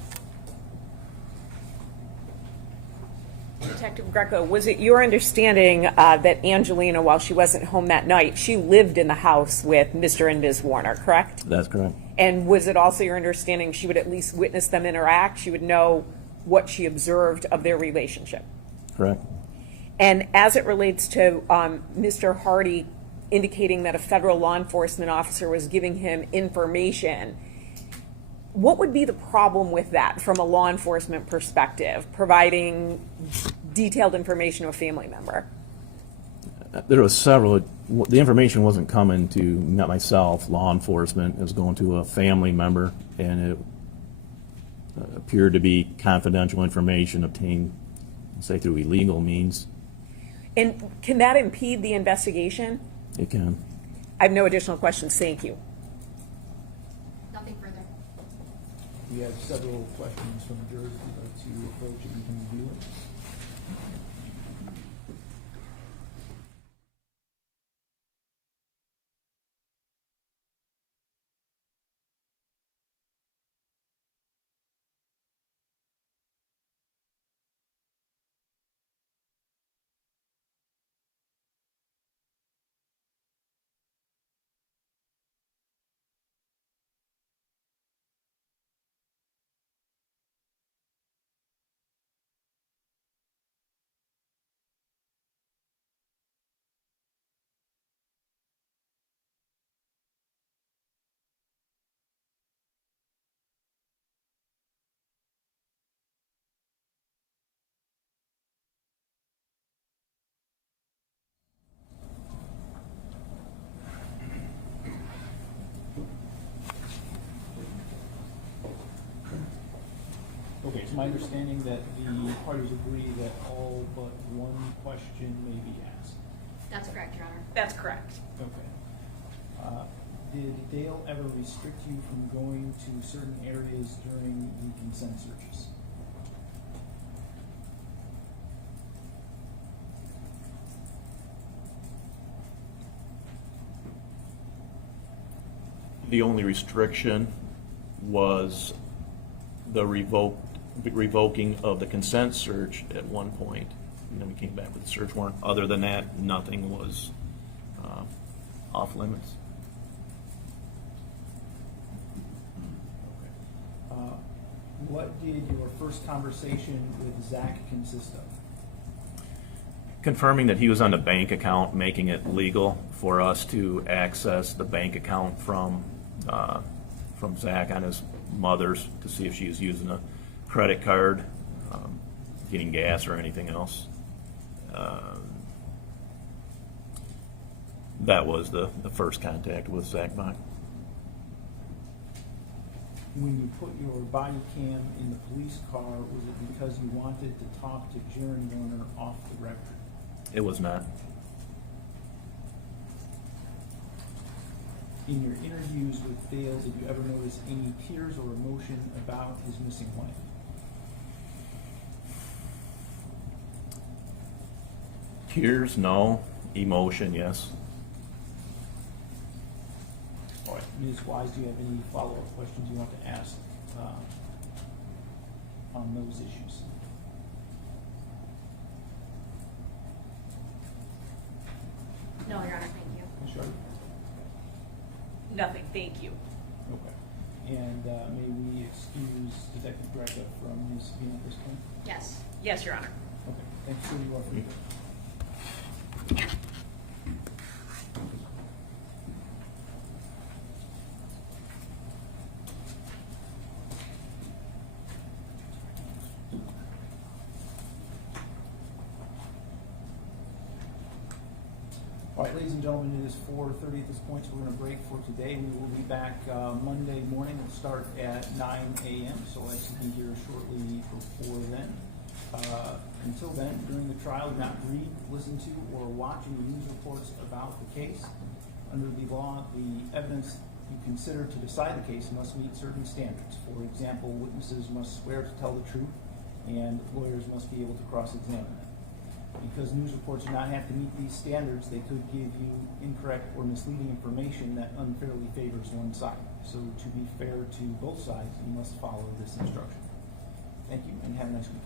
Detective Greco, was it your understanding that Angelina, while she wasn't home that night, she lived in the house with Mr. and Ms. Warner, correct? That's correct. And was it also your understanding she would at least witness them interact? She would know what she observed of their relationship? Correct. And as it relates to Mr. Hardy indicating that a federal law enforcement officer was giving him information, what would be the problem with that from a law enforcement perspective, providing detailed information to a family member? There was several. The information wasn't coming to not myself, law enforcement. It was going to a family member, and it appeared to be confidential information obtained, say, through illegal means. And can that impede the investigation? It can. I have no additional questions. Thank you. Nothing further. We have several questions from jurors to approach and we can review it. Okay, it's my understanding that the parties agree that all but one question may be asked. That's correct, Your Honor. That's correct. Okay. Did Dale ever restrict you from going to certain areas during the consent searches? The only restriction was the revoking of the consent search at one point, and then we came back with the search warrant. Other than that, nothing was off limits. What did your first conversation with Zach consist of? Confirming that he was on the bank account, making it legal for us to access the bank account from Zach on his mother's to see if she was using a credit card, getting gas or anything else. That was the first contact with Zach Bach. When you put your body cam in the police car, was it because you wanted to talk to Juror Warner off the record? It was not. In your interviews with Dale, did you ever notice any tears or emotion about his missing wife? Tears, no. Emotion, yes. All right, Ms. Wise, do you have any follow-up questions you want to ask on those issues? No, Your Honor, thank you. Ms. Sharp? Nothing, thank you. Okay. And may we excuse Detective Greco from Ms. Bean at this point? Yes. Yes, Your Honor. Okay, thanks for your offer. All right, ladies and gentlemen, it is 4:30 at this point, so we're going to break for today. We will be back Monday morning. We'll start at 9 a.m., so I should be here shortly before then. Until then, during the trial, do not read, listen to, or watch any news reports about the case. Under the law, the evidence you consider to decide the case must meet certain standards. For example, witnesses must swear to tell the truth, and lawyers must be able to cross-examine them. Because news reports do not have to meet these standards, they could give you incorrect or misleading information that unfairly favors one side. So to be fair to both sides, you must follow this instruction. Thank you, and have a nice weekend.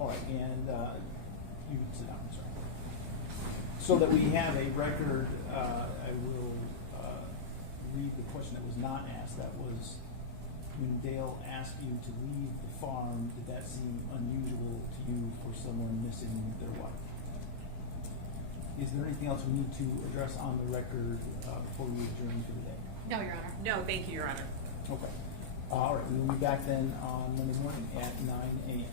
All right, and you can sit down, I'm sorry. So that we have a record, I will read the question that was not asked. That was, when Dale asked you to leave the farm, did that seem unusual to you for someone missing their wife? Is there anything else we need to address on the record before we adjourn for the day? No, Your Honor. No, thank you, Your Honor. Okay. All right, we will be back then on Monday morning at 9 a.m.